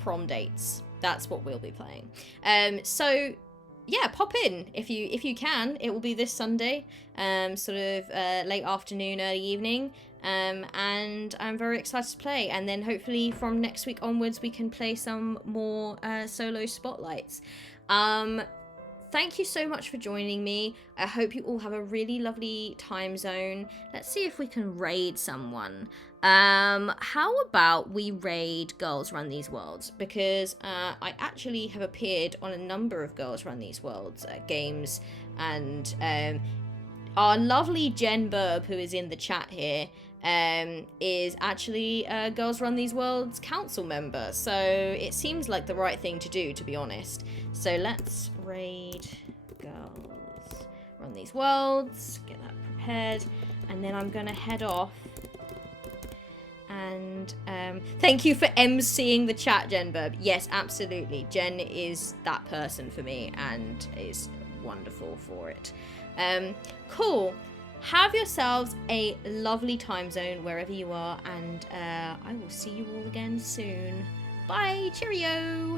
prom dates. That's what we'll be playing. So yeah, pop in if you can. It will be this Sunday, sort of late afternoon, early evening. And I'm very excited to play. And then hopefully from next week onwards, we can play some more solo spotlights. Thank you so much for joining me. I hope you all have a really lovely time zone. Let's see if we can raid someone. How about we raid Girls Run These Worlds? Because I actually have appeared on a number of Girls Run These Worlds games, and our lovely Jen Burb, who is in the chat here, is actually a Girls Run These Worlds council member, so it seems like the right thing to do, to be honest. So let's raid Girls Run These Worlds, get that prepared, and then I'm gonna head off. And thank you for emceeing the chat, Jen Burb. Yes, absolutely. Jen is that person for me and is wonderful for it. Cool. Have yourselves a lovely time zone wherever you are, and I will see you all again soon. Bye, cheerio!